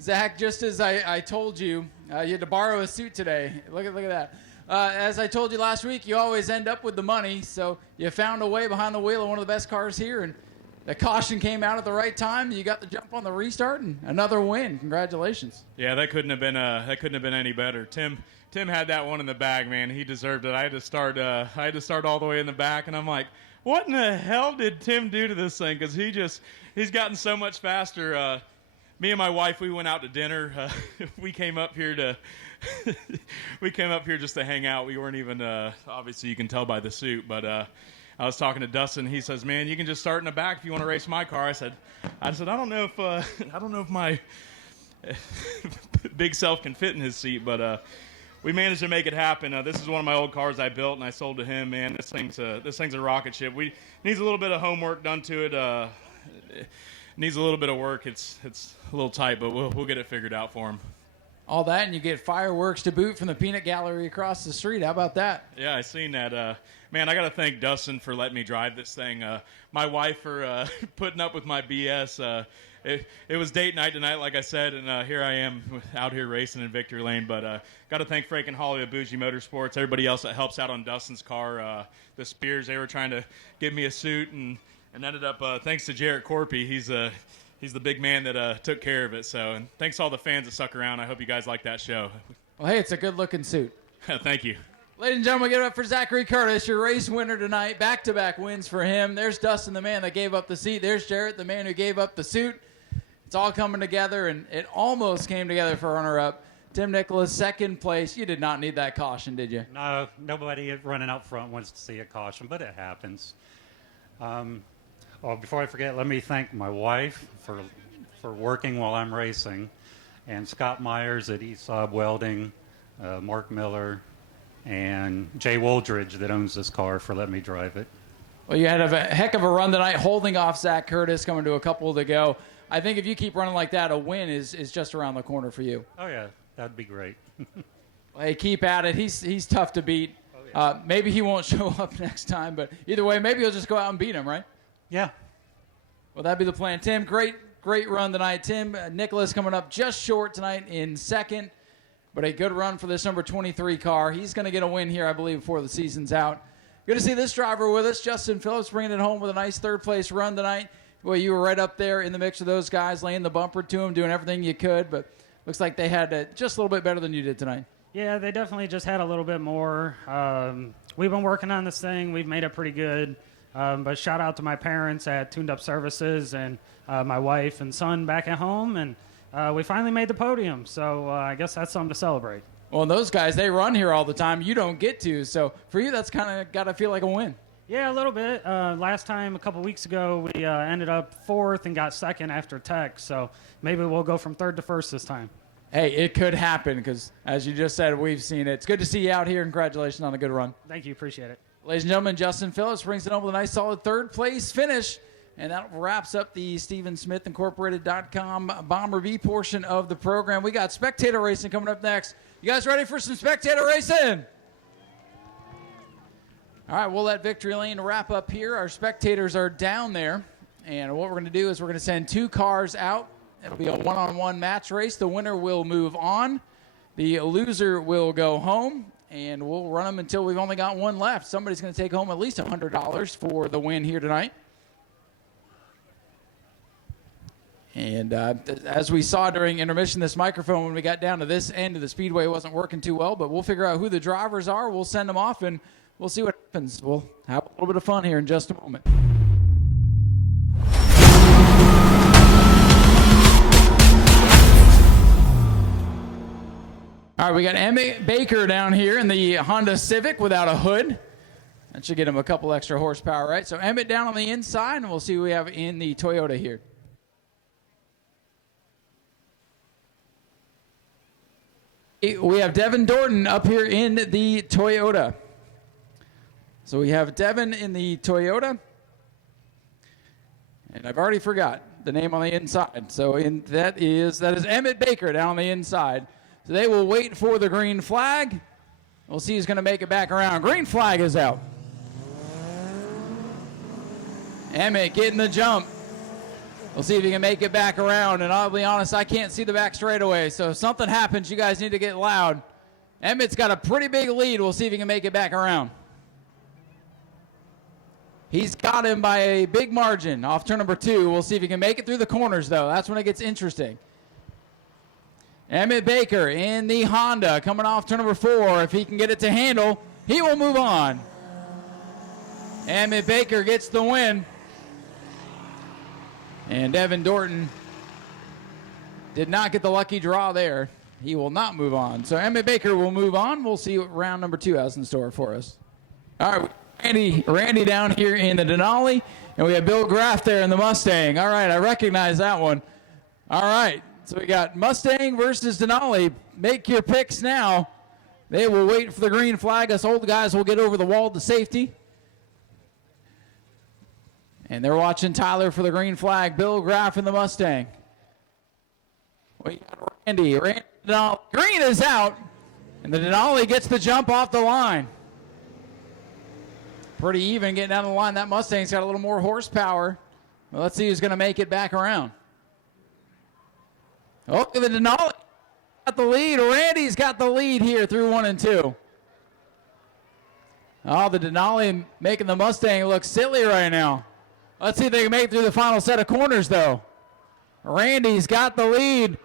Zach, just as I told you, you had to borrow a suit today. Look at that. As I told you last week, you always end up with the money, so you found a way behind the wheel of one of the best cars here, and the caution came out at the right time. You got the jump on the restart and another win. Congratulations. Yeah, that couldn't have been any better. Tim had that one in the bag, man. He deserved it. I had to start all the way in the back, and I'm like, what in the hell did Tim do to this thing? Because he's gotten so much faster. Me and my wife, we went out to dinner. We came up here just to hang out. We weren't even obviously you can tell by the suit, but I was talking to Dustin. He says, "Man, you can just start in the back if you want to race my car." I said, I don't know if my big self can fit in his seat, but we managed to make it happen. This is one of my old cars I built and I sold to him. Man, this thing's a rocket ship. Needs a little bit of homework done to it. Needs a little bit of work. It's a little tight, but we'll get it figured out for him. All that, and you get fireworks to boot from the peanut gallery across the street. How about that? Yeah, I seen that. Man, I got to thank Dustin for letting me drive this thing. My wife for putting up with my BS. It was date night tonight, like I said, and here I am out here racing in Victory Lane. But got to thank Frank and Holly of Bougie Motorsports, everybody else that helps out on Dustin's car. The Spears, they were trying to give me a suit, and ended up, thanks to Jarrett Corpy, he's the big man that took care of it. So, and thanks to all the fans that stuck around. I hope you guys like that show. Well, hey, it's a good-looking suit. Thank you. Ladies and gentlemen, give it up for Zachary Curtis, your race winner tonight. Back-to-back wins for him. There's Dustin, the man that gave up the seat. There's Jarrett, the man who gave up the suit. It's all coming together, and it almost came together for runner-up. Tim Nicholas, second place. You did not need that caution, did you? No, nobody running out front wants to see a caution, but it happens. Well, before I forget, let me thank my wife for working while I'm racing, and Scott Myers at ESOB Welding, Mark Miller, and Jay Woldridge that owns this car for letting me drive it. Well, you had a heck of a run tonight, holding off Zach Curtis, coming to a couple to go. I think if you keep running like that, a win is just around the corner for you. Oh, yeah, that'd be great. Well, hey, keep at it. He's tough to beat. Oh, yeah. Maybe he won't show up next time, but either way, maybe he'll just go out and beat him, right? Yeah. Well, that'd be the plan. Tim, great run tonight. Tim Nicholas coming up just short tonight in second, but a good run for this number 23 car. He's going to get a win here, I believe, before the season's out. Good to see this driver with us, Justin Phillips, bringing it home with a nice third-place run tonight. Well, you were right up there in the mix of those guys, laying the bumper to them, doing everything you could, but looks like they had just a little bit better than you did tonight. Yeah, they definitely just had a little bit more. We've been working on this thing. We've made it pretty good. But shout out to my parents at Tuned Up Services and my wife and son back at home, and we finally made the podium. So I guess that's something to celebrate. Well, and those guys, they run here all the time. You don't get to. So for you, that's kind of got to feel like a win. Yeah, a little bit. Last time, a couple weeks ago, we ended up fourth and got second after Tech. So maybe we'll go from third to first this time. Hey, it could happen because, as you just said, we've seen it. It's good to see you out here. Congratulations on a good run. Thank you. Appreciate it. Ladies and gentlemen, Justin Phillips brings it home with a nice, solid third-place finish. And that wraps up the StevensmithIncorporated.com Bomber B portion of the program. We got Spectator Racing coming up next. You guys ready for some Spectator Racing? All right, we'll let Victory Lane wrap up here. Our spectators are down there. And what we're going to do is we're going to send two cars out. It'll be a one-on-one match race. The winner will move on. The loser will go home. And we'll run them until we've only got one left. Somebody's going to take home at least $100 for the win here tonight. And as we saw during intermission, this microphone, when we got down to this end of the Speedway, wasn't working too well. But we'll figure out who the drivers are. We'll send them off, and we'll see what happens. We'll have a little bit of fun here in just a moment. All right, we got Emmett Baker down here in the Honda Civic without a hood. That should get him a couple extra horsepower, right? So Emmett down on the inside, and we'll see who we have in the Toyota here. We have Devin Dorton up here in the Toyota. So we have Devin in the Toyota. And I've already forgot the name on the inside. So that is Emmett Baker down on the inside. So they will wait for the green flag. We'll see who's going to make it back around. Green flag is out. Emmett getting the jump. We'll see if he can make it back around. And I'll be honest, I can't see the back straightaway. So if something happens, you guys need to get loud. Emmett's got a pretty big lead. We'll see if he can make it back around. He's got him by a big margin off turn number 2. We'll see if he can make it through the corners, though. That's when it gets interesting. Emmett Baker in the Honda coming off turn number 4. If he can get it to handle, he will move on. Emmett Baker gets the win. And Evan Dorton did not get the lucky draw there. He will not move on. So Emmett Baker will move on. We'll see what round number 2 has in store for us. All right, Randy down here in the Denali, and we have Bill Graff there in the Mustang. All right, I recognize that one. All right, so we got Mustang versus Denali. Make your picks now. They will wait for the green flag. Us old guys will get over the wall to safety. And they're watching Tyler for the green flag. Bill Graff in the Mustang. We got Randy. Denali. Green is out, and the Denali gets the jump off the line. Pretty even getting down the line. That Mustang's got a little more horsepower. Well, let's see who's going to make it back around. Oh, the Denali got the lead. Randy's got the lead here through 1 and 2. Oh, the Denali making the Mustang look silly right now. Let's see if they can make it through the final set of corners, though. Randy's got the lead.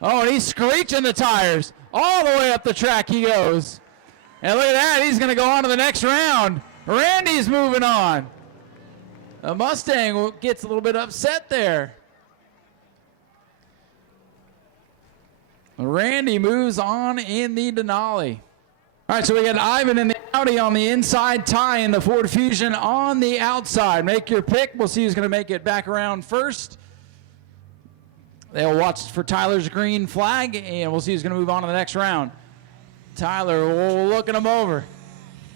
Oh, and he's screeching the tires. All the way up the track he goes. And look at that. He's going to go on to the next round. Randy's moving on. The Mustang gets a little bit upset there. Randy moves on in the Denali. All right, so we got Ivan in the Audi on the inside, Ty in the Ford Fusion on the outside. Make your pick. We'll see who's going to make it back around first. They'll watch for Tyler's green flag, and we'll see who's going to move on to the next round. Tyler looking him over.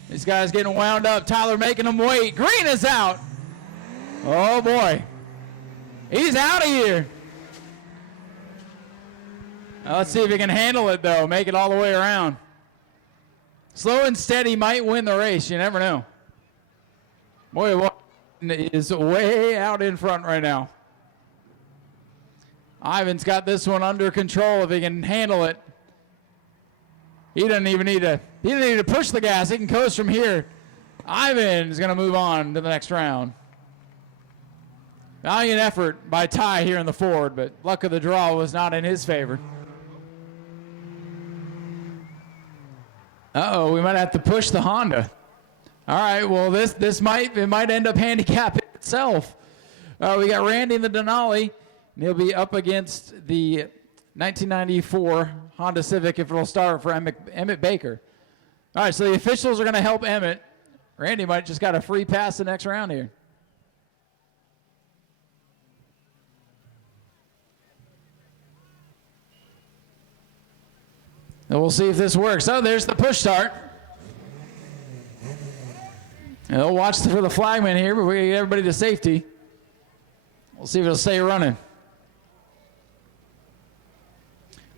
These guys getting wound up. Tyler making them wait. Green is out. Oh, boy. He's out of here. Now let's see if he can handle it, though. Make it all the way around. Slow and steady might win the race. You never know. Boy, what is way out in front right now. Ivan's got this one under control if he can handle it. He doesn't even need to push the gas. He can coast from here. Ivan is going to move on to the next round. Valiant effort by Ty here in the Ford, but luck of the draw was not in his favor. Uh-oh, we might have to push the Honda. All right, well, this might end up handicapping itself. We got Randy in the Denali, and he'll be up against the 1994 Honda Civic if it'll start for Emmett Baker. All right, so the officials are going to help Emmett. Randy might just got a free pass the next round here. And we'll see if this works. Oh, there's the push start. And they'll watch for the flagman here, but we get everybody to safety. We'll see if it'll stay running.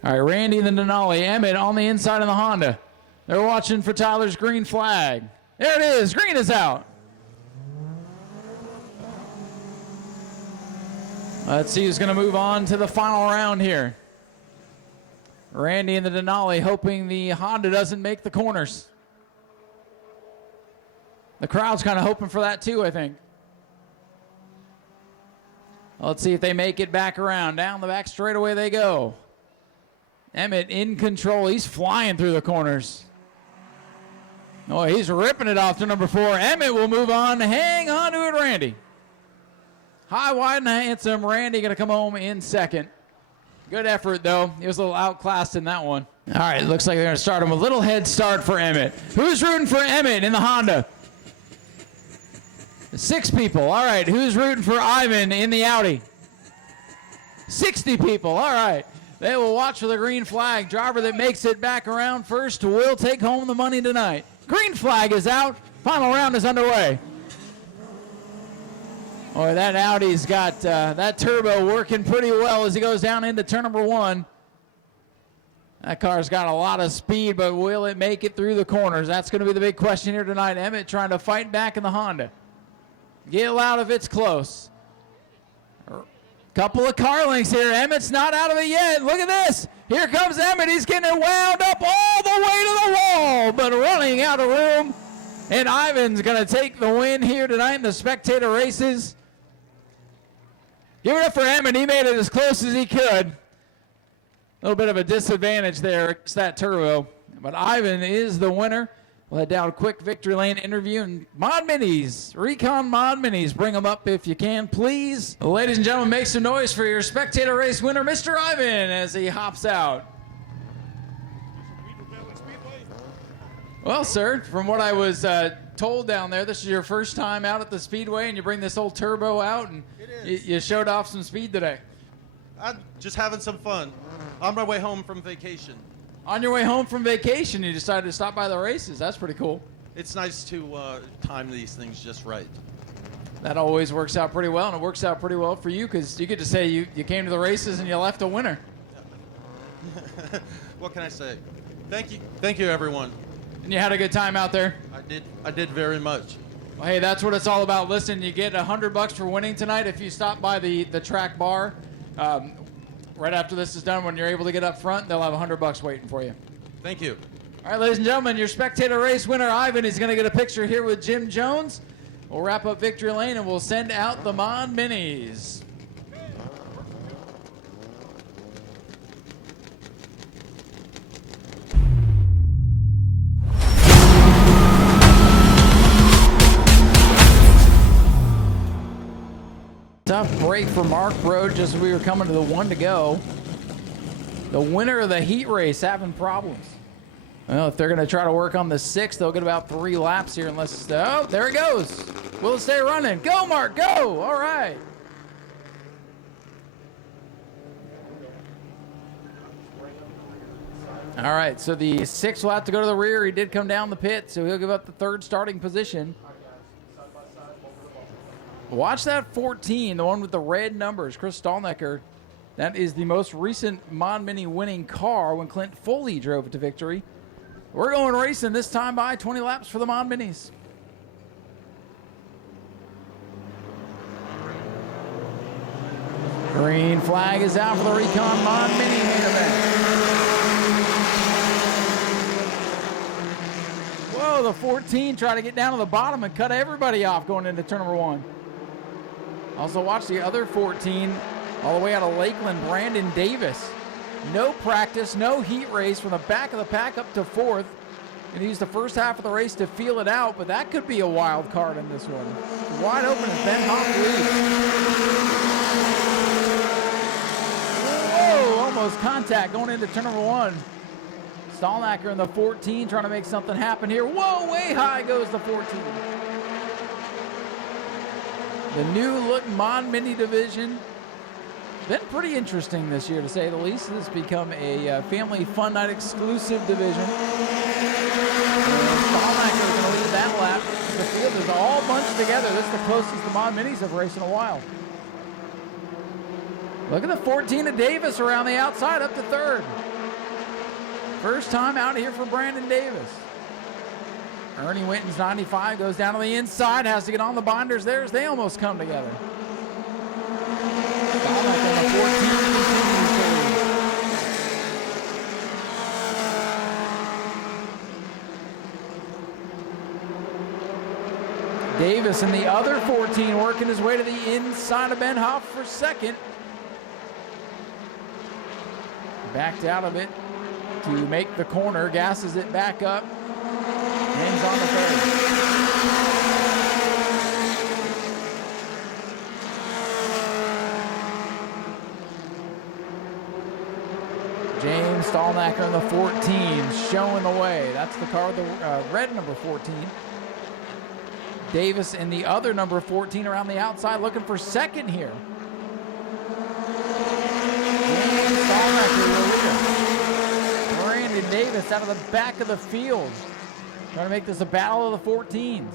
All right, Randy and the Denali. Emmett on the inside of the Honda. They're watching for Tyler's green flag. There it is. Green is out. Let's see who's going to move on to the final round here. Randy and the Denali hoping the Honda doesn't make the corners. The crowd's kind of hoping for that too, I think. Let's see if they make it back around. Down the back straightaway they go. Emmett in control. He's flying through the corners. Oh, he's ripping it off to number 4. Emmett will move on. Hang on to it, Randy. High, wide, and handsome. Randy going to come home in second. Good effort, though. He was a little outclassed in that one. All right, it looks like they're going to start him with a little head start for Emmett. Who's rooting for Emmett in the Honda? 6 people. All right, who's rooting for Ivan in the Audi? 60 people. All right. They will watch for the green flag. Driver that makes it back around first will take home the money tonight. Green flag is out. Final round is underway. Boy, that Audi's got that turbo working pretty well as he goes down into turn number 1. That car's got a lot of speed, but will it make it through the corners? That's going to be the big question here tonight. Emmett trying to fight back in the Honda. Get loud if it's close. Couple of car lengths here. Emmett's not out of it yet. Look at this. Here comes Emmett. He's getting it wound up all the way to the wall, but running out of room. And Ivan's going to take the win here tonight in the Spectator races. Give it up for him, and he made it as close as he could. A little bit of a disadvantage there. It's that turbo. But Ivan is the winner. We'll head down a quick victory lane interview. And Mod Minis, Recon Mod Minis, bring them up if you can, please. Ladies and gentlemen, make some noise for your Spectator race winner, Mr. Ivan, as he hops out. Well, sir, from what I was told down there, this is your first time out at the Speedway, and you bring this old turbo out, and you showed off some speed today. I'm just having some fun. On my way home from vacation. On your way home from vacation, you decided to stop by the races. That's pretty cool. It's nice to time these things just right. That always works out pretty well, and it works out pretty well for you because you get to say you came to the races and you left a winner. What can I say? Thank you, everyone. And you had a good time out there? I did very much. Well, hey, that's what it's all about. Listen, you get $100 for winning tonight if you stop by the track bar. Right after this is done, when you're able to get up front, they'll have $100 waiting for you. Thank you. All right, ladies and gentlemen, your Spectator race winner, Ivan, is going to get a picture here with Jim Jones. We'll wrap up Victory Lane, and we'll send out the Mod Minis. Tough break for Mark Road just as we were coming to the one to go. The winner of the heat race having problems. Well, if they're going to try to work on the 6, they'll get about 3 laps here unless... Oh, there it goes. Will it stay running? Go, Mark, go. All right. All right, so the 6 will have to go to the rear. He did come down the pit, so he'll give up the 3rd starting position. Watch that 14, the one with the red numbers, Chris Stallnecker. That is the most recent Mod Mini winning car when Clint Foley drove it to victory. We're going racing this time by 20 laps for the Mod Minis. Green flag is out for the Recon Mod Mini main event. Whoa, the 14 tried to get down to the bottom and cut everybody off going into turn number 1. Also watch the other 14 all the way out of Lakeland, Brandon Davis. No practice, no heat race from the back of the pack up to 4th. And he used the first half of the race to feel it out, but that could be a wild card in this one. Wide open as Ben Hoff leads. Whoa, almost contact going into turn number 1. Stallnacker in the 14 trying to make something happen here. Whoa, way high goes the 14. The new look Mod Mini division. Been pretty interesting this year, to say the least. This has become a family fun night exclusive division. Stallnacker is going to lead that lap. The field is all bunched together. This is the closest the Mod Minis have raced in a while. Look at the 14 of Davis around the outside up to 3rd. First time out here for Brandon Davis. Ernie Winton's 95 goes down to the inside, has to get on the binders there as they almost come together. Stallnacker on the 14 continues to lead. Davis and the other 14 working his way to the inside of Ben Hoff for 2nd. Backed out of it to make the corner, gasses it back up. Hangs on to 3rd. James Stallnacker in the 14, showing the way. That's the car with the red number 14. Davis in the other number 14 around the outside, looking for 2nd here. James Stallnacker will lead. Brandon Davis out of the back of the field. Trying to make this a battle of the 14s.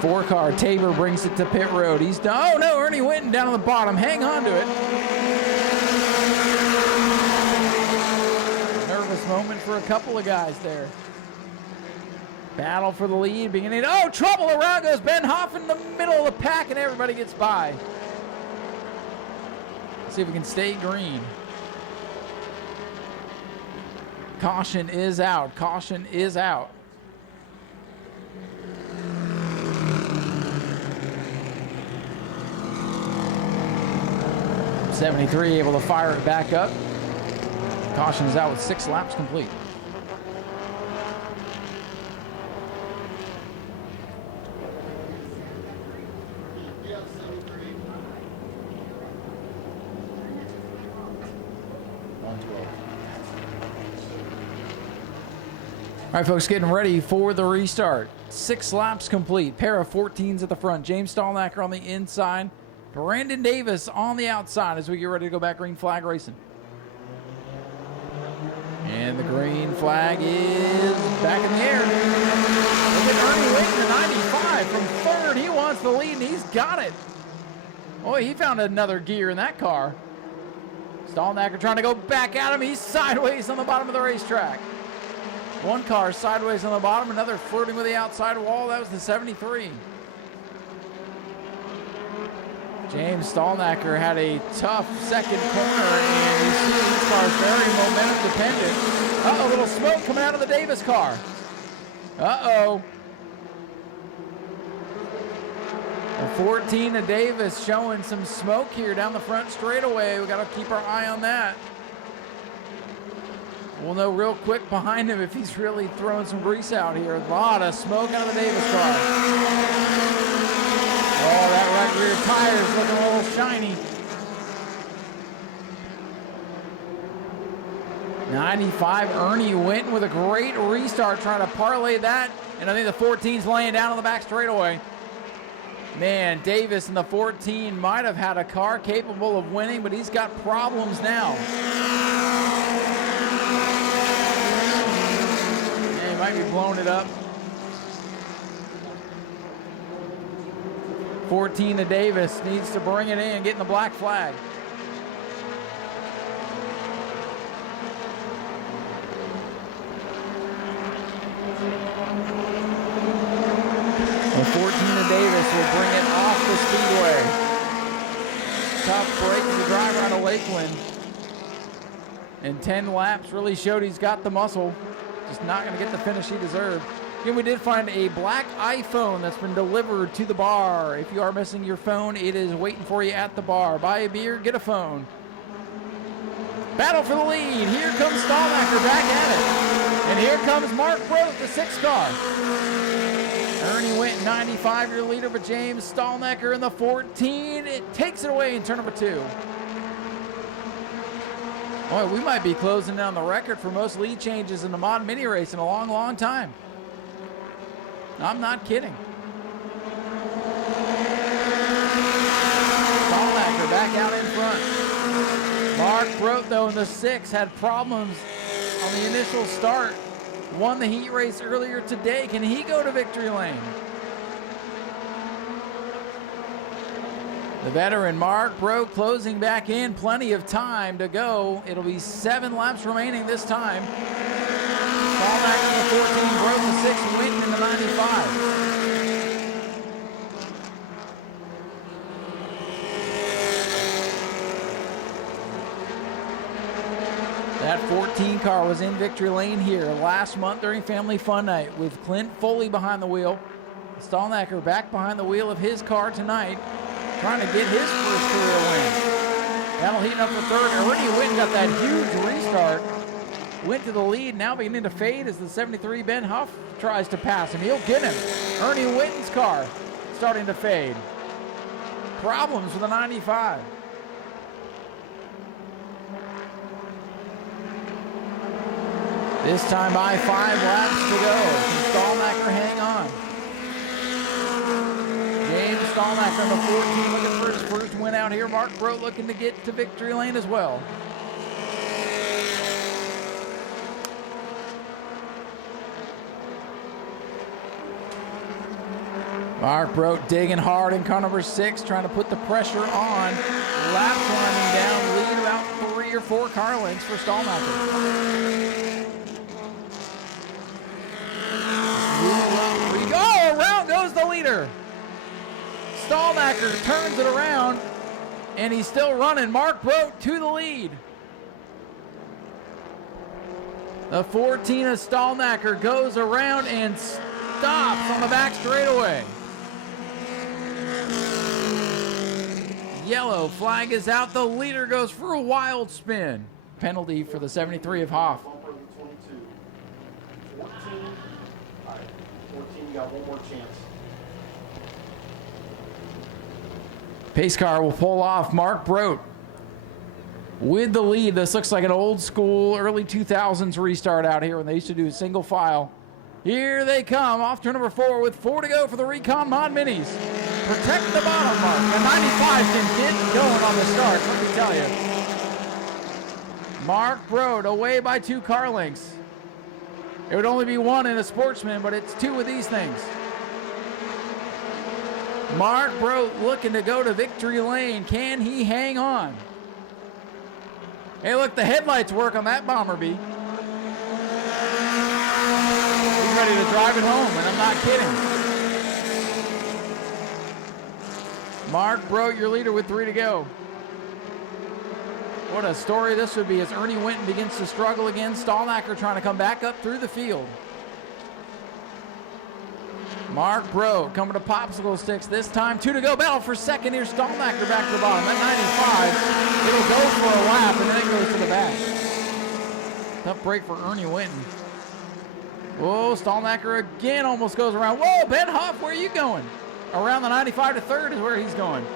Four-car Tabor brings it to pit road. He's done. Oh no, Ernie Winton down on the bottom. Hang on to it. Nervous moment for a couple of guys there. Battle for the lead beginning. Oh, trouble around goes Ben Hoff in the middle of the pack and everybody gets by. See if we can stay green. Caution is out. Caution is out. '73 able to fire it back up. Caution is out with 6 laps complete. All right, folks, getting ready for the restart. 6 laps complete. Pair of 14s at the front. James Stallnacker on the inside. Brandon Davis on the outside as we get ready to go back green flag racing. And the green flag is back in the air. Look at Ernie Whitten to 95 from third. He wants the lead, and he's got it. Boy, he found another gear in that car. Stallnacker trying to go back at him. He's sideways on the bottom of the racetrack. One car sideways on the bottom, another flirting with the outside wall. That was the 73. James Stallnacker had a tough second corner, and you see these cars very momentum dependent. Uh-oh, a little smoke coming out of the Davis car. Uh-oh. The 14 of Davis showing some smoke here down the front straightaway. We got to keep our eye on that. We'll know real quick behind him if he's really throwing some grease out here. A lot of smoke out of the Davis car. Oh, that right rear tire is looking a little shiny. 95, Ernie Whitten with a great restart trying to parlay that. And I think the 14's laying down on the back straightaway. Man, Davis in the 14 might have had a car capable of winning, but he's got problems now. Might be blowing it up. 14 to Davis needs to bring it in, getting the black flag. The 14 to Davis will bring it off the speedway. Tough break to the driver out of Lakeland. And 10 laps really showed he's got the muscle. Just not going to get the finish he deserved. Again, we did find a black iPhone that's been delivered to the bar. If you are missing your phone, it is waiting for you at the bar. Buy a beer, get a phone. Battle for the lead. Here comes Stallnacker back at it. And here comes Mark Broke, the 6 car. Ernie Whitten, 95, your leader, but James Stallnacker in the 14. It takes it away in turn number 2. Boy, we might be closing down the record for most lead changes in the mod mini race in a long, long time. I'm not kidding. Stallnacker back out in front. Mark Brote, though, in the 6 had problems on the initial start. Won the heat race earlier today. Can he go to victory lane? The veteran Mark Broke closing back in. Plenty of time to go. It'll be 7 laps remaining this time. Stallnacker in the 14, Broke the 6, Whitten in the 95. That 14 car was in victory lane here last month during Family Fun Night with Clint Foley behind the wheel. Stallnacker back behind the wheel of his car tonight, trying to get his first career win. That'll heat up for third. Ernie Whitten got that huge restart. Went to the lead, now beginning to fade as the 73 Ben Huff tries to pass him. He'll get him. Ernie Whitten's car starting to fade. Problems with the 95. This time by 5 laps to go. Can Stallnacker hang on? James Stallnacker in the 14 looking for his first win out here. Mark Brote looking to get to victory lane as well. Mark Brote digging hard in car number 6, trying to put the pressure on. Laps winding down, lead about 3 or 4 car lengths for Stallnacker. Oh, around goes the leader. Stallnacker turns it around and he's still running. Mark Brote to the lead. The 14 of Stallnacker goes around and stops on the back straightaway. Yellow flag is out. The leader goes for a wild spin. Penalty for the 73 of Hoff. 14, you got one more chance. Pace car will pull off. Mark Brote with the lead. This looks like an old school, early 2000s restart out here when they used to do a single file. Here they come, off turn number 4 with 4 to go for the Recon Mod Minis. Protect the bottom mark. The 95 can get going on the start, let me tell you. Mark Brote away by 2 car lengths. It would only be 1 in a Sportsman, but it's 2 of these things. Mark Brote looking to go to victory lane. Can he hang on? Hey, look, the headlights work on that Bomber Bee. He's ready to drive it home, and I'm not kidding. Mark Brote, your leader with 3 to go. What a story this would be as Ernie Winton begins to struggle again. Stallnacker trying to come back up through the field. Mark Brote coming to popsicle sticks this time. 2 to go. Battle for second here. Stallnacker back to the bottom. At 95, it'll go for a lap and then it goes to the back. Tough break for Ernie Winton. Whoa, Stallnacker again almost goes around. Whoa, Ben Hoff, where are you going? Around the 95 to third is where he's going.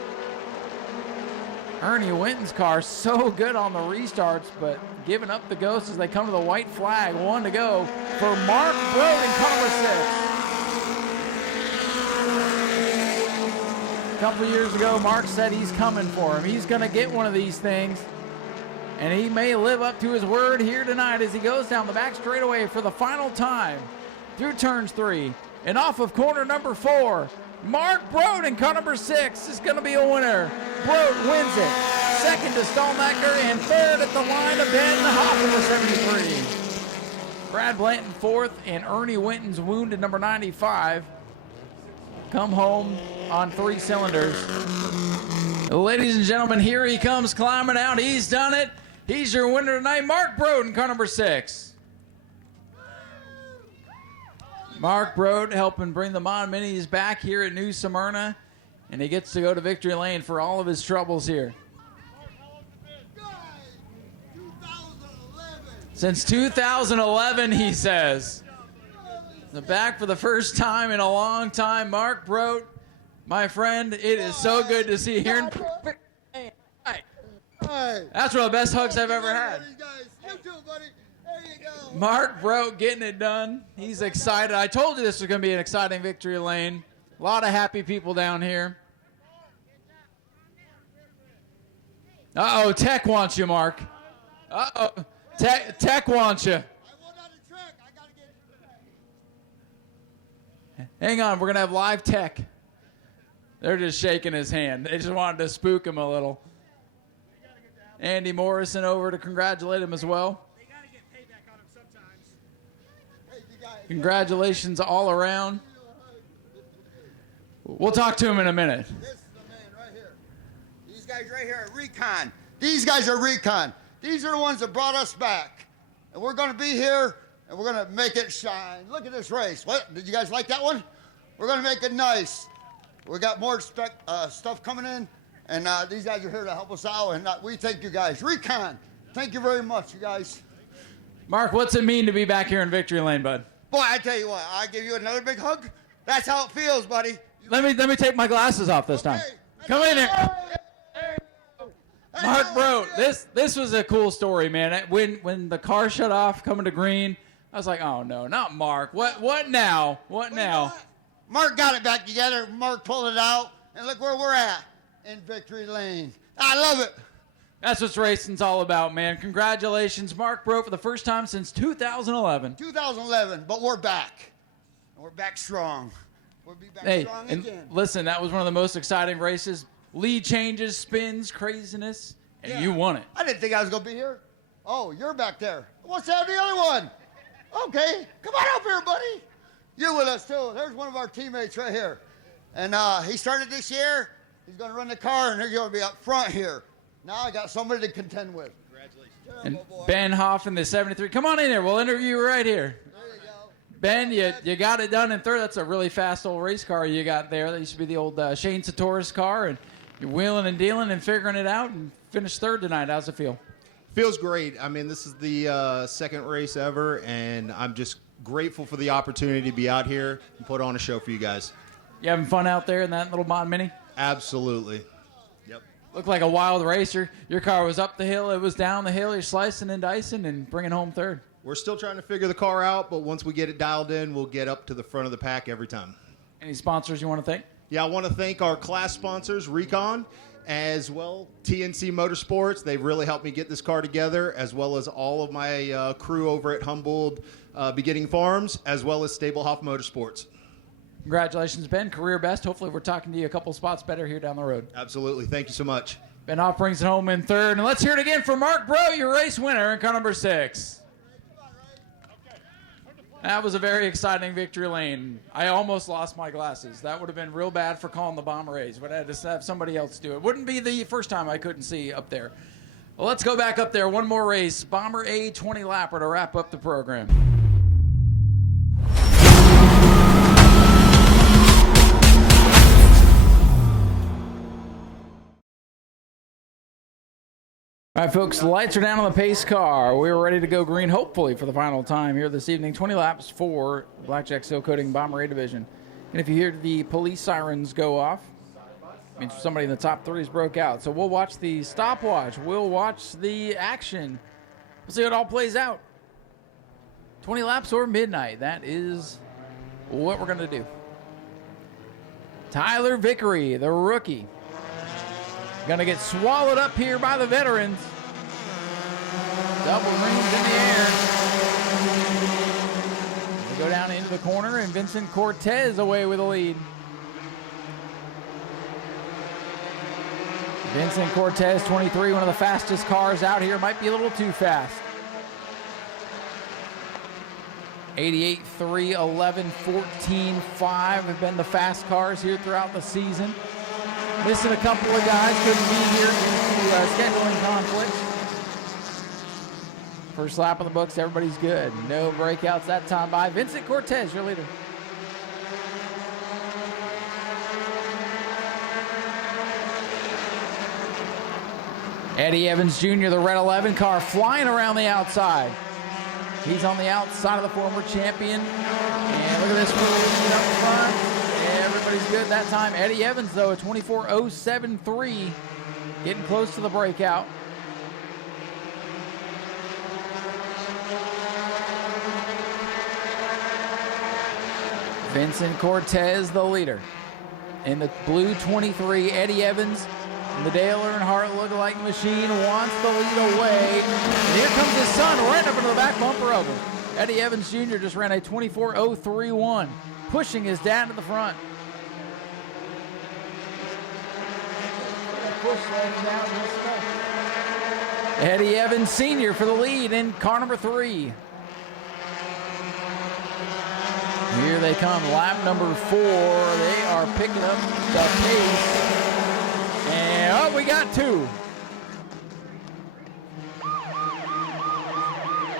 Ernie Winton's car so good on the restarts, but giving up the ghost as they come to the white flag. 1 to go for Mark Brote in car number 6. A couple years ago, Mark said he's coming for him. He's going to get one of these things, and he may live up to his word here tonight as he goes down the back straightaway for the final time through turns 3 and off of corner number 4. Mark Brote in car number 6 is going to be a winner. Brote wins it. Second to Stallnacker and third at the line of Ben Hoff in the 73. Brad Blanton fourth and Ernie Winton's wounded number 95 come home on 3 cylinders. Ladies and gentlemen, here he comes climbing out. He's done it. He's your winner tonight, Mark Brote in car number 6. Mark Brote helping bring the Mod Minis back here at New Smyrna, and he gets to go to victory lane for all of his troubles here. Since 2011, he says. Back for the first time in a long time, Mark Brote, my friend, it is so good to see you here. That's one of the best hugs I've ever had. Mark Brote getting it done. He's excited. I told you this was going to be an exciting victory lane. A lot of happy people down here. Uh-oh, Tech wants you, Mark. Uh-oh, Tech wants you. Hang on, we're going to have live Tech. They're just shaking his hand. They just wanted to spook him a little. Andy Morrison over to congratulate him as well. Congratulations all around. We'll talk to him in a minute. This is the man right here. These guys right here are Recon. These guys are Recon. These are the ones that brought us back. And we're going to be here, and we're going to make it shine. Look at this race. What? Did you guys like that one? We're going to make it nice. We got more stuff coming in, and these guys are here to help us out, and we thank you guys. Recon, thank you very much, you guys. Mark, what's it mean to be back here in victory lane, bud? Boy, I tell you what, I give you another big hug. That's how it feels, buddy. Let me take my glasses off this time. Come in here. Mark Brote, this was a cool story, man. When the car shut off coming to green, I was like, oh no, not Mark. What now? What now? Mark got it back together. Mark pulled it out, and look where we're at in victory lane. I love it. That's what racing's all about, man. Congratulations, Mark Brote, for the first time since 2011. 2011, but we're back. And we're back strong. We'll be back strong again. Listen, that was one of the most exciting races. Lead changes, spins, craziness, and you won it. I didn't think I was going to be here. Oh, you're back there. What's that, the other one? Okay, come on up here, buddy. You're with us, too. There's one of our teammates right here. And he started this year, He's going to run the car, and he's going to be up front here. Now I got somebody to contend with. And Ben Hoff in the 73. Come on in here. We'll interview you right here. Ben, you got it done in third. That's a really fast old race car you got there. That used to be the old Shane Satora's car, and you're wheeling and dealing and figuring it out and finished third tonight. How's it feel? Feels great. I mean, this is the second race ever, and I'm just grateful for the opportunity to be out here and put on a show for you guys. You having fun out there in that little Mod Mini? Absolutely. Looked like a wild race. Your car was up the hill. It was down the hill. You're slicing and dicing and bringing home third. We're still trying to figure the car out, but once we get it dialed in, we'll get up to the front of the pack every time. Any sponsors you want to thank? Yeah, I want to thank our class sponsors, Recon, as well TNC Motorsports. They've really helped me get this car together, as well as all of my crew over at Humboldt Beginning Farms, as well as Stablehoff Motorsports. Congratulations, Ben. Career best. Hopefully we're talking to you a couple spots better here down the road. Absolutely. Thank you so much. Ben Hoff brings it home in third. And let's hear it again for Mark Bro, your race winner in car number 6. That was a very exciting victory lane. I almost lost my glasses. That would have been real bad for calling the Bomber A's, but I had to have somebody else do it. Wouldn't be the first time I couldn't see up there. Well, let's go back up there. One more race. Bomber A 20 lapper to wrap up the program. All right, folks, lights are down on the pace car. We're ready to go green, hopefully, for the final time here this evening. 20 laps for Blackjack Seal Coating Bomber A Division. And if you hear the police sirens go off, it means somebody in the top 3 has broke out. So we'll watch the stopwatch. We'll watch the action. We'll see how it all plays out. 20 laps or midnight. That is what we're going to do. Tyler Vickery, the rookie. Going to get swallowed up here by the veterans. Double rings in the air. They go down into the corner, and Vincent Cortez away with the lead. Vincent Cortez, 23, one of the fastest cars out here. Might be a little too fast. 88, 3, 11, 14, 5 have been the fast cars here throughout the season. Missing a couple of guys, couldn't be here due to scheduling conflicts. First lap of the books, everybody's good. No breakouts that time by Vincent Cortez, your leader. Eddie Evans Jr., the red 11 car, flying around the outside. He's on the outside of the former champion. And look at this for the lead up front. Everybody's good that time. Eddie Evans, though, a 24.073, getting close to the breakout. Vincent Cortez, the leader. In the blue 23, Eddie Evans, the Dale Earnhardt lookalike machine, wants the lead away. And here comes his son right up into the back bumper of him. Eddie Evans Jr. just ran a 24.031, pushing his dad to the front. Eddie Evans Sr. for the lead in car number 3. Here they come, lap number 4. They are picking up the pace. And, we got 2.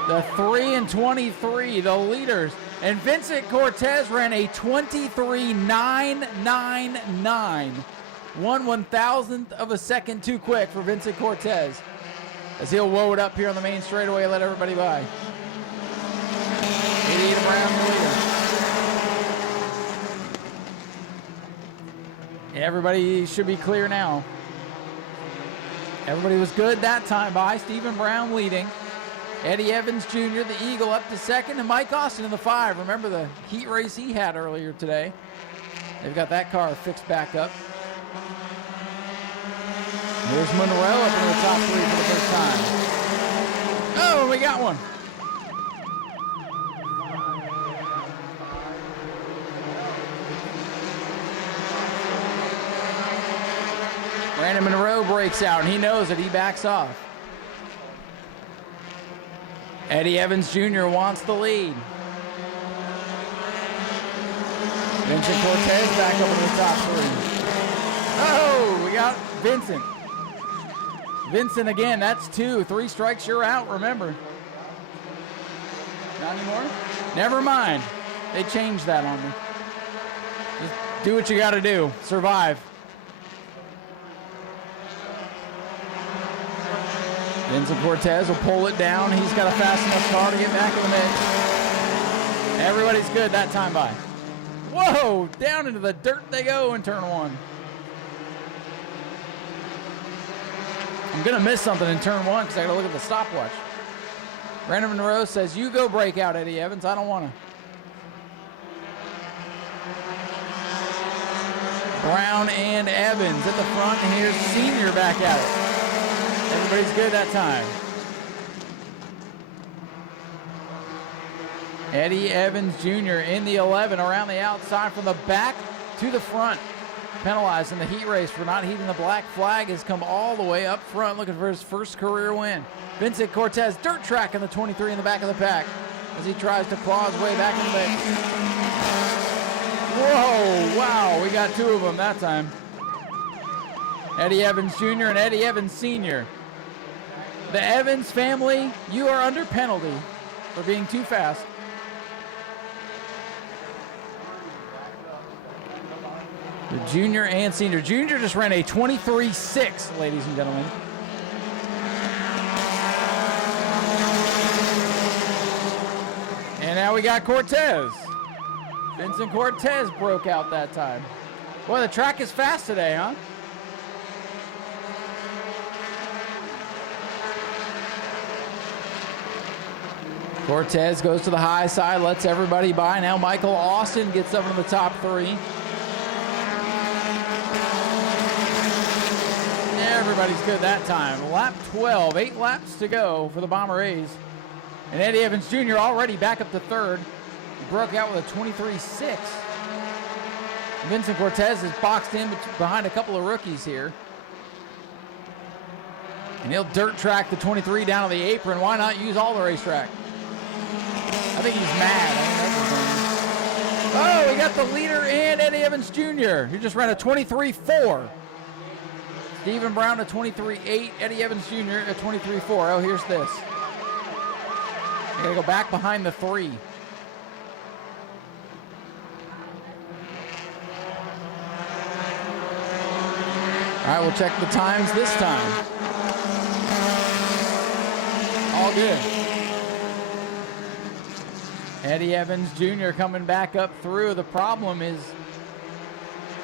The 3 and 23, the leaders. And Vincent Cortez ran a 23.999. 1/1000th of a second too quick for Vincent Cortez, as he'll woe it up here on the main straightaway and let everybody by. 88 Brown leader. Everybody should be clear now. Everybody was good that time by. Stephen Brown leading. Eddie Evans Jr., the Eagle, up to second, and Mike Austin in the 5. Remember the heat race he had earlier today. They've got that car fixed back up. Here's Monroe up in the top 3 for the first time. Oh, we got one. Brandon Monroe breaks out, and he knows it. He backs off. Eddie Evans Jr. wants the lead. Vincent Cortez back up to the top 3. Oh, we got Vincent. Vincent again, that's 2. 3 strikes, you're out, remember. Not anymore? Never mind. They changed that on me. Just do what you got to do. Survive. Vincent Cortez will pull it down. He's got a fast enough car to get back in the mix. Everybody's good that time by. Whoa, down into the dirt they go in turn 1. I'm going to miss something in turn 1 because I got to look at the stopwatch. Brandon Monroe says, you go break out, Eddie Evans. I don't want to. Brown and Evans at the front, and here's Senior back at it. Everybody's good that time. Eddie Evans Jr. in the 11 around the outside from the back to the front. Penalized in the heat race for not heating the black flag, has come all the way up front looking for his first career win. Vincent Cortez dirt track in the 23 in the back of the pack as he tries to claw his way back in the mix. Whoa, wow, we got 2 of them that time. Eddie Evans Jr. and Eddie Evans Sr. The Evans family, you are under penalty for being too fast. The junior and senior. Junior just ran a 23.6, ladies and gentlemen. And now we got Cortez. Vincent Cortez broke out that time. Boy, the track is fast today, huh? Cortez goes to the high side, lets everybody by. Now Michael Austin gets up in the top 3. Everybody's good that time. Lap 12, 8 laps to go for the Bomber A's. And Eddie Evans Jr. already back up to 3rd. He broke out with a 23.6. Vincent Cortez is boxed in behind a couple of rookies here. And he'll dirt track the 23 down to the apron. Why not use all the racetrack? I think he's mad. Oh, we got the leader in Eddie Evans Jr. He just ran a 23.4. Stephen Brown a 23.8. Eddie Evans Jr. a 23.4. Oh, here's this. I gotta go back behind the 3. All right, we'll check the times this time. All good. Eddie Evans Jr. coming back up through. The problem is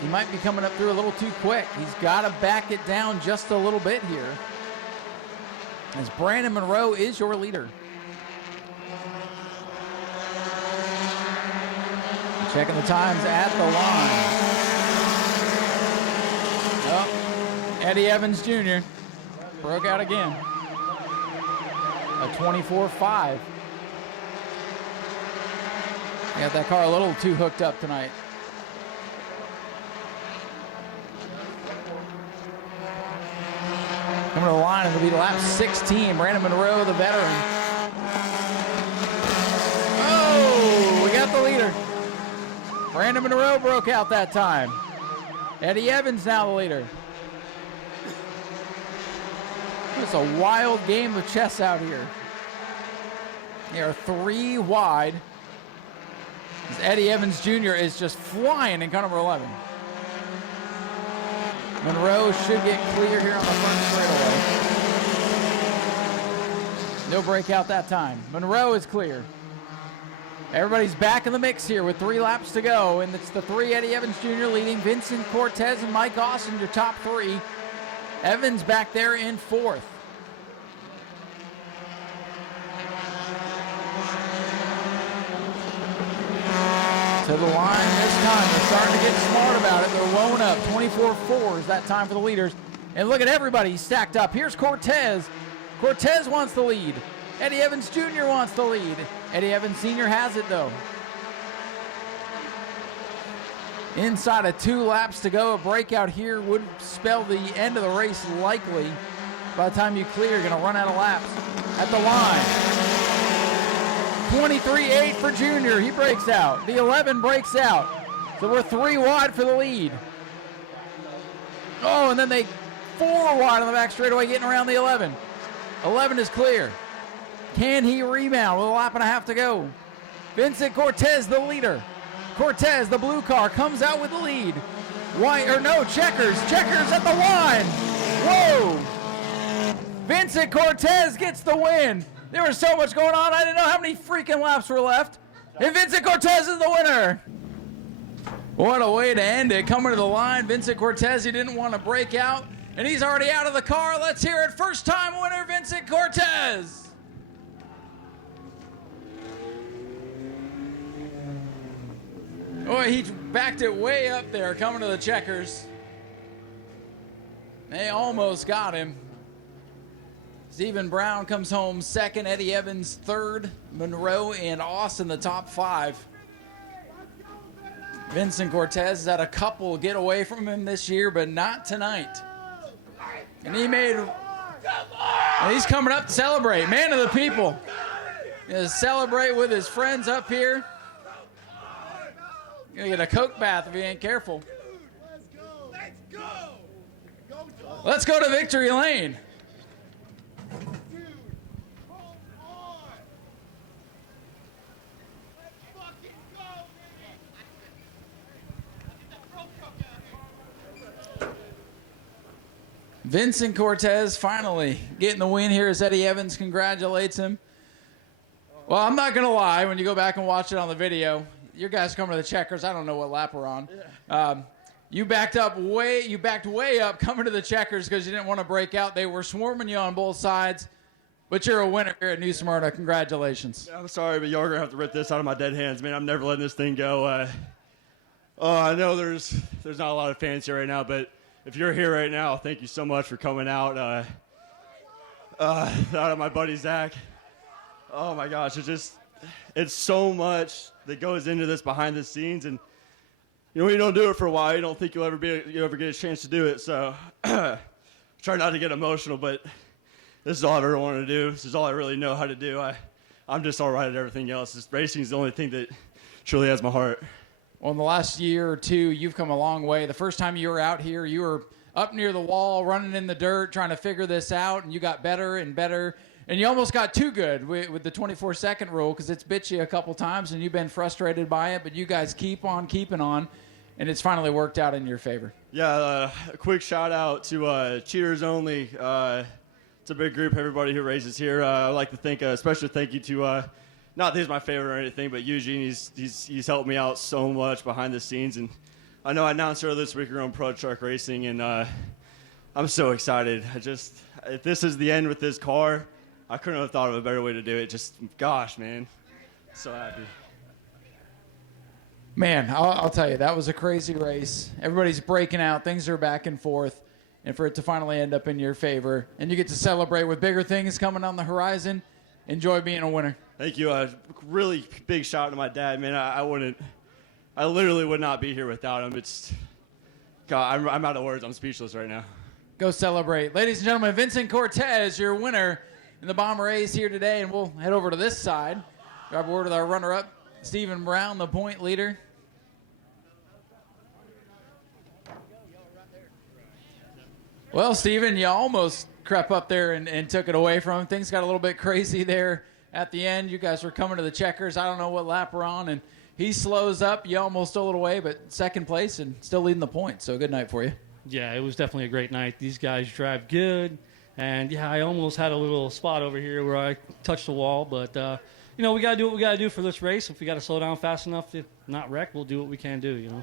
he might be coming up through a little too quick. He's got to back it down just a little bit here, as Brandon Monroe is your leader. Checking the times at the line. Oh, Eddie Evans Jr. broke out again. A 24.5. He got that car a little too hooked up tonight. Coming to the line, it'll be lap 16. Brandon Monroe, the veteran. Oh, we got the leader. Brandon Monroe broke out that time. Eddie Evans now the leader. It's a wild game of chess out here. They are 3 wide. As Eddie Evans Jr. is just flying in car number 11. Monroe should get clear here on the front straightaway. No breakout that time. Monroe is clear. Everybody's back in the mix here with 3 laps to go, and it's the 3 Eddie Evans Jr. leading. Vincent Cortez and Mike Austin, your top 3. Evans back there in 4th. To the line this time. They're starting to get smart about it. They're low up. 24.4 is that time for the leaders. And look at everybody stacked up. Here's Cortez. Cortez wants the lead. Eddie Evans Jr. wants the lead. Eddie Evans Sr. has it, though. Inside of 2 laps to go, a breakout here would spell the end of the race likely. By the time you clear, you're going to run out of laps. At the line. 23.8 for Junior. He breaks out. The 11 breaks out. So we're 3 wide for the lead. Oh, and then they 4 wide on the back straightaway, getting around the 11. 11 is clear. Can he rebound with a lap and a half to go? Vincent Cortez, the leader. Cortez, the blue car, comes out with the lead. Checkers. Checkers at the line. Whoa. Vincent Cortez gets the win. There was so much going on, I didn't know how many freaking laps were left. And Vincent Cortez is the winner. What a way to end it. Coming to the line, Vincent Cortez, he didn't want to break out, and he's already out of the car. Let's hear it. First time winner, Vincent Cortez. Oh, he backed it way up there, coming to the checkers. They almost got him. Stephen Brown comes home second, Eddie Evans third, Monroe and Austin the top 5. Vincent Cortez has had a couple get away from him this year, but not tonight. And he's coming up to celebrate. Man of the people. Gonna celebrate with his friends up here. Gonna get a Coke bath if he ain't careful. Let's go to victory lane. Vincent Cortez finally getting the win here as Eddie Evans congratulates him. Well, I'm not going to lie. When you go back and watch it on the video, your guys coming to the checkers. I don't know what lap we're on. You backed way up coming to the checkers because you didn't want to break out. They were swarming you on both sides, but you're a winner here at New Smyrna. Congratulations. I'm sorry, but y'all are going to have to rip this out of my dead hands, man. I'm never letting this thing go. I know there's not a lot of fans here right now, but if you're here right now, thank you so much for coming out. Out of my buddy Zach. Oh my gosh, it's so much that goes into this behind the scenes, and when you don't do it for a while, you don't think you'll ever get a chance to do it. So try not to get emotional, but this is all I've ever wanted to do. This is all I really know how to do. I'm just all right at everything else. Racing is the only thing that truly has my heart. Well, in the last year or two, you've come a long way. The first time you were out here, you were up near the wall, running in the dirt, trying to figure this out, and you got better and better. And you almost got too good with the 24-second rule because it's bit you a couple times, and you've been frustrated by it. But you guys keep on keeping on, and it's finally worked out in your favor. Yeah, a quick shout-out to Cheaters Only. It's a big group, everybody who races here. I'd like to thank a special thank you to not that he's my favorite or anything, but Eugene, he's helped me out so much behind the scenes. And I know I announced earlier this week we're on Pro Truck Racing, and I'm so excited. If this is the end with this car, I couldn't have thought of a better way to do it. Gosh, man, so happy. Man, I'll tell you, that was a crazy race. Everybody's breaking out. Things are back and forth. And for it to finally end up in your favor, and you get to celebrate with bigger things coming on the horizon, enjoy being a winner. Thank you. A really big shout out to my dad, man. I literally would not be here without him. God, I'm out of words. I'm speechless right now. Go celebrate. Ladies and gentlemen, Vincent Cortez, your winner in the Bomber A's here today, and we'll head over to this side. Grab a word with our runner-up, Stephen Brown, the point leader. Well, Stephen, you almost crept up there and took it away from him. Things got a little bit crazy there at the end. You guys were coming to the checkers. I don't know what lap we're on, and he slows up. You almost stole it away, but second place and still leading the points. So good night for you. Yeah, it was definitely a great night. These guys drive good, and yeah, I almost had a little spot over here where I touched the wall, but we got to do what we got to do for this race. If we got to slow down fast enough to not wreck, we'll do what we can do,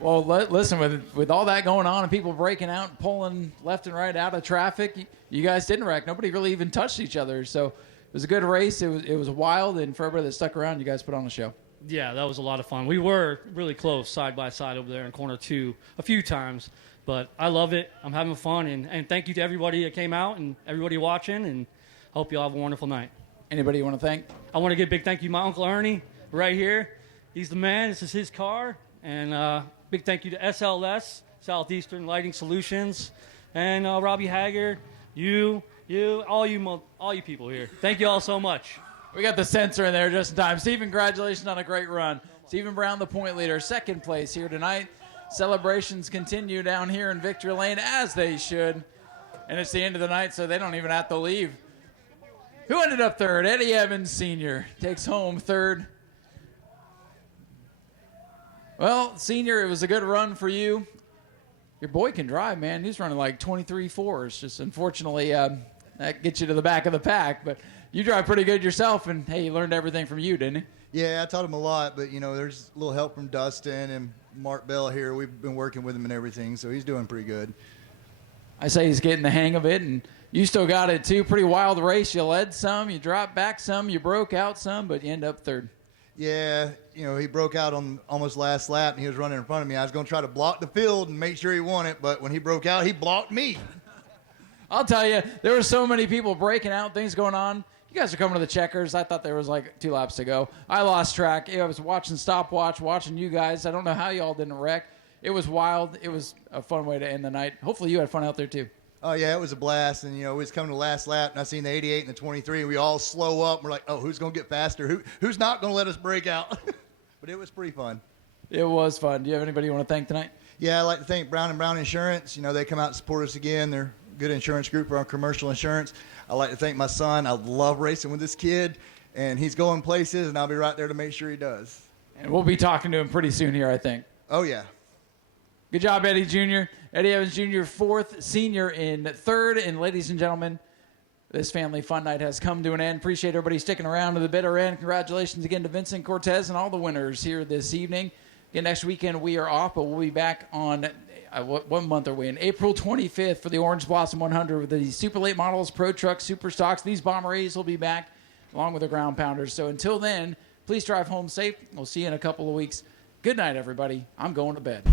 Well, listen, with all that going on and people breaking out and pulling left and right out of traffic, you guys didn't wreck. Nobody really even touched each other. So it was a good race. It was wild, and for everybody that stuck around, you guys put on a show. Yeah, that was a lot of fun. We were really close side by side over there in corner 2 a few times, but I love it. I'm having fun, and thank you to everybody that came out and everybody watching, and hope you all have a wonderful night. Anybody you want to thank? I want to give a big thank you to my Uncle Ernie right here. He's the man. This is his car, and big thank you to SLS, Southeastern Lighting Solutions, and Robbie Hager, all you people here. Thank you all so much. We got the sensor in there just in time. Steve, congratulations on a great run. Stephen Brown, the point leader, second place here tonight. Celebrations continue down here in Victory Lane, as they should. And it's the end of the night, so they don't even have to leave. Who ended up third? Eddie Evans Sr. takes home third. Well, Senior, it was a good run for you. Your boy can drive, man. He's running like 23.4s. Just unfortunately, that gets you to the back of the pack. But you drive pretty good yourself, and, hey, he learned everything from you, didn't he? Yeah, I taught him a lot, but, there's a little help from Dustin and Mark Bell here. We've been working with him and everything, so he's doing pretty good. I say he's getting the hang of it, and you still got it, too. Pretty wild race. You led some, you dropped back some, you broke out some, but you end up third. Yeah, he broke out on almost last lap, and he was running in front of me. I was going to try to block the field and make sure he won it, but when he broke out, he blocked me. I'll tell you, there were so many people breaking out, things going on. You guys are coming to the checkers. I thought there was like 2 laps to go. I lost track. I was watching stopwatch, watching you guys. I don't know how y'all didn't wreck. It was wild. It was a fun way to end the night. Hopefully you had fun out there, too. Oh, yeah, it was a blast. And, we was coming to the last lap, and I seen the 88 and the 23, and we all slow up. And we're like, oh, who's going to get faster? Who's not going to let us break out? But it was pretty fun. It was fun. Do you have anybody you want to thank tonight? Yeah, I'd like to thank Brown & Brown Insurance. They come out and support us again. They're a good insurance group for our commercial insurance. I'd like to thank my son. I love racing with this kid, and he's going places, and I'll be right there to make sure he does. And we'll be talking to him pretty soon here, I think. Oh, yeah. Good job, Eddie Jr. Eddie Evans Jr., 4th, Senior in 3rd. And ladies and gentlemen, this family fun night has come to an end. Appreciate everybody sticking around to the bitter end. Congratulations again to Vincent Cortez and all the winners here this evening. Again, next weekend we are off, but we'll be back on, what month are we in? April 25th for the Orange Blossom 100 with the Super Late Models, Pro Trucks, Super Stocks. These Bomber A's will be back along with the Ground Pounders. So until then, please drive home safe. We'll see you in a couple of weeks. Good night, everybody. I'm going to bed.